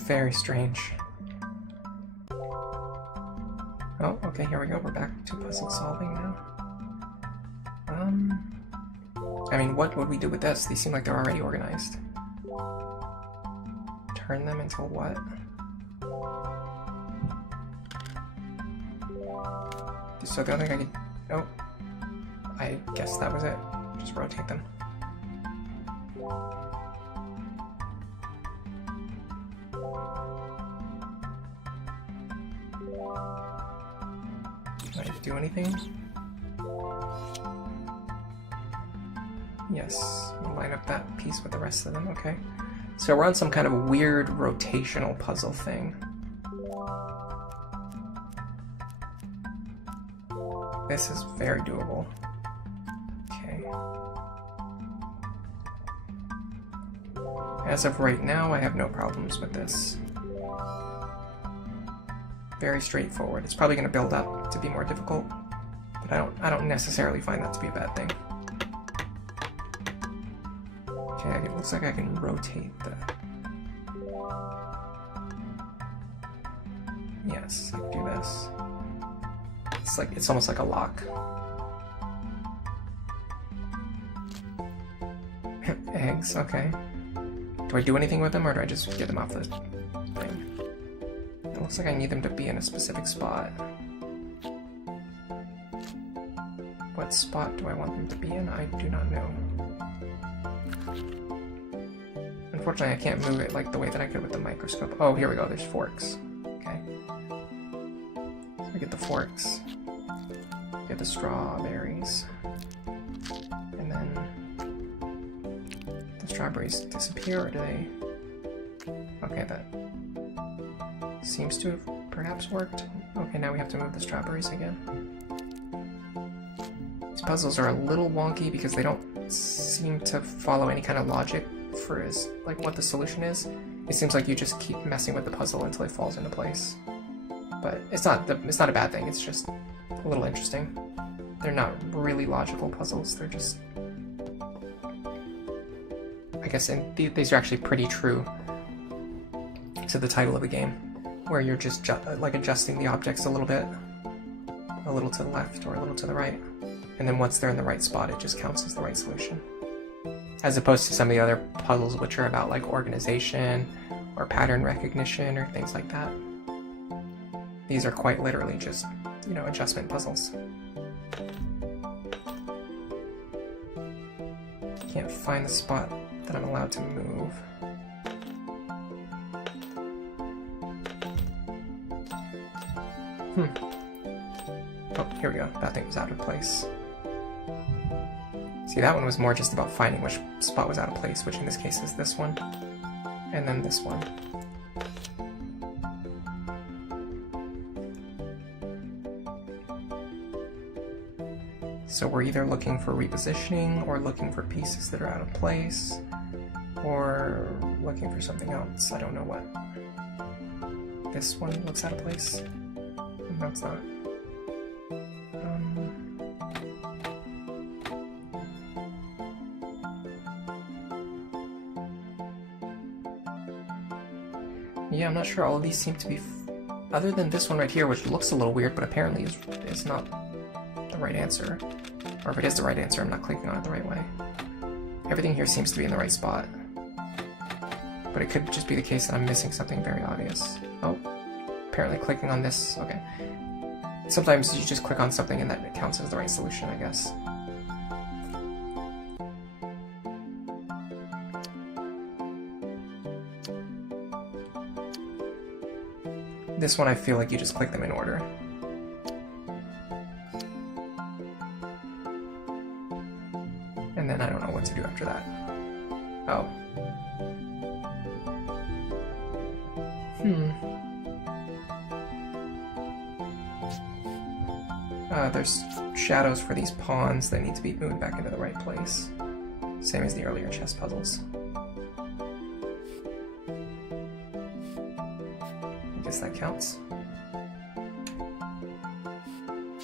Very strange. Oh, okay, here we go. We're back to puzzle solving now. I mean, what would we do with this? These seem like they're already organized. Turn them into what? So the other thing I could... Oh. I guess that was it. Just rotate them. Can I do anything? Yes, line up that piece with the rest of them, okay. So we're on some kind of weird rotational puzzle thing. This is very doable. Okay. As of right now, I have no problems with this. Very straightforward. It's probably going to build up to be more difficult, but I don't necessarily find that to be a bad thing. Okay, it looks like I can rotate that. Yes, I can do this. It's almost like a lock. Eggs, okay. Do I do anything with them, or do I just get them off the thing? It looks like I need them to be in a specific spot. What spot do I want them to be in? I do not know. Unfortunately, I can't move it like the way that I could with the microscope. Oh, here we go, there's forks. Okay. So I get the forks. Get the strawberries. And then the strawberries disappear, or do they? Okay, that seems to have perhaps worked. Okay, now we have to move the strawberries again. These puzzles are a little wonky because they don't seem to follow any kind of logic for like what the solution is. It seems like you just keep messing with the puzzle until it falls into place. But it's not a bad thing, it's just a little interesting. They're not really logical puzzles, they're just... I guess these are actually pretty true to the title of the game, where you're just like adjusting the objects a little bit. A little to the left or a little to the right. And then once they're in the right spot, it just counts as the right solution. As opposed to some of the other puzzles which are about like organization or pattern recognition or things like that. These are quite literally just, you know, adjustment puzzles. Can't find the spot that I'm allowed to move. Oh, here we go. That thing was out of place. See, that one was more just about finding which spot was out of place, which in this case is this one. And then this one. So we're either looking for repositioning, or looking for pieces that are out of place, or looking for something else. I don't know what. This one looks out of place. No, it's not. Yeah, I'm not sure. All of these seem to be... other than this one right here, which looks a little weird, but apparently is not the right answer. Or if it is the right answer, I'm not clicking on it the right way. Everything here seems to be in the right spot. But it could just be the case that I'm missing something very obvious. Oh, apparently clicking on this, okay. Sometimes you just click on something and that counts as the right solution, I guess. This one I feel like you just click them in order. And then I don't know what to do after that. Oh. There's shadows for these pawns that need to be moved back into the right place. Same as the earlier chess puzzles. I guess that counts.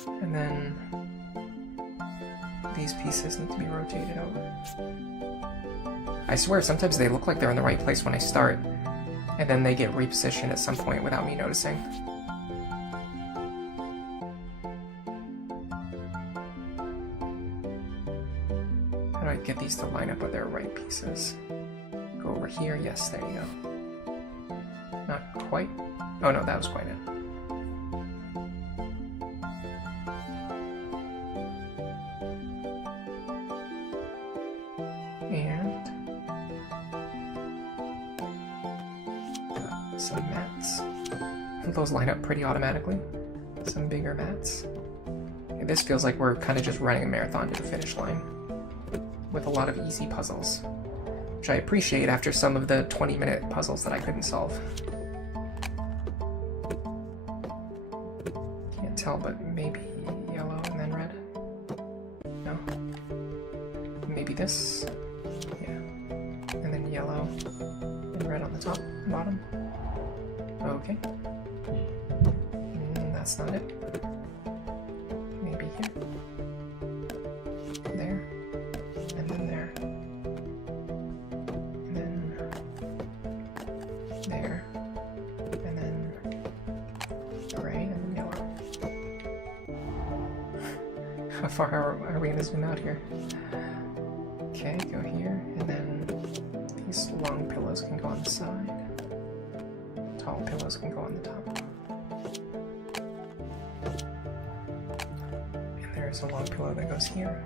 And then these pieces need to be rotated over. I swear sometimes they look like they're in the right place when I start, and then they get repositioned at some point without me noticing. How do I get these to line up with their right pieces? Go over here, yes, there you go. Not quite. Oh no, that was quite it. And some mats. Those line up pretty automatically. Some bigger mats. Okay, this feels like we're kind of just running a marathon to the finish line with a lot of easy puzzles, which I appreciate after some of the 20-minute puzzles that I couldn't solve. Can't tell, but maybe yellow and then red? No. Maybe this? Yeah. And then yellow and red on the top and bottom. Okay. That's not it. Maybe here. There. And then there. And then there. And then gray and then yellow. How far are we gonna zoom out here? Okay, go here, and then these long pillows can go on the side. Tall pillows can go on the top. And there's a long pillow that goes here,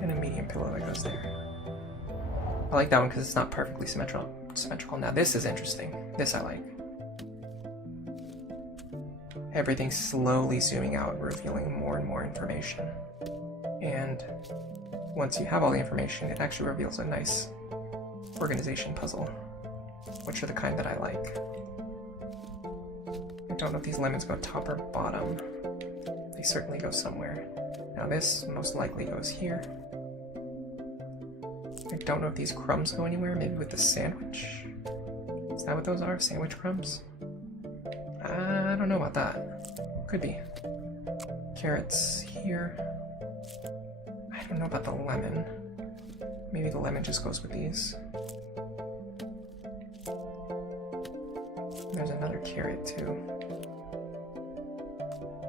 and a medium pillow that goes there. I like that one because it's not perfectly symmetrical. Now this is interesting. This I like. Everything's slowly zooming out, revealing more and more information. And once you have all the information, it actually reveals a nice organization puzzle, which are the kind that I like. I don't know if these lemons go top or bottom. They certainly go somewhere. Now this most likely goes here. I don't know if these crumbs go anywhere, maybe with the sandwich? Is that what those are? Sandwich crumbs? I don't know about that. Could be. Carrots here. I don't know about the lemon. Maybe the lemon just goes with these. There's another carrot too.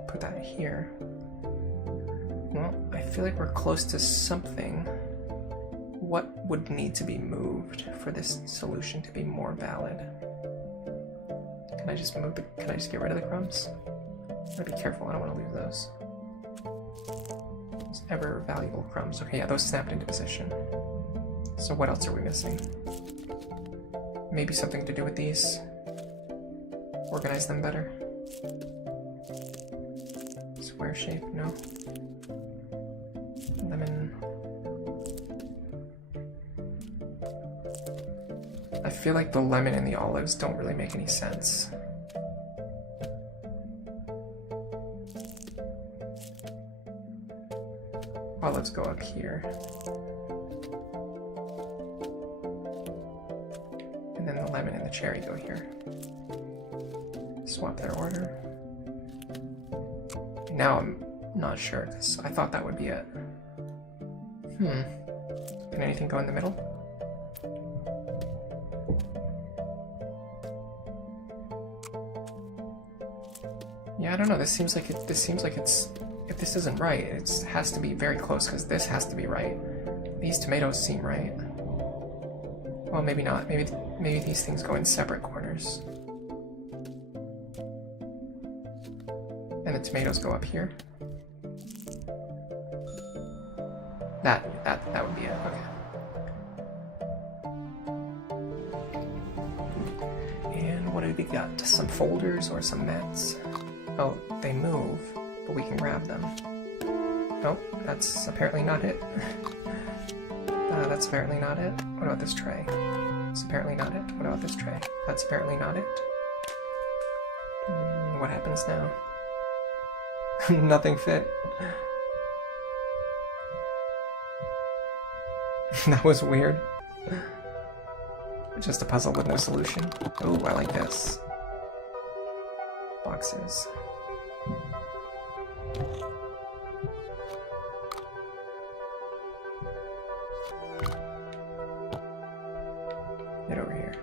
Put that here. Well, I feel like we're close to something. What would need to be moved for this solution to be more valid? Can I just get rid of the crumbs? Gotta be careful, I don't want to lose those. Those ever valuable crumbs. Okay, yeah, those snapped into position. So what else are we missing? Maybe something to do with these. Organize them better. Square shape, no. Lemon. I feel like the lemon and the olives don't really make any sense. Olives go up here. And then the lemon and the cherry go here. Swap their order. Now I'm not sure, because I thought that would be it. Can anything go in the middle? Yeah, I don't know. This seems like it's if this isn't right, it has to be very close, because this has to be right. These tomatoes seem right. Well, maybe not. Maybe these things go in separate corners. And the tomatoes go up here. That would be it. Okay. And what have we got? Some folders or some mats? Oh, they move, but we can grab them. Nope, that's apparently not it. That's apparently not it. What about this tray? It's apparently not it. What about this tray? That's apparently not it. What happens now? Nothing fit. That was weird. Just a puzzle with no solution. Ooh, I like this. Boxes. Get over here.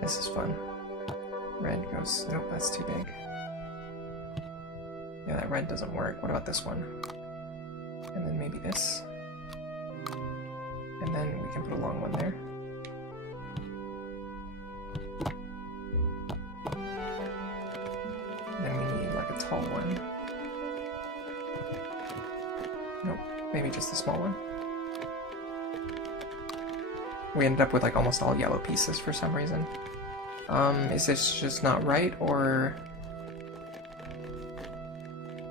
This is fun. Red goes... Nope, that's too big. Yeah, that red doesn't work. What about this one? And then maybe this. And then we can put a long one there. And then we need like a tall one. Nope, maybe just a small one. We ended up with like almost all yellow pieces for some reason. Is this just not right, or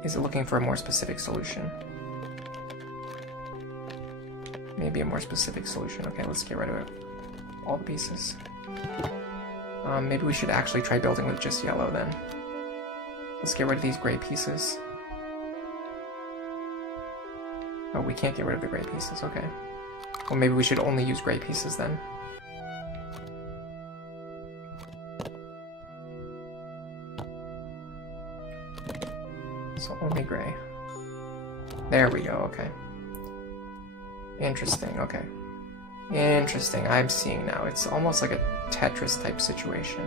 is it looking for a more specific solution? Maybe a more specific solution. Okay, let's get rid of it. All the pieces. Maybe we should actually try building with just yellow then. Let's get rid of these gray pieces. Oh, we can't get rid of the gray pieces, okay. Well, maybe we should only use gray pieces then. So only gray. There we go, okay. Interesting, okay. Interesting, I'm seeing now. It's almost like a Tetris type situation,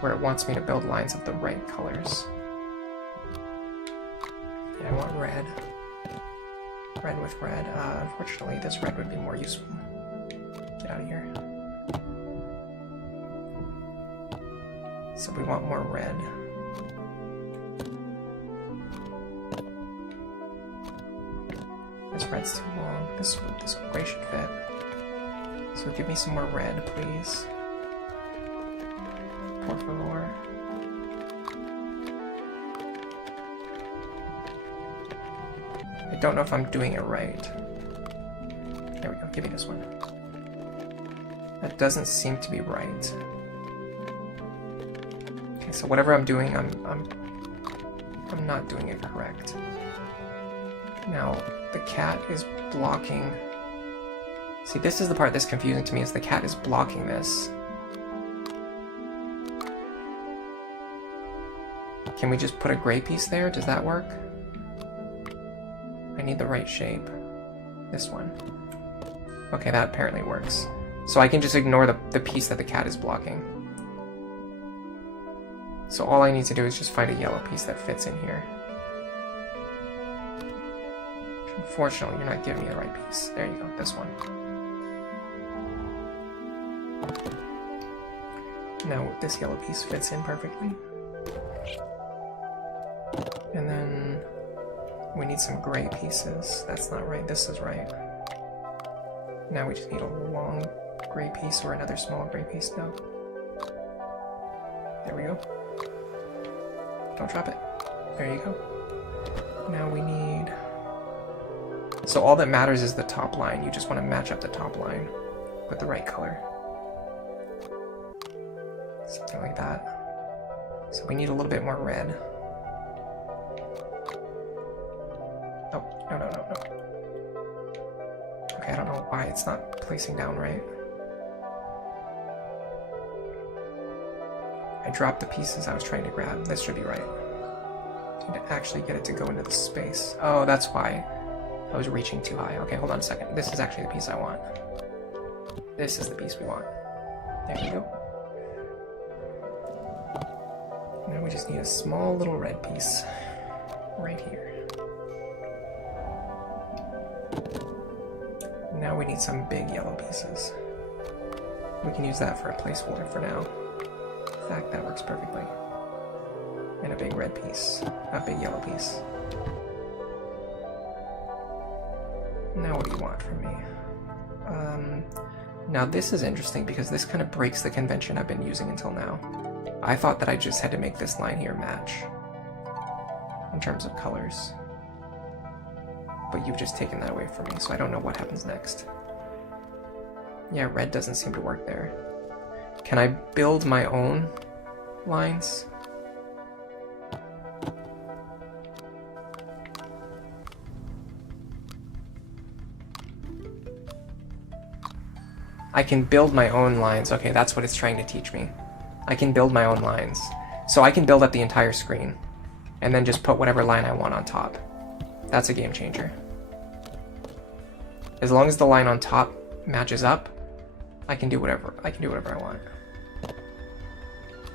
where it wants me to build lines of the right colors. Yeah, I want red. Red with red. Unfortunately, this red would be more useful. Get out of here. So we want more red. This red's too long. This gray should fit. So give me some more red, please. Por favor. I don't know if I'm doing it right. There we go, give me this one. That doesn't seem to be right. Okay, so whatever I'm doing, I'm not doing it correct. Now, the cat is blocking... See, this is the part that's confusing to me, is the cat is blocking this. Can we just put a gray piece there? Does that work? I need the right shape. This one. Okay, that apparently works. So I can just ignore the piece that the cat is blocking. So all I need to do is just find a yellow piece that fits in here. Unfortunately, you're not giving me the right piece. There you go, this one. Now this yellow piece fits in perfectly. And then we need some gray pieces. That's not right, this is right. Now we just need a long gray piece or another small gray piece now. There we go. Don't drop it. There you go. Now we need... So all that matters is the top line. You just want to match up the top line with the right color. Something like that. So we need a little bit more red. Oh, no. Okay, I don't know why it's not placing down right. I dropped the pieces I was trying to grab. This should be right. I need to actually get it to go into the space. Oh, that's why. I was reaching too high. Okay, hold on a second. This is actually the piece I want. This is the piece we want. There you go. Now we just need a small little red piece right here. Now we need some big yellow pieces. We can use that for a placeholder for now. In fact, that works perfectly. And a big red piece, a big yellow piece. Now what do you want from me? Now this is interesting because this kind of breaks the convention I've been using until now. I thought that I just had to make this line here match in terms of colors. But you've just taken that away from me, so I don't know what happens next. Yeah, red doesn't seem to work there. Can I build my own lines? I can build my own lines. Okay, that's what it's trying to teach me. I can build my own lines. So I can build up the entire screen and then just put whatever line I want on top. That's a game changer. As long as the line on top matches up, I can do whatever I want.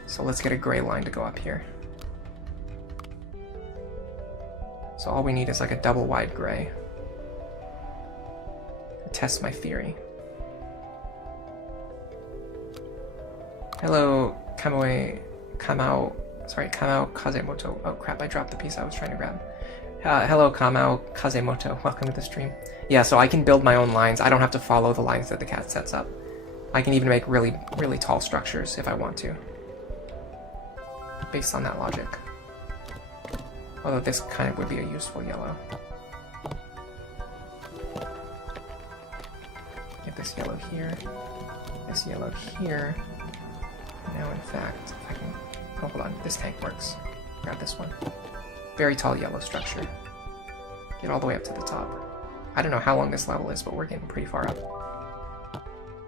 So let's get a gray line to go up here. So all we need is like a double wide gray to test my theory. Hello, Kamao Kazemoto. Oh crap, I dropped the piece I was trying to grab. Hello, Kamao Kazemoto. Welcome to the stream. Yeah, so I can build my own lines. I don't have to follow the lines that the cat sets up. I can even make really, really tall structures if I want to, based on that logic. Although this kind of would be a useful yellow. Get this yellow here, this yellow here. Now, in fact, if I can... Oh, hold on. This tank works. Grab this one. Very tall yellow structure. Get all the way up to the top. I don't know how long this level is, but we're getting pretty far up.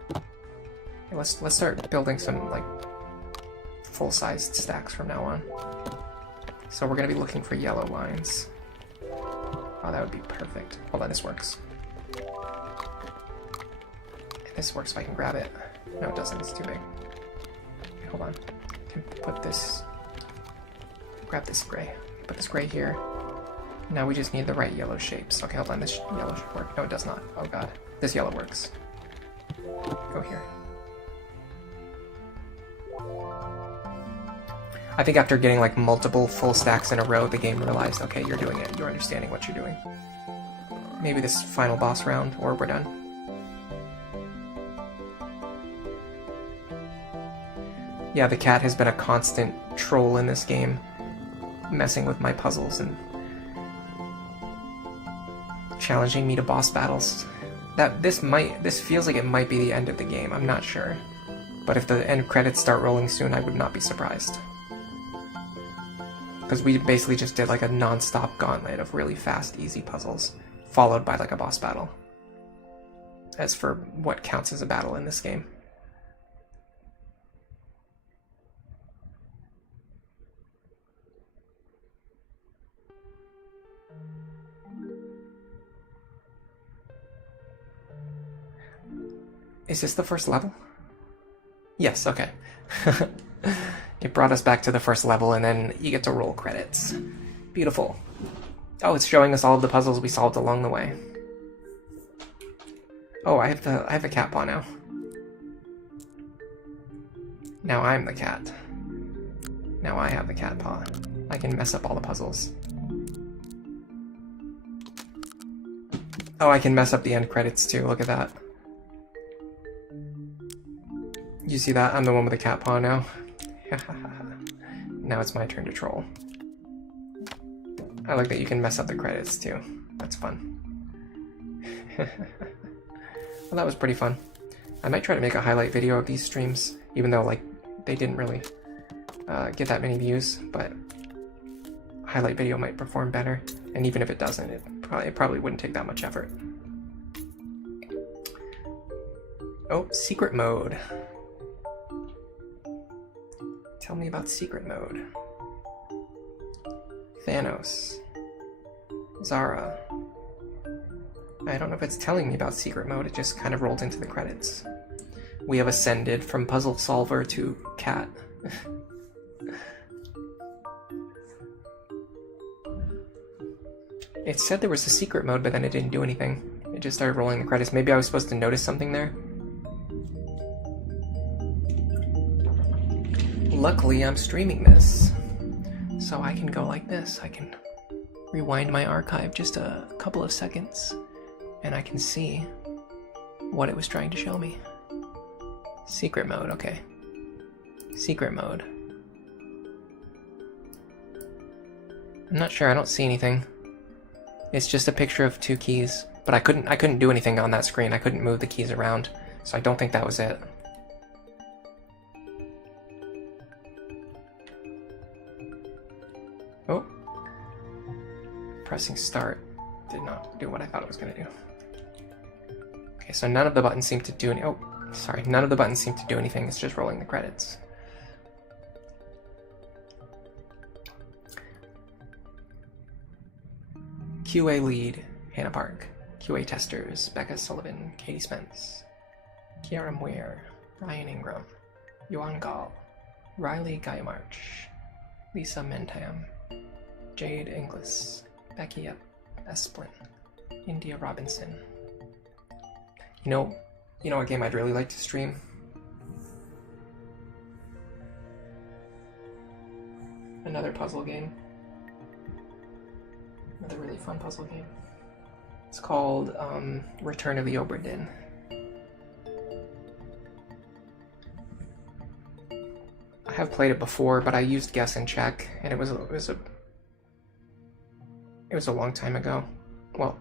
Okay, let's start building some, like, full-sized stacks from now on. So we're going to be looking for yellow lines. Oh, that would be perfect. Hold on, this works. And this works if I can grab it. No, it doesn't. It's too big. Hold on. I can put this... Grab this gray. Put this gray here. Now we just need the right yellow shapes. Okay, hold on. This yellow should work. No, it does not. Oh god. This yellow works. Go here. I think after getting like multiple full stacks in a row, the game realized, okay, you're doing it. You're understanding what you're doing. Maybe this final boss round, or we're done. Yeah, the cat has been a constant troll in this game, messing with my puzzles and challenging me to boss battles. This feels like it might be the end of the game, I'm not sure. But if the end credits start rolling soon, I would not be surprised. Because we basically just did like a non-stop gauntlet of really fast, easy puzzles, followed by like a boss battle. As for what counts as a battle in this game. Is this the first level? Yes, okay. It brought us back to the first level, and then you get to roll credits. Beautiful. Oh, it's showing us all of the puzzles we solved along the way. Oh, I have a cat paw now. Now I'm the cat. Now I have the cat paw. I can mess up all the puzzles. Oh, I can mess up the end credits too, look at that. You see that? I'm the one with the cat paw now. Now it's my turn to troll. I like that you can mess up the credits too. That's fun. Well, that was pretty fun. I might try to make a highlight video of these streams, even though like they didn't really get that many views, but a highlight video might perform better. And even if it doesn't, it probably wouldn't take that much effort. Oh, secret mode. Tell me about secret mode. Thanos. Zara. I don't know if it's telling me about secret mode, it just kind of rolled into the credits. We have ascended from puzzle solver to cat. It said there was a secret mode, but then it didn't do anything. It just started rolling the credits. Maybe I was supposed to notice something there. Luckily, I'm streaming this, so I can go like this. I can rewind my archive just a couple of seconds, and I can see what it was trying to show me. Secret mode, okay. Secret mode. I'm not sure, I don't see anything. It's just a picture of 2 keys, but I couldn't do anything on that screen. I couldn't move the keys around, so I don't think that was it. Oh. Pressing start did not do what I thought it was going to do. Okay, so none of the buttons seem to do any... Oh, sorry. None of the buttons seem to do anything. It's just rolling the credits. QA lead, Hannah Park. QA testers, Becca Sullivan, Katie Spence, Kiara Muir, Ryan Ingram, Yuan Gall, Riley Guymarch, Lisa Mentam, Jade Inglis, Becky Esplin, India Robinson. You know what game I'd really like to stream? Another puzzle game. Another really fun puzzle game. It's called Return of the Obra Dinn. I have played it before, but I used Guess and Check, and it was a long time ago. Well,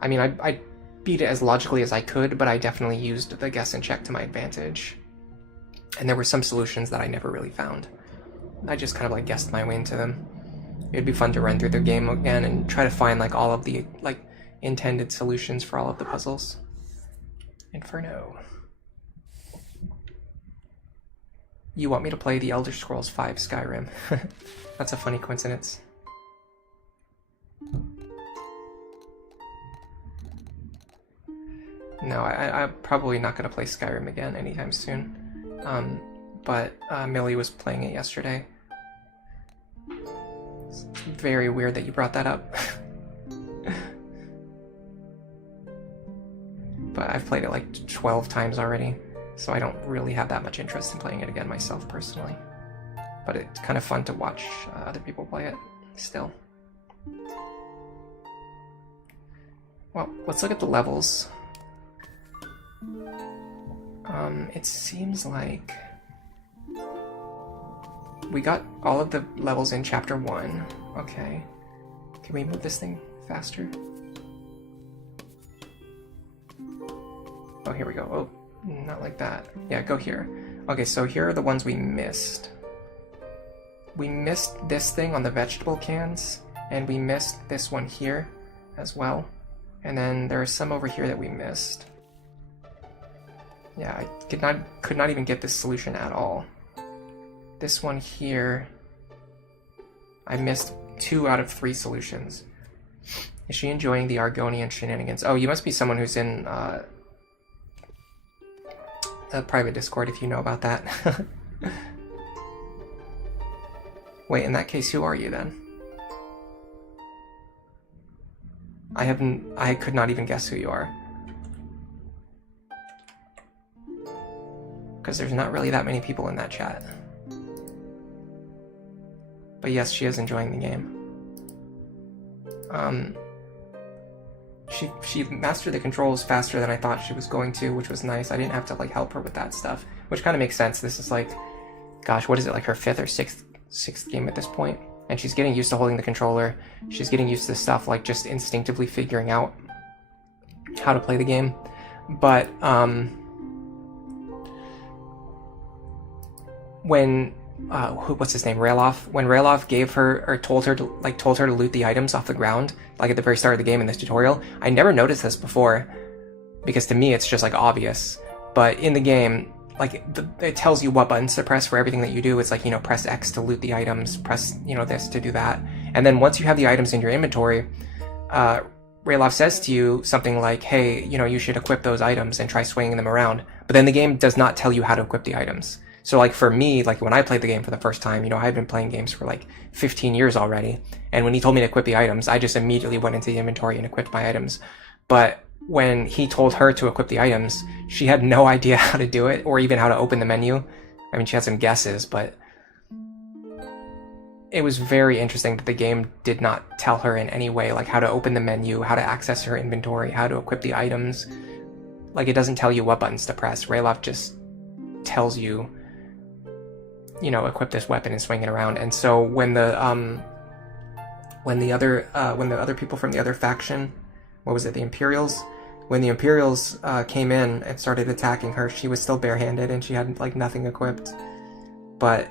I mean, I beat it as logically as I could, but I definitely used the Guess and Check to my advantage. And there were some solutions that I never really found. I just kind of like guessed my way into them. It'd be fun to run through the game again and try to find like all of the like intended solutions for all of the puzzles. Inferno. You want me to play the Elder Scrolls V Skyrim? That's a funny coincidence. No, I'm probably not going to play Skyrim again anytime soon. But Millie was playing it yesterday. It's very weird that you brought that up. But I've played it like 12 times already, so I don't really have that much interest in playing it again myself personally. But it's kind of fun to watch other people play it still. Well, let's look at the levels. It seems like we got all of the levels in Chapter 1. Okay. Can we move this thing faster? Oh, here we go. Oh, not like that. Yeah, go here. Okay, so here are the ones we missed. We missed this thing on the vegetable cans, and we missed this one here as well. And then there are some over here that we missed. Yeah, I could not even get this solution at all. This one here, I missed 2 out of 3 solutions. Is she enjoying the Argonian shenanigans? Oh, you must be someone who's in a private Discord if you know about that. Wait, in that case, who are you then? I could not even guess who you are. Because there's not really that many people in that chat. But yes, she is enjoying the game. She mastered the controls faster than I thought she was going to, which was nice. I didn't have to like help her with that stuff, which kind of makes sense. This is like, gosh, what is it, like her 5th or 6th game at this point? And she's getting used to holding the controller. She's getting used to stuff like just instinctively figuring out how to play the game. But when what's his name, Ralof? When Ralof gave her or told her to loot the items off the ground, like at the very start of the game in this tutorial, I never noticed this before, because to me it's just like obvious. But in the game, like it tells you what buttons to press for everything that you do. It's like, you know, press X to loot the items, press, you know, this to do that. And then once you have the items in your inventory, Ralof says to you something like, hey, you know, you should equip those items and try swinging them around. But then the game does not tell you how to equip the items. So like for me, like when I played the game for the first time, you know, I've been playing games for like 15 years already. And when he told me to equip the items, I just immediately went into the inventory and equipped my items. But when he told her to equip the items, she had no idea how to do it or even how to open the menu. I mean, she had some guesses, but it was very interesting that the game did not tell her in any way like how to open the menu, how to access her inventory, how to equip the items. Like it doesn't tell you what buttons to press. Ralof just tells you, you know, equip this weapon and swing it around. And so when the other people from the other faction, what was it, the Imperials? When the Imperials came in and started attacking her, she was still barehanded and she had like nothing equipped. But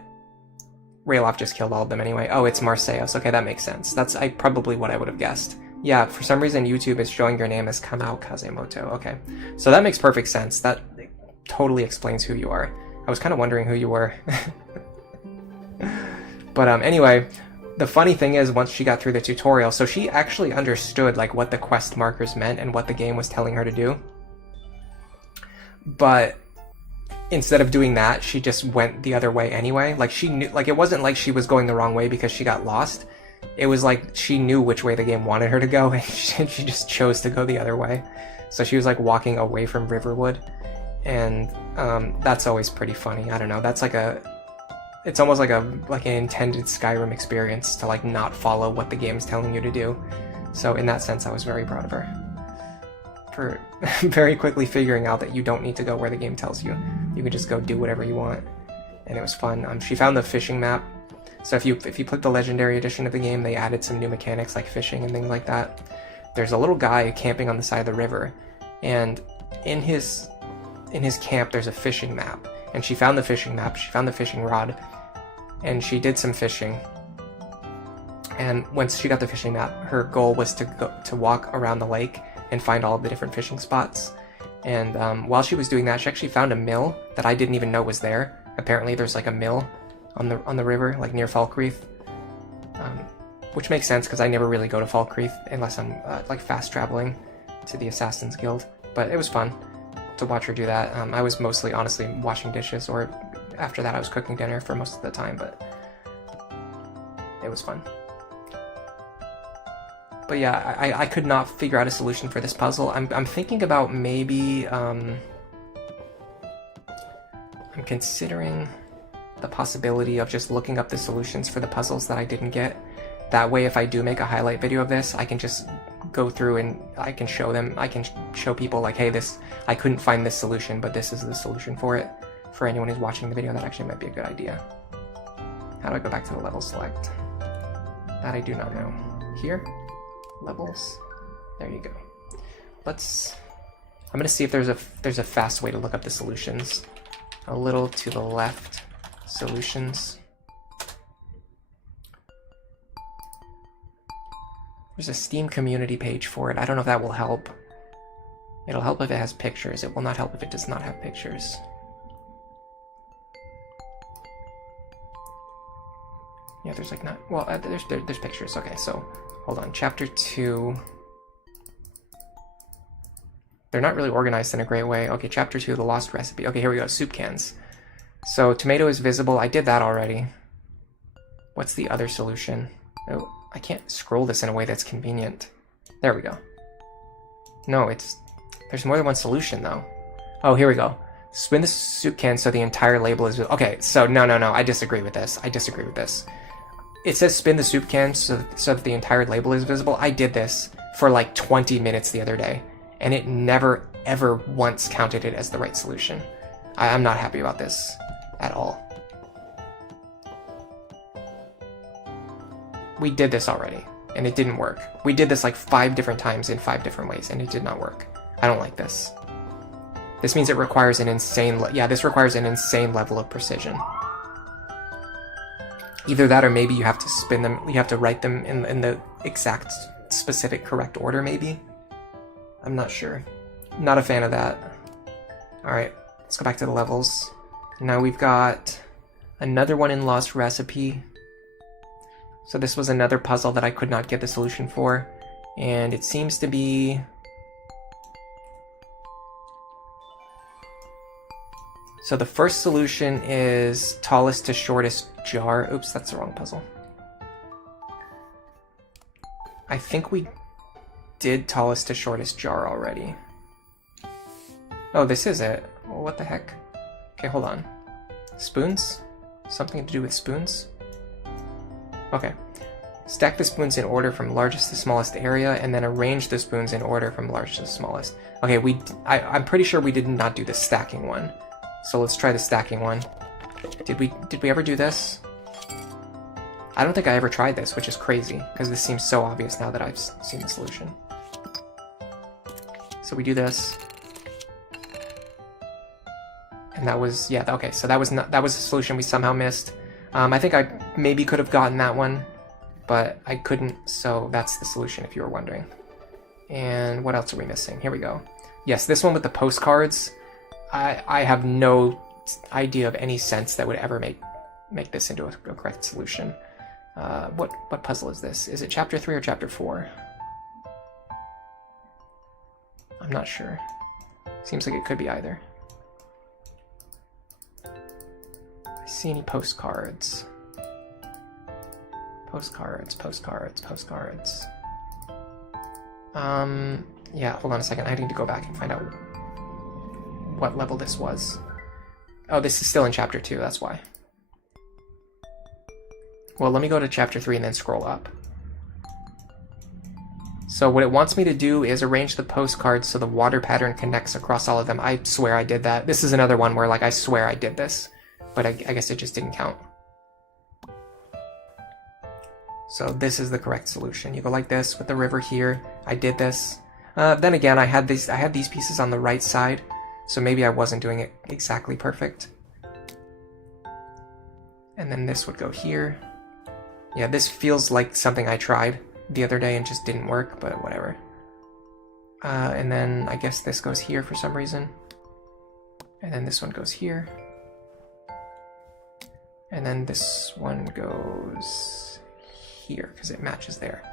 Ralof just killed all of them anyway. Oh, it's Marseilles. Okay, that makes sense. That's probably what I would have guessed. Yeah, for some reason YouTube is showing your name as Kamau Kazemoto. Okay, so that makes perfect sense. That totally explains who you are. I was kind of wondering who you were. But anyway, the funny thing is once she got through the tutorial, so she actually understood like what the quest markers meant and what the game was telling her to do. But instead of doing that, she just went the other way anyway. Like she knew, like it wasn't like she was going the wrong way because she got lost. It was like she knew which way the game wanted her to go and she just chose to go the other way. So she was like walking away from Riverwood. And that's always pretty funny. I don't know, that's like it's almost like an intended Skyrim experience to like not follow what the game's telling you to do. So in that sense, I was very proud of her for very quickly figuring out that you don't need to go where the game tells you. You can just go do whatever you want. And it was fun. She found the fishing map. So if you put the legendary edition of the game, they added some new mechanics like fishing and things like that. There's a little guy camping on the side of the river, and in his camp there's a fishing map. And she found the fishing map, she found the fishing rod, and she did some fishing. And once she got the fishing map, her goal was to walk around the lake and find all of the different fishing spots. And while she was doing that, she actually found a mill that I didn't even know was there. Apparently there's like a mill on the river, like near Falkreath. Which makes sense because I never really go to Falkreath unless I'm like fast traveling to the Assassin's Guild. But it was fun to watch her do that. I was mostly, honestly, washing dishes, or after that I was cooking dinner for most of the time, but it was fun. But yeah, I could not figure out a solution for this puzzle. I'm thinking about maybe, I'm considering the possibility of just looking up the solutions for the puzzles that I didn't get. That way, if I do make a highlight video of this, I can just go through and I can show them, I can show people like, hey, I couldn't find this solution, but this is the solution for it. For anyone who's watching the video, that actually might be a good idea. How do I go back to the level select? That I do not know. Here? Levels? There you go. I'm gonna see if there's a fast way to look up the solutions. A little to the left, solutions. There's a Steam community page for it. I don't know if that will help. It'll help if it has pictures. It will not help if it does not have pictures. Yeah, there's like not, well, there's pictures. Okay, so hold on. Chapter 2. They're not really organized in a great way. Okay, Chapter 2, the lost recipe. Okay, here we go. Soup cans. So tomato is visible. I did that already. What's the other solution? Oh, I can't scroll this in a way that's convenient. There we go. No, there's more than one solution though. Oh, here we go. Spin the soup can so the entire label is visible. Okay, so no, I disagree with this. It says spin the soup can so that the entire label is visible. I did this for like 20 minutes the other day, and it never ever once counted it as the right solution. I'm not happy about this at all. We did this already, and it didn't work. We did this like 5 different times in 5 different ways, and it did not work. I don't like this. This means it requires an insane, this requires an insane level of precision. Either that, or maybe you have to spin them, you have to write them in the exact, specific, correct order, maybe? I'm not sure. Not a fan of that. Alright, let's go back to the levels. Now we've got another one in Lost Recipe. So this was another puzzle that I could not get the solution for, and it seems to be... So the first solution is tallest to shortest jar. Oops, that's the wrong puzzle. I think we did tallest to shortest jar already. Oh, this is it. Well, what the heck? Okay, hold on. Spoons? Something to do with spoons? Okay. Stack the spoons in order from largest to smallest area, and then arrange the spoons in order from largest to smallest. Okay, I'm pretty sure we did not do the stacking one. So let's try the stacking one. Did we ever do this? I don't think I ever tried this, which is crazy, because this seems so obvious now that I've seen the solution. So we do this. And that was, yeah, okay, so that was a solution we somehow missed. I think I maybe could have gotten that one, but I couldn't, so that's the solution if you were wondering. And what else are we missing? Here we go. Yes, this one with the postcards. I have no idea of any sense that would ever make this into a correct solution. What puzzle is this? Is it chapter 3 or chapter 4? I'm not sure. Seems like it could be either. I see any postcards. Postcards. Yeah, hold on a second. I need to go back and find out what level this was. Oh, this is still in chapter 2, that's why. Well, let me go to chapter 3 and then scroll up. So what it wants me to do is arrange the postcards so the water pattern connects across all of them. I swear I did that. This is another one where, like, I swear I did this, but I guess it just didn't count. So this is the correct solution. You go like this with the river here. I did this. Then again, I had these pieces on the right side, so maybe I wasn't doing it exactly perfect. And then this would go here. Yeah, this feels like something I tried the other day and just didn't work, but whatever. And then I guess this goes here for some reason. And then this one goes here. And then this one goes here, because it matches there.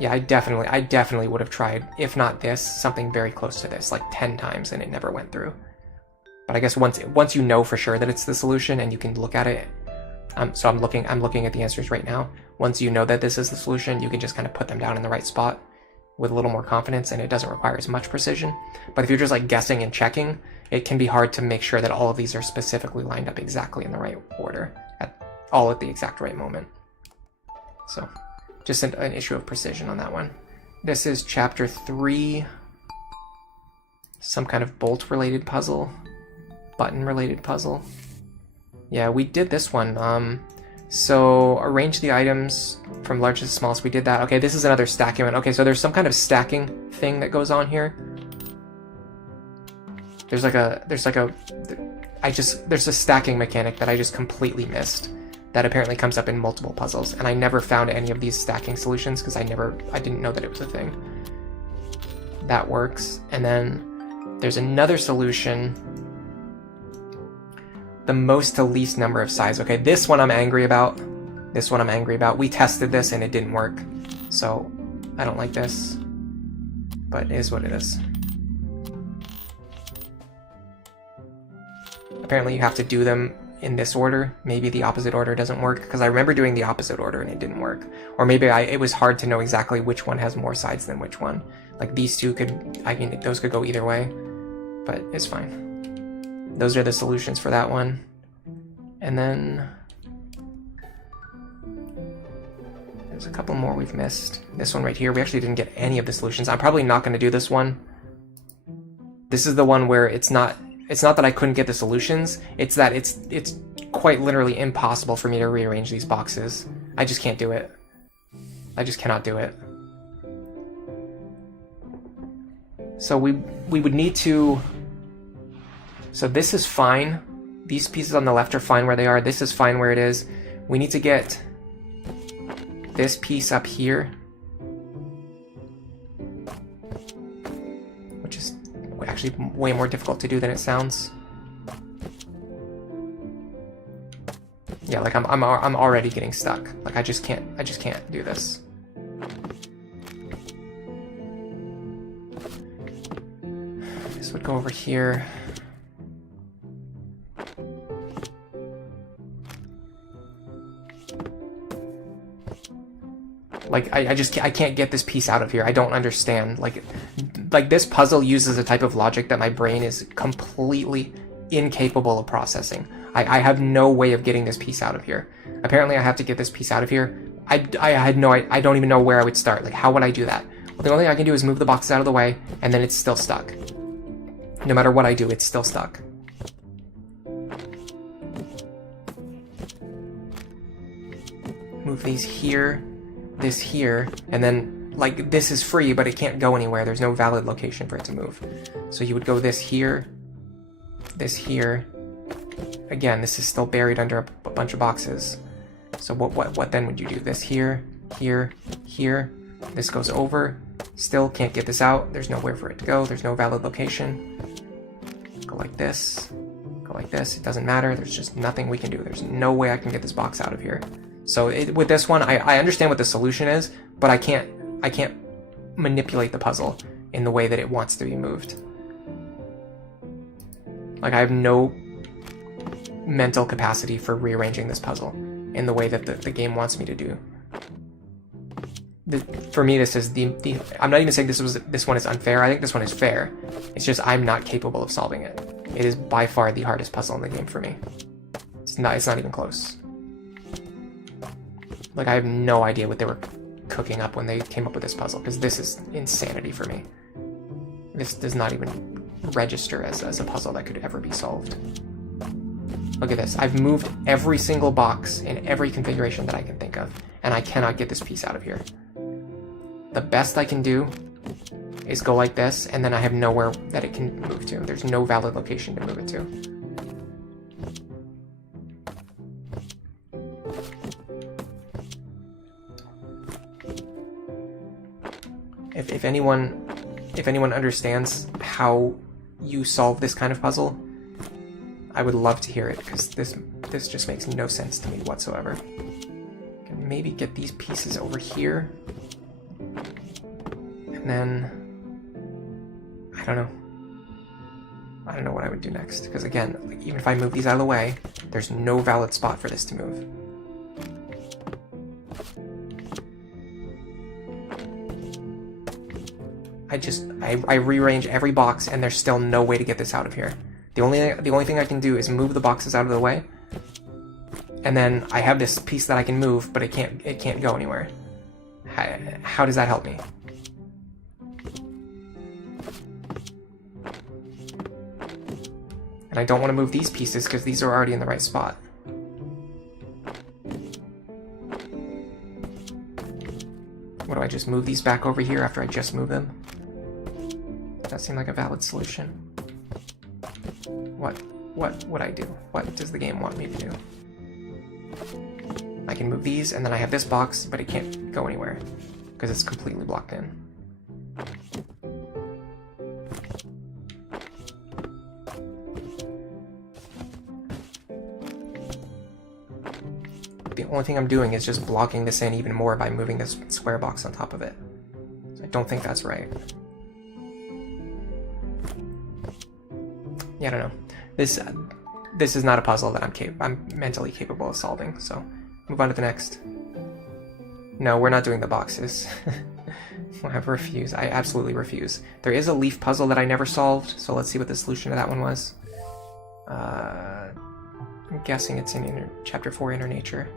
Yeah, I definitely would have tried, if not this, something very close to this, like 10 times, and it never went through. But I guess once you know for sure that it's the solution and you can look at it, so I'm looking at the answers right now. Once you know that this is the solution, you can just kind of put them down in the right spot with a little more confidence, and it doesn't require as much precision. But if you're just like guessing and checking, it can be hard to make sure that all of these are specifically lined up exactly in the right order, all at the exact right moment. So just an issue of precision on that one. This is chapter 3, some kind of bolt-related puzzle, button-related puzzle. Yeah, we did this one. So arrange the items from largest to smallest. We did that. Okay, this is another stacking one. Okay, so there's some kind of stacking thing that goes on here. There's a stacking mechanic that I just completely missed that apparently comes up in multiple puzzles, and I never found any of these stacking solutions because I didn't know that it was a thing. That works. And then there's another solution. The most to least number of sides. Okay, this one I'm angry about. We tested this and it didn't work. So I don't like this, but it is what it is. Apparently you have to do them in this order. Maybe the opposite order doesn't work, because I remember doing the opposite order and it didn't work. Or maybe it was hard to know exactly which one has more sides than which one. Like these two those could go either way, but it's fine. Those are the solutions for that one. And then there's a couple more we've missed. This one right here, we actually didn't get any of the solutions. I'm probably not going to do this one. This is the one where it's not that I couldn't get the solutions, it's that it's quite literally impossible for me to rearrange these boxes. I just can't do it. I just cannot do it. So we would need to... So this is fine. These pieces on the left are fine where they are. This is fine where it is. We need to get this piece up here, which is actually way more difficult to do than it sounds. Yeah, like I'm already getting stuck. Like I just can't do this. This would go over here. Like, I can't get this piece out of here. I don't understand. Like this puzzle uses a type of logic that my brain is completely incapable of processing. I have no way of getting this piece out of here. Apparently I have to get this piece out of here. I don't even know where I would start. Like, how would I do that? Well, the only thing I can do is move the boxes out of the way, and then it's still stuck. No matter what I do, it's still stuck. Move these here, this here, and then, like, this is free, but it can't go anywhere. There's no valid location for it to move. So you would go this here, this here. Again, this is still buried under a bunch of boxes. So what then would you do? This here, here, here. This goes over. Still can't get this out. There's nowhere for it to go. There's no valid location. Go like this. Go like this. It doesn't matter. There's just nothing we can do. There's no way I can get this box out of here. So with this one, I understand what the solution is, but I can't manipulate the puzzle in the way that it wants to be moved. Like, I have no mental capacity for rearranging this puzzle in the way that the game wants me to do. For me, this is the I'm not even saying this one is unfair. I think this one is fair. It's just I'm not capable of solving it. It is by far the hardest puzzle in the game for me. It's not even close. Like, I have no idea what they were cooking up when they came up with this puzzle, because this is insanity for me. This does not even register as a puzzle that could ever be solved. Look at this. I've moved every single box in every configuration that I can think of, and I cannot get this piece out of here. The best I can do is go like this, and then I have nowhere that it can move to. There's no valid location to move it to. If anyone understands how you solve this kind of puzzle, I would love to hear it, because this just makes no sense to me whatsoever. Can maybe get these pieces over here, and then I don't know what I would do next, because again, like, even if I move these out of the way, there's no valid spot for this to move. I rearrange every box, and there's still no way to get this out of here. The only thing I can do is move the boxes out of the way, and then I have this piece that I can move, but it can't go anywhere. How does that help me? And I don't want to move these pieces because these are already in the right spot. What do I just move these back over here after I just move them? Does that seem like a valid solution? What would I do? What does the game want me to do? I can move these, and then I have this box, but it can't go anywhere because it's completely blocked in. The only thing I'm doing is just blocking this in even more by moving this square box on top of it. So I don't think that's right. Yeah, I don't know. This is not a puzzle that I'm mentally capable of solving, so move on to the next. No, we're not doing the boxes. I refuse. I absolutely refuse. There is a leaf puzzle that I never solved, so let's see what the solution to that one was. I'm guessing it's in Chapter 4, Inner Nature.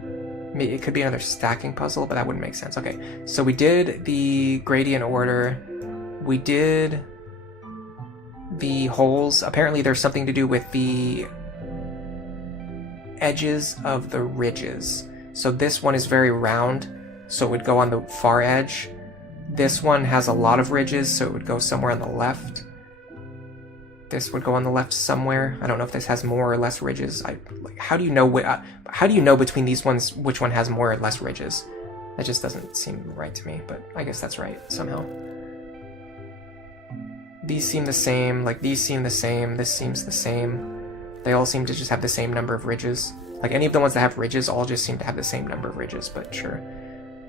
Maybe it could be another stacking puzzle, but that wouldn't make sense. Okay, so we did the gradient order. We did the holes. Apparently there's something to do with the edges of the ridges. So this one is very round, so it would go on the far edge. This one has a lot of ridges, so it would go somewhere on the left. This would go on the left somewhere. I don't know if this has more or less ridges. How do you know between these ones which one has more or less ridges? That just doesn't seem right to me, but I guess that's right somehow. These seem the same, like these seem the same, this seems the same. They all seem to just have the same number of ridges. Like any of the ones that have ridges all just seem to have the same number of ridges, but sure.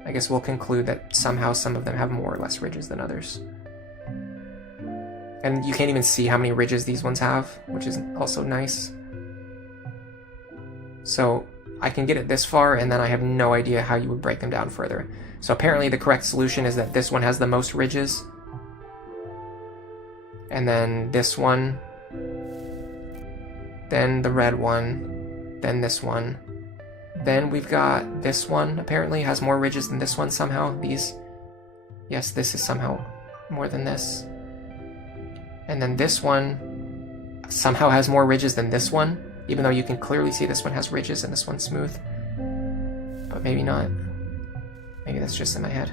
I guess we'll conclude that somehow some of them have more or less ridges than others. And you can't even see how many ridges these ones have, which is also nice. So I can get it this far, and then I have no idea how you would break them down further. So apparently the correct solution is that this one has the most ridges. And then this one. Then the red one. Then this one. Then we've got this one, apparently has more ridges than this one somehow. These, yes, this is somehow more than this. And then this one somehow has more ridges than this one, even though you can clearly see this one has ridges and this one's smooth. But maybe not. Maybe that's just in my head.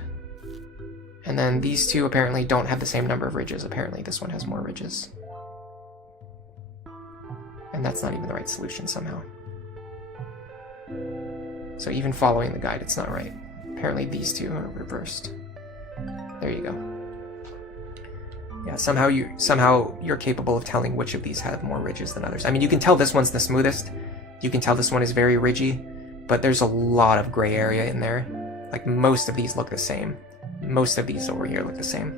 And then these two apparently don't have the same number of ridges. Apparently this one has more ridges. And that's not even the right solution somehow. So even following the guide, it's not right. Apparently these two are reversed. There you go. Yeah, somehow you're capable of telling which of these have more ridges than others. I mean, you can tell this one's the smoothest. You can tell this one is very ridgy, but there's a lot of gray area in there. Like, most of these look the same. Most of these over here look the same.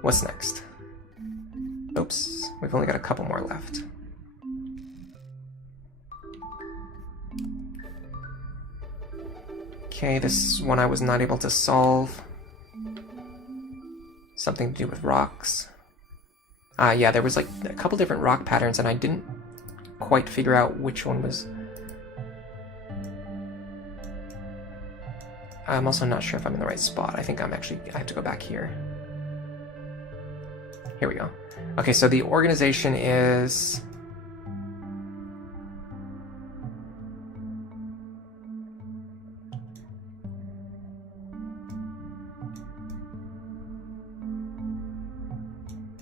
What's next? Oops, we've only got a couple more left. Okay, this one I was not able to solve. Something to do with rocks. Yeah, there was like a couple different rock patterns and I didn't quite figure out which one was... I'm also not sure if I'm in the right spot. I think I have to go back here. Here we go. Okay, so the organization is...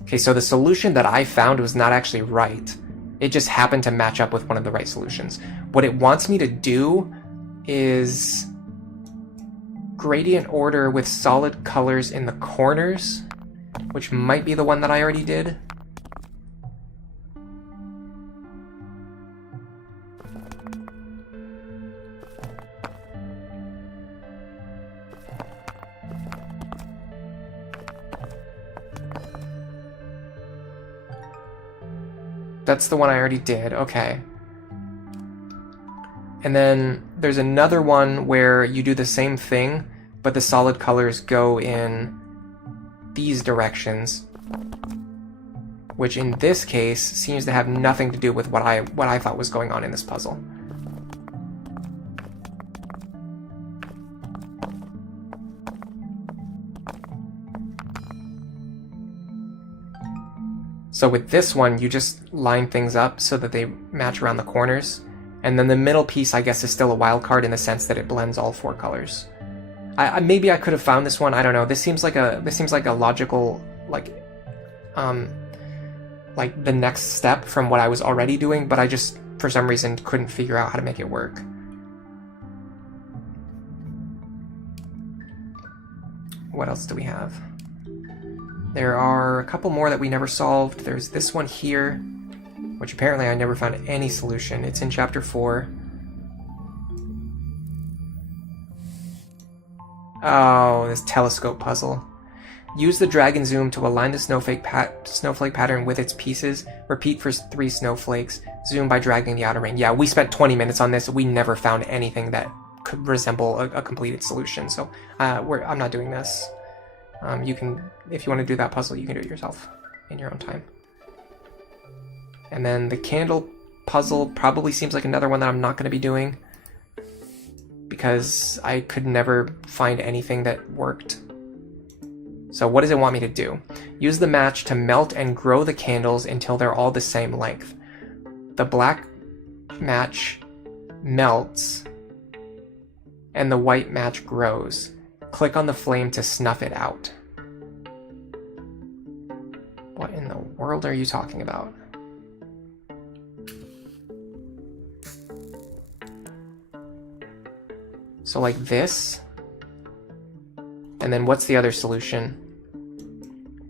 Okay, so the solution that I found was not actually right. It just happened to match up with one of the right solutions. What it wants me to do is gradient order with solid colors in the corners, which might be the one that I already did. That's the one I already did, okay. And then there's another one where you do the same thing, but the solid colors go in these directions, which in this case seems to have nothing to do with what I thought was going on in this puzzle. So with this one, you just line things up so that they match around the corners. And then the middle piece, I guess, is still a wild card in the sense that it blends all four colors. Maybe I could have found this one. I don't know. This seems like a logical, like the next step from what I was already doing, but I just, for some reason, couldn't figure out how to make it work. What else do we have? There are a couple more that we never solved. There's this one here, which apparently I never found any solution. It's in Chapter 4. Oh, this telescope puzzle. Use the drag and zoom to align the snowflake pattern with its pieces. Repeat for 3 snowflakes. Zoom by dragging the outer ring. Yeah, we spent 20 minutes on this. We never found anything that could resemble a completed solution, so I'm not doing this. You can, if you want to do that puzzle, you can do it yourself in your own time. And then the candle puzzle probably seems like another one that I'm not going to be doing, because I could never find anything that worked. So what does it want me to do? Use the match to melt and grow the candles until they're all the same length. The black match melts and the white match grows. Click on the flame to snuff it out. What in the world are you talking about? So like this? And then what's the other solution?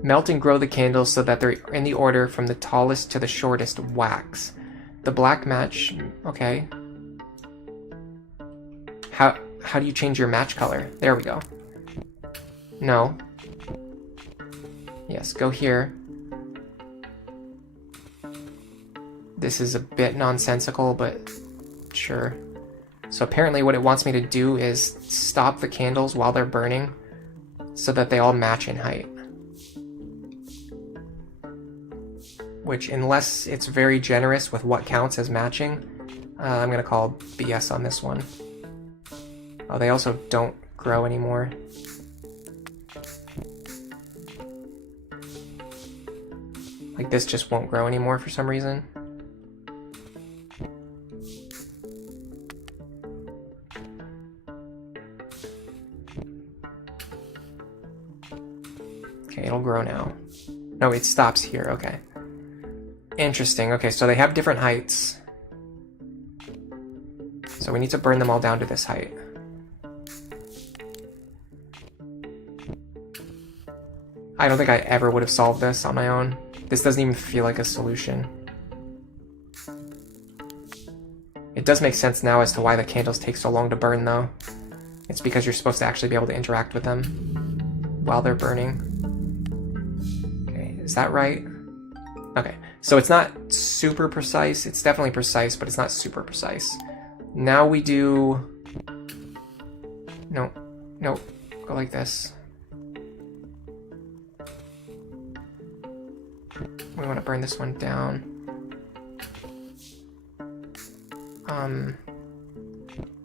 Melt and grow the candles so that they're in the order from the tallest to the shortest wax. The black match, okay. How do you change your match color? There we go. No. Yes, go here. This is a bit nonsensical, but sure. So apparently what it wants me to do is stop the candles while they're burning so that they all match in height. Which, unless it's very generous with what counts as matching, I'm gonna call BS on this one. Oh, they also don't grow anymore. Like, this just won't grow anymore for some reason. Okay, it'll grow now. No, it stops here, okay. Interesting, okay, so they have different heights. So we need to burn them all down to this height. I don't think I ever would have solved this on my own. This doesn't even feel like a solution. It does make sense now as to why the candles take so long to burn, though. It's because you're supposed to actually be able to interact with them while they're burning. Okay, is that right? Okay, so it's not super precise. It's definitely precise, but it's not super precise. Now we do... No, no, go like this. We want to burn this one down.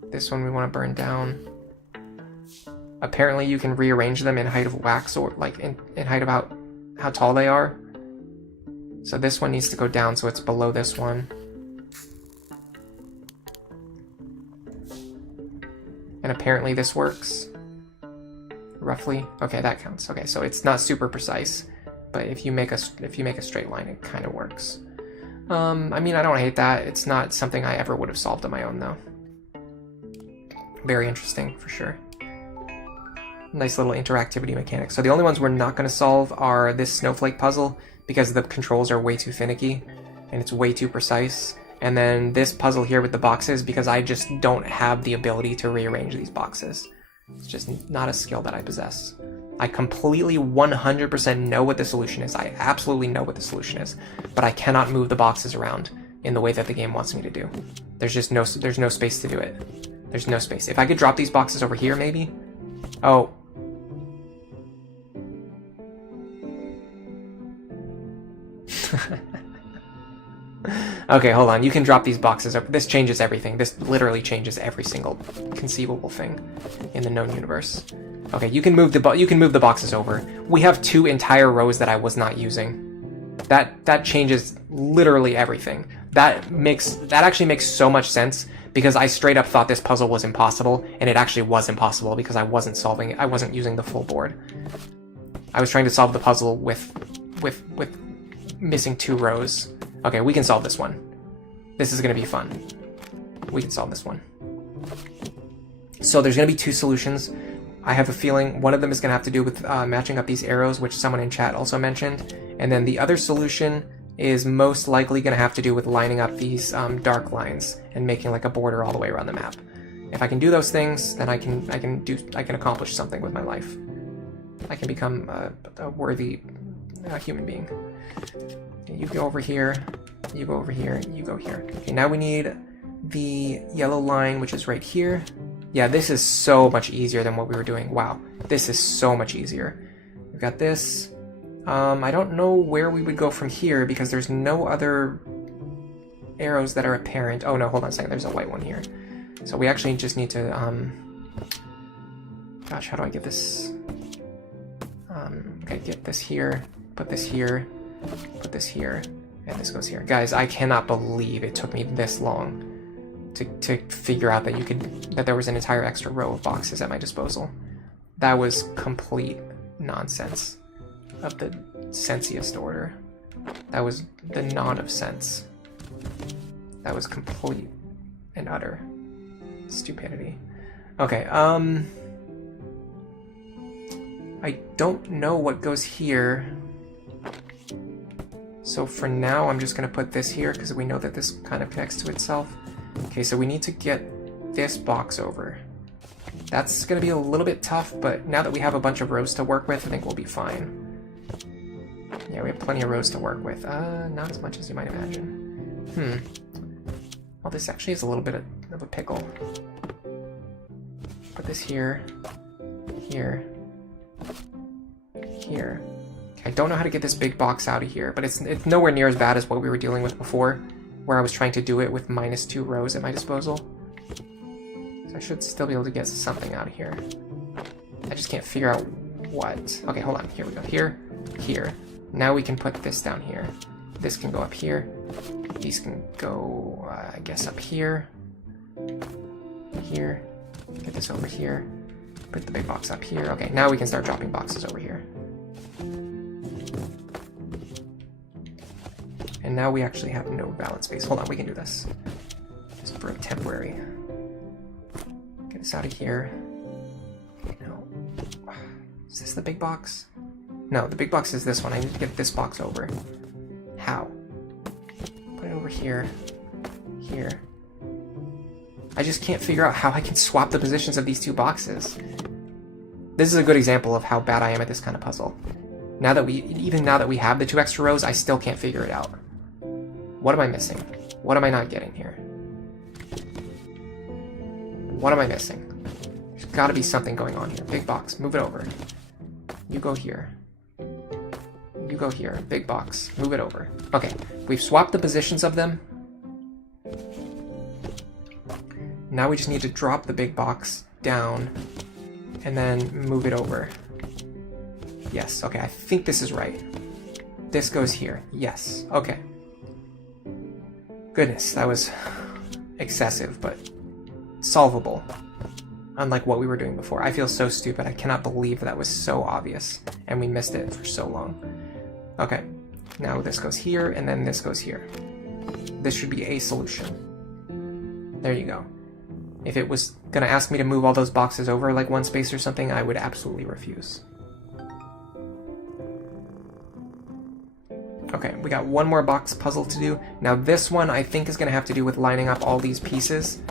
This one we want to burn down. Apparently you can rearrange them in height of wax, or like in height of how tall they are. So this one needs to go down so it's below this one. And apparently this works. Roughly. Okay, that counts. Okay, so it's not super precise, but if you make a straight line, it kind of works. I mean, I don't hate that. It's not something I ever would have solved on my own, though. Very interesting, for sure. Nice little interactivity mechanic. So the only ones we're not going to solve are this snowflake puzzle, because the controls are way too finicky, and it's way too precise. And then this puzzle here with the boxes, because I just don't have the ability to rearrange these boxes. It's just not a skill that I possess. I completely 100% know what the solution is. I absolutely know what the solution is, but I cannot move the boxes around in the way that the game wants me to do. There's no space to do it. There's no space. If I could drop these boxes over here, maybe? Oh. Okay, hold on. You can drop these boxes over. This changes everything. This literally changes every single conceivable thing in the known universe. Okay, you can move the boxes over. We have 2 entire rows that I was not using. That changes literally everything. That actually makes so much sense, because I straight up thought this puzzle was impossible, and it actually was impossible because I wasn't solving it. I wasn't using the full board. I was trying to solve the puzzle with missing 2 rows. Okay, we can solve this one. This is going to be fun. We can solve this one. So there's going to be 2 solutions. I have a feeling one of them is going to have to do with matching up these arrows, which someone in chat also mentioned. And then the other solution is most likely going to have to do with lining up these dark lines and making like a border all the way around the map. If I can do those things, then I can accomplish something with my life. I can become a worthy human being. You go over here, you go over here, you go here. Okay, now we need the yellow line, which is right here. Yeah, this is so much easier than what we were doing. Wow, this is so much easier. We've got this. I don't know where we would go from here, because there's no other arrows that are apparent. Oh no, hold on a second, there's a white one here. So we actually just need to, gosh, how do I get this? Okay, get this here, put this here, put this here, and this goes here. Guys, I cannot believe it took me this long to figure out that there was an entire extra row of boxes at my disposal. That was complete nonsense of the sensiest order. That was the non of sense. That was complete and utter stupidity. Okay, I don't know what goes here. So for now, I'm just gonna put this here because we know that this kind of connects to itself. Okay, so we need to get this box over. That's gonna be a little bit tough, but now that we have a bunch of rows to work with, I think we'll be fine. Yeah, we have plenty of rows to work with. Not as much as you might imagine. Well, this actually is a little bit of a pickle. Put this here, here, here. Okay, I don't know how to get this big box out of here, but it's nowhere near as bad as what we were dealing with before, where I was trying to do it with -2 rows at my disposal. So I should still be able to get something out of here. I just can't figure out what. Okay, hold on. Here we go. Here, here. Now we can put this down here. This can go up here. These can go, I guess, up here. Here. Get this over here. Put the big box up here. Okay, now we can start dropping boxes over here. And now we actually have no balance space. Hold on, we can do this. Just for a temporary. Get this out of here. Okay, no. Is this the big box? No, the big box is this one. I need to get this box over. How? Put it over here. Here. I just can't figure out how I can swap the positions of these two boxes. This is a good example of how bad I am at this kind of puzzle. Even now that we have the 2 extra rows, I still can't figure it out. What am I missing? What am I not getting here? What am I missing? There's gotta be something going on here. Big box, move it over. You go here. You go here. Big box, move it over. Okay, we've swapped the positions of them. Now we just need to drop the big box down and then move it over. Yes, okay, I think this is right. This goes here. Yes, okay. Goodness, that was excessive, but solvable. Unlike what we were doing before. I feel so stupid. I cannot believe that was so obvious, and we missed it for so long. Okay, now this goes here, and then this goes here. This should be a solution. There you go. If it was gonna ask me to move all those boxes over like 1 space or something, I would absolutely refuse. Okay, we got 1 more box puzzle to do. Now this one I think is gonna have to do with lining up all these pieces.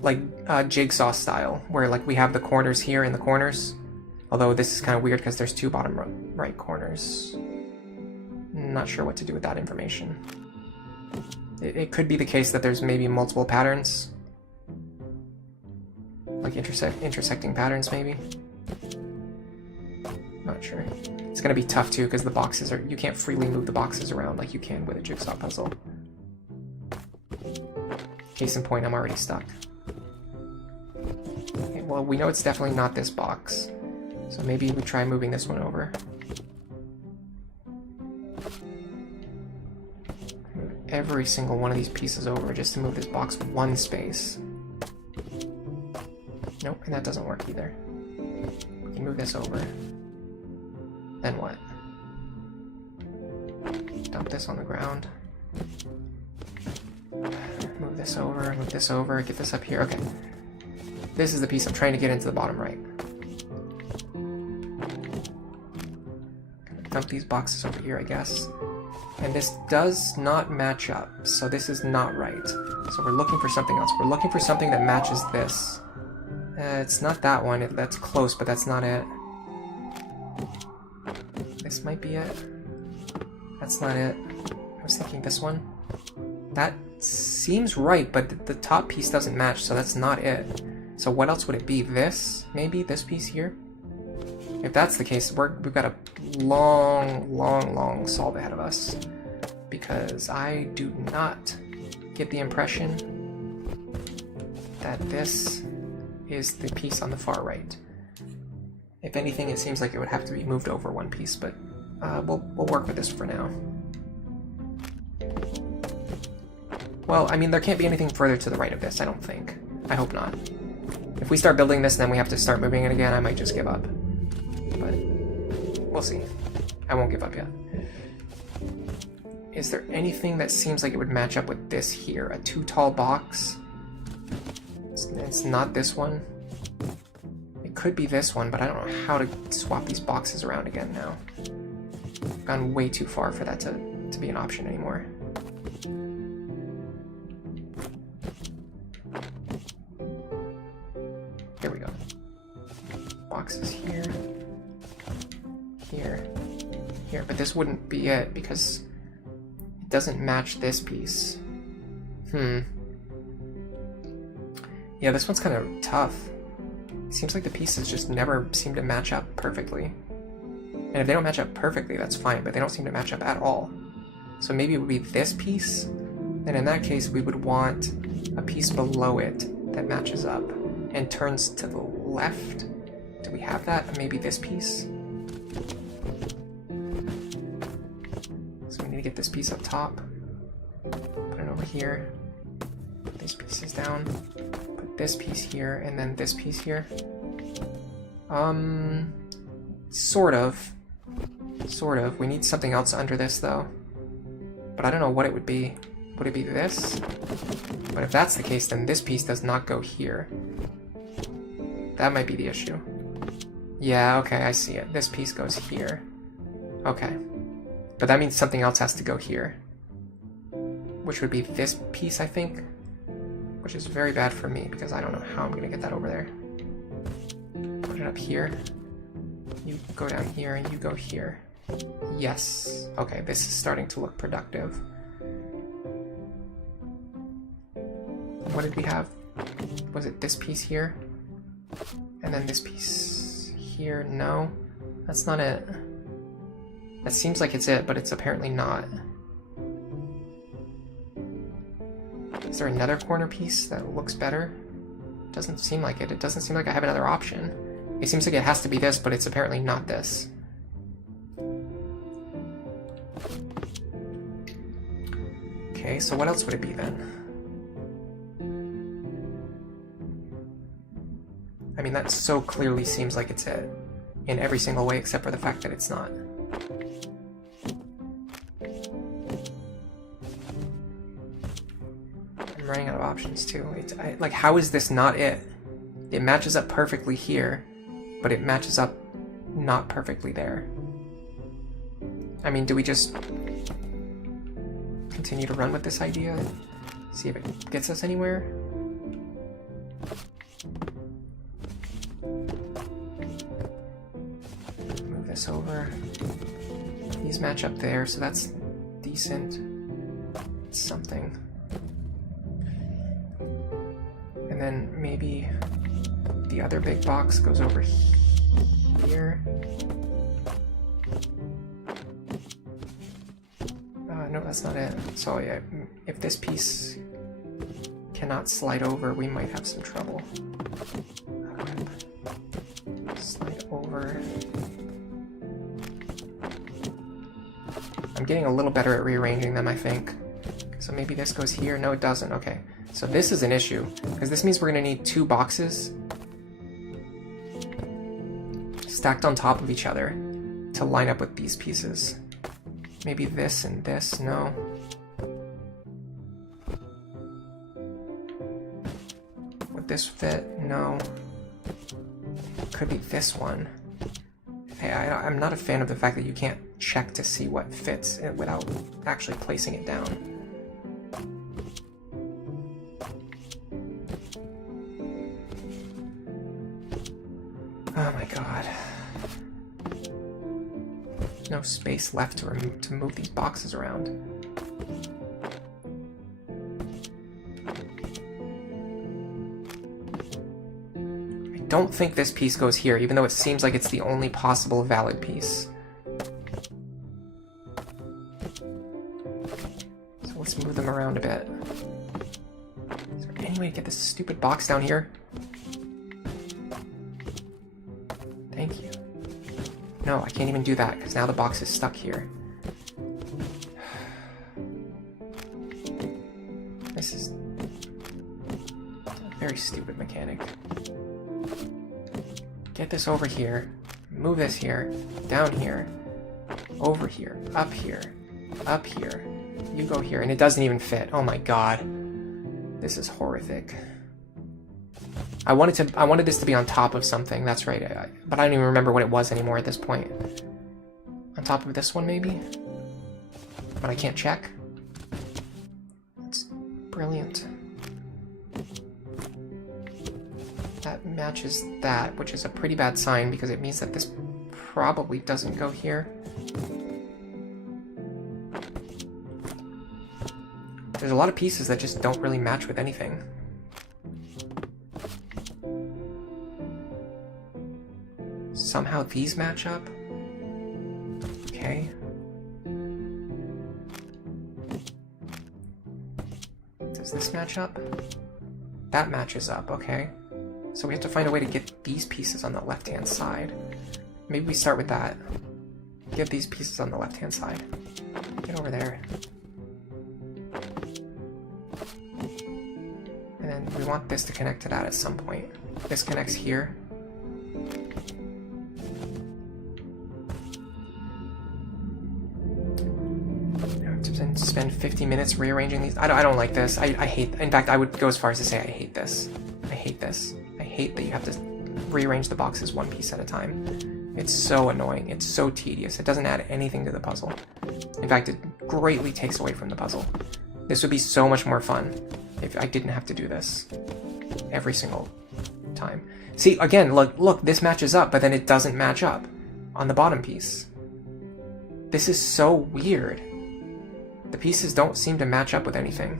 Like jigsaw style, where like we have the corners here in the corners. Although this is kind of weird because there's 2 bottom right corners. Not sure what to do with that information. It could be the case that there's maybe multiple patterns. Like intersecting patterns, maybe? Not sure. It's gonna be tough too, because the boxes you can't freely move the boxes around like you can with a jigsaw puzzle. Case in point, I'm already stuck. Okay, well, we know it's definitely not this box. So maybe we try moving this one over. Move every single one of these pieces over just to move this box 1 space. Nope, and that doesn't work either. We can move this over. Then what? Dump this on the ground. Move this over, get this up here. Okay. This is the piece I'm trying to get into the bottom right. Dump these boxes over here, I guess. And this does not match up, so this is not right. So we're looking for something else. We're looking for something that matches this. It's not that one. That's close, but that's not it. This might be it. That's not it. I was thinking this one. That seems right, but the top piece doesn't match, so that's not it. So what else would it be? This? Maybe? This piece here? If that's the case, we've got a long solve ahead of us. Because I do not get the impression that this is the piece on the far right. If anything, it seems like it would have to be moved over 1 piece, but we'll work with this for now. Well, I mean, there can't be anything further to the right of this, I don't think. I hope not. If we start building this and then we have to start moving it again, I might just give up. But we'll see. I won't give up yet. Is there anything that seems like it would match up with this here? A 2 tall box? It's not this one. It could be this one, but I don't know how to swap these boxes around again now. I've gone way too far for that to be an option anymore. Here we go. Boxes here. Here. Here. But this wouldn't be it because it doesn't match this piece. Yeah, this one's kind of tough. It seems like the pieces just never seem to match up perfectly. And if they don't match up perfectly, that's fine, but they don't seem to match up at all. So maybe it would be this piece, and in that case we would want a piece below it that matches up and turns to the left. Do we have that? Maybe this piece? So we need to get this piece up top. Put it over here. Put these pieces down. Put this piece here, and then this piece here. Sort of. Sort of. We need something else under this, though. But I don't know what it would be. Would it be this? But if that's the case, then this piece does not go here. That might be the issue. Yeah, okay, I see it. This piece goes here. Okay. But that means something else has to go here. Which would be this piece, I think. Which is very bad for me, because I don't know how I'm going to get that over there. Put it up here. You go down here, and you go here. Yes. Okay, this is starting to look productive. What did we have? Was it this piece here? And then this piece here? No, that's not it. That seems like it's it, but it's apparently not. Is there another corner piece that looks better? Doesn't seem like it. It doesn't seem like I have another option. It seems like it has to be this, but it's apparently not this. Okay, so what else would it be then? I mean, that so clearly seems like it's it in every single way except for the fact that it's not. I'm running out of options too. Like, how is this not it? It matches up perfectly here, but it matches up not perfectly there. I mean, do we just continue to run with this idea? See if it gets us anywhere? Move this over. These match up there, so that's decent. It's something. And then maybe the other big box goes over here. No, that's not it. So yeah, if this piece cannot slide over, we might have some trouble. Slide over. I'm getting a little better at rearranging them, I think. So maybe this goes here. No, it doesn't. Okay. So this is an issue, because this means we're going to need two boxes stacked on top of each other to line up with these pieces. Maybe this and this, no. Would this fit? No. Could be this one. Hey, I'm not a fan of the fact that you can't check to see what fits without actually placing it down. Oh my god. No space left to move these boxes around. I don't think this piece goes here, even though it seems like it's the only possible valid piece. So let's move them around a bit. Is there any way to get this stupid box down here? Thank you. No, I can't even do that, because now the box is stuck here. This is a very stupid mechanic. Get this over here, move this here, down here, over here, up here, up here. You go here, and it doesn't even fit. Oh my god. This is horrific. I wanted this to be on top of something, that's right, but I don't even remember what it was anymore at this point. On top of this one, maybe? But I can't check. That's brilliant. That matches that, which is a pretty bad sign because it means that this probably doesn't go here. There's a lot of pieces that just don't really match with anything. Somehow these match up. Okay. Does this match up? That matches up, okay. So we have to find a way to get these pieces on the left-hand side. Maybe we start with that. Get these pieces on the left-hand side. Get over there. And then we want this to connect to that at some point. This connects here. To spend 50 minutes rearranging these. I don't like this. I hate. In fact, I would go as far as to say I hate this. I hate this. I hate that you have to rearrange the boxes one piece at a time. It's so annoying. It's so tedious. It doesn't add anything to the puzzle. In fact, it greatly takes away from the puzzle. This would be so much more fun if I didn't have to do this every single time. See, again, look, this matches up, but then it doesn't match up on the bottom piece. This is so weird. The pieces don't seem to match up with anything.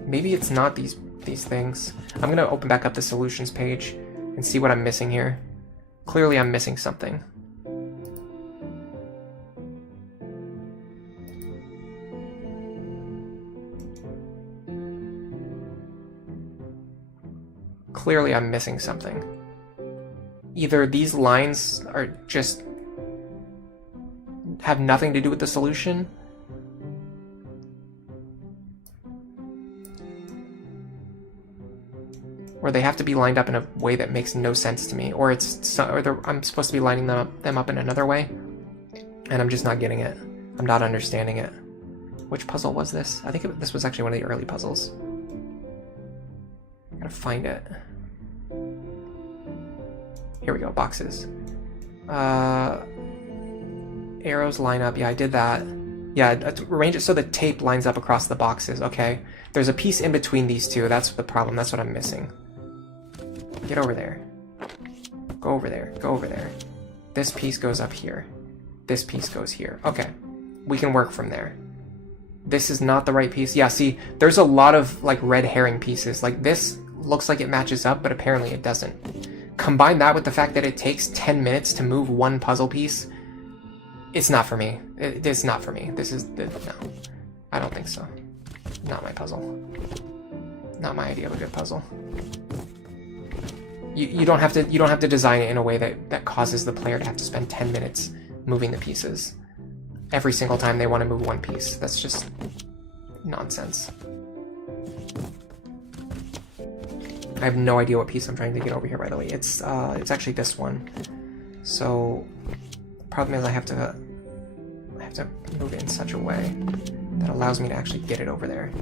Maybe it's not these things. I'm gonna open back up the solutions page and see what I'm missing here. Clearly I'm missing something. Clearly I'm missing something. Either these lines are just have nothing to do with the solution, or they have to be lined up in a way that makes no sense to me, or I'm supposed to be lining them up in another way, and I'm just not getting it. I'm not understanding it. Which puzzle was this? I think this was actually one of the early puzzles. I gotta find it. Here we go, boxes. Arrows line up. Yeah, I did that. Yeah, arrange it so the tape lines up across the boxes. Okay. There's a piece in between these two. That's the problem. That's what I'm missing. Get over there. Go over there. Go over there. This piece goes up here. This piece goes here. Okay. We can work from there. This is not the right piece. Yeah, see, there's a lot of like red herring pieces. Like this looks like it matches up, but apparently it doesn't. Combine that with the fact that it takes 10 minutes to move one puzzle piece. It's not for me. It's not for me. This is no. I don't think so. Not my puzzle. Not my idea of a good puzzle. You don't have to design it in a way that causes the player to have to spend 10 minutes moving the pieces every single time they want to move one piece. That's just nonsense. I have no idea what piece I'm trying to get over here, by the way. It's actually this one. So the problem is I have to move it in such a way that allows me to actually get it over there.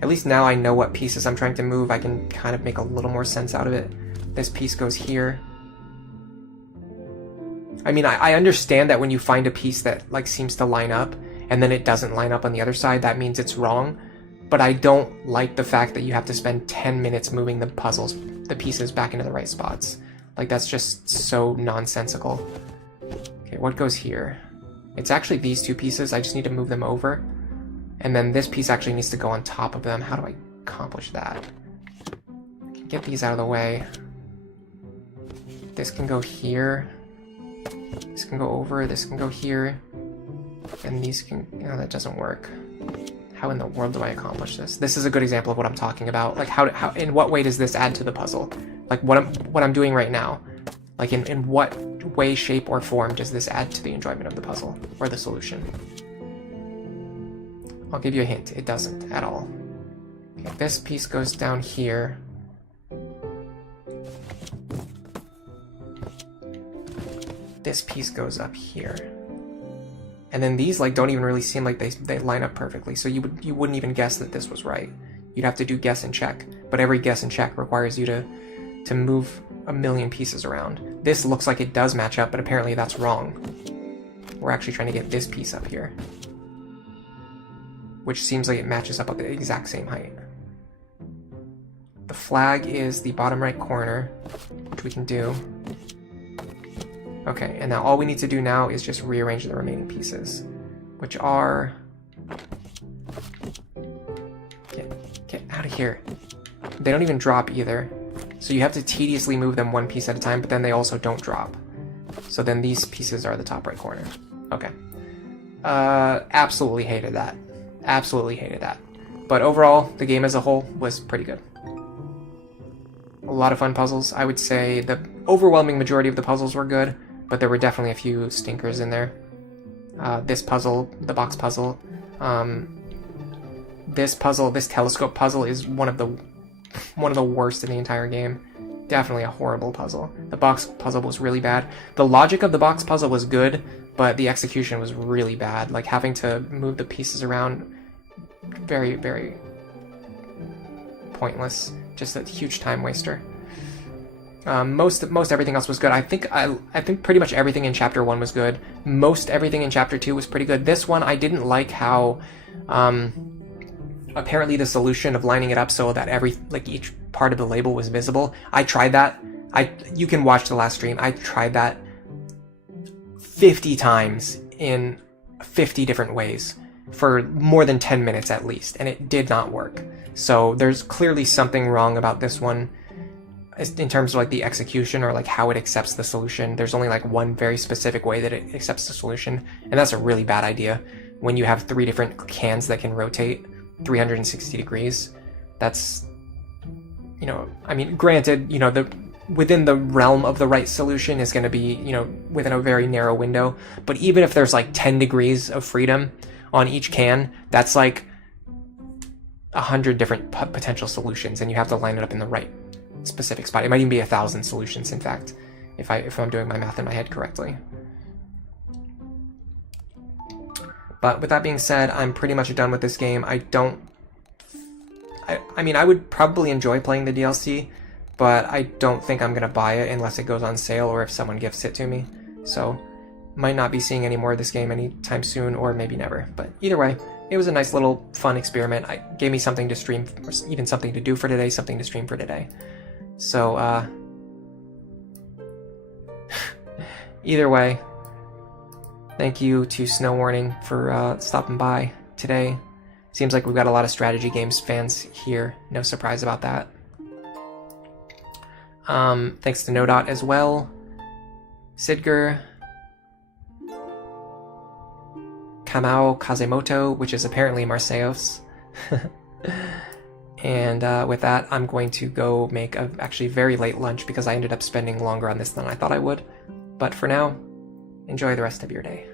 At least now I know what pieces I'm trying to move. I can kind of make a little more sense out of it. This piece goes here. I mean, I understand that when you find a piece that like seems to line up and then it doesn't line up on the other side, that means it's wrong. But I don't like the fact that you have to spend 10 minutes moving the pieces back into the right spots. Like, that's just so nonsensical. Okay, what goes here? It's actually these two pieces. I just need to move them over. And then this piece actually needs to go on top of them. How do I accomplish that? I can get these out of the way. This can go here. This can go over. This can go here. And these can... No, that doesn't work. How in the world do I accomplish this? This is a good example of what I'm talking about. Like, how in what way does this add to the puzzle? Like, what I'm doing right now. Like, in what way, shape, or form does this add to the enjoyment of the puzzle or the solution? I'll give you a hint. It doesn't at all. Okay, this piece goes down here. This piece goes up here. And then these like don't even really seem like they line up perfectly. So you wouldn't even guess that this was right. You'd have to do guess and check. But every guess and check requires you to move a million pieces around. This looks like it does match up, but apparently that's wrong. We're actually trying to get this piece up here, which seems like it matches up at the exact same height. The flag is the bottom right corner, which we can do. Okay, and now all we need to do now is just rearrange the remaining pieces, which are Get out of here. They don't even drop either. So you have to tediously move them one piece at a time, but then they also don't drop. So then these pieces are the top right corner. Okay. Absolutely hated that. Absolutely hated that. But overall, the game as a whole was pretty good. A lot of fun puzzles. I would say the overwhelming majority of the puzzles were good, but there were definitely a few stinkers in there. This puzzle, the box puzzle, this telescope puzzle is one of the worst in the entire game. Definitely a horrible puzzle. The box puzzle was really bad. The logic of the box puzzle was good, but the execution was really bad. Like having to move the pieces around, very, very pointless. Just a huge time waster. Most everything else was good. I think pretty much everything in Chapter 1 was good. Most everything in Chapter 2 was pretty good. This one, I didn't like how apparently the solution of lining it up so that each part of the label was visible. I tried that. You can watch the last stream. I tried that 50 times in 50 different ways for more than 10 minutes at least, and it did not work. So there's clearly something wrong about this one in terms of like the execution or like how it accepts the solution. There's only like one very specific way that it accepts the solution, and that's a really bad idea when you have 3 different cans that can rotate 360 degrees. That's, you know, I mean, granted, you know, within the realm of the right solution is going to be, you know, within a very narrow window, but even if there's like 10 degrees of freedom on each can, that's like 100 different potential solutions, and you have to line it up in the right specific spot. It might even be 1,000 solutions, in fact, if I'm doing my math in my head correctly. But with that being said, I'm pretty much done with this game. I mean, I would probably enjoy playing the DLC, but I don't think I'm going to buy it unless it goes on sale or if someone gifts it to me. So, might not be seeing any more of this game anytime soon, or maybe never. But either way, it was a nice little fun experiment. It gave me something to stream, or even something to do for today, something to stream for today. So, either way, thank you to Snow Warning for stopping by today. Seems like we've got a lot of strategy games fans here. No surprise about that. Thanks to NoDot as well. Sidger. Kamao Kazemoto, which is apparently Marseilles. And with that, I'm going to go make a actually very late lunch because I ended up spending longer on this than I thought I would. But for now, enjoy the rest of your day.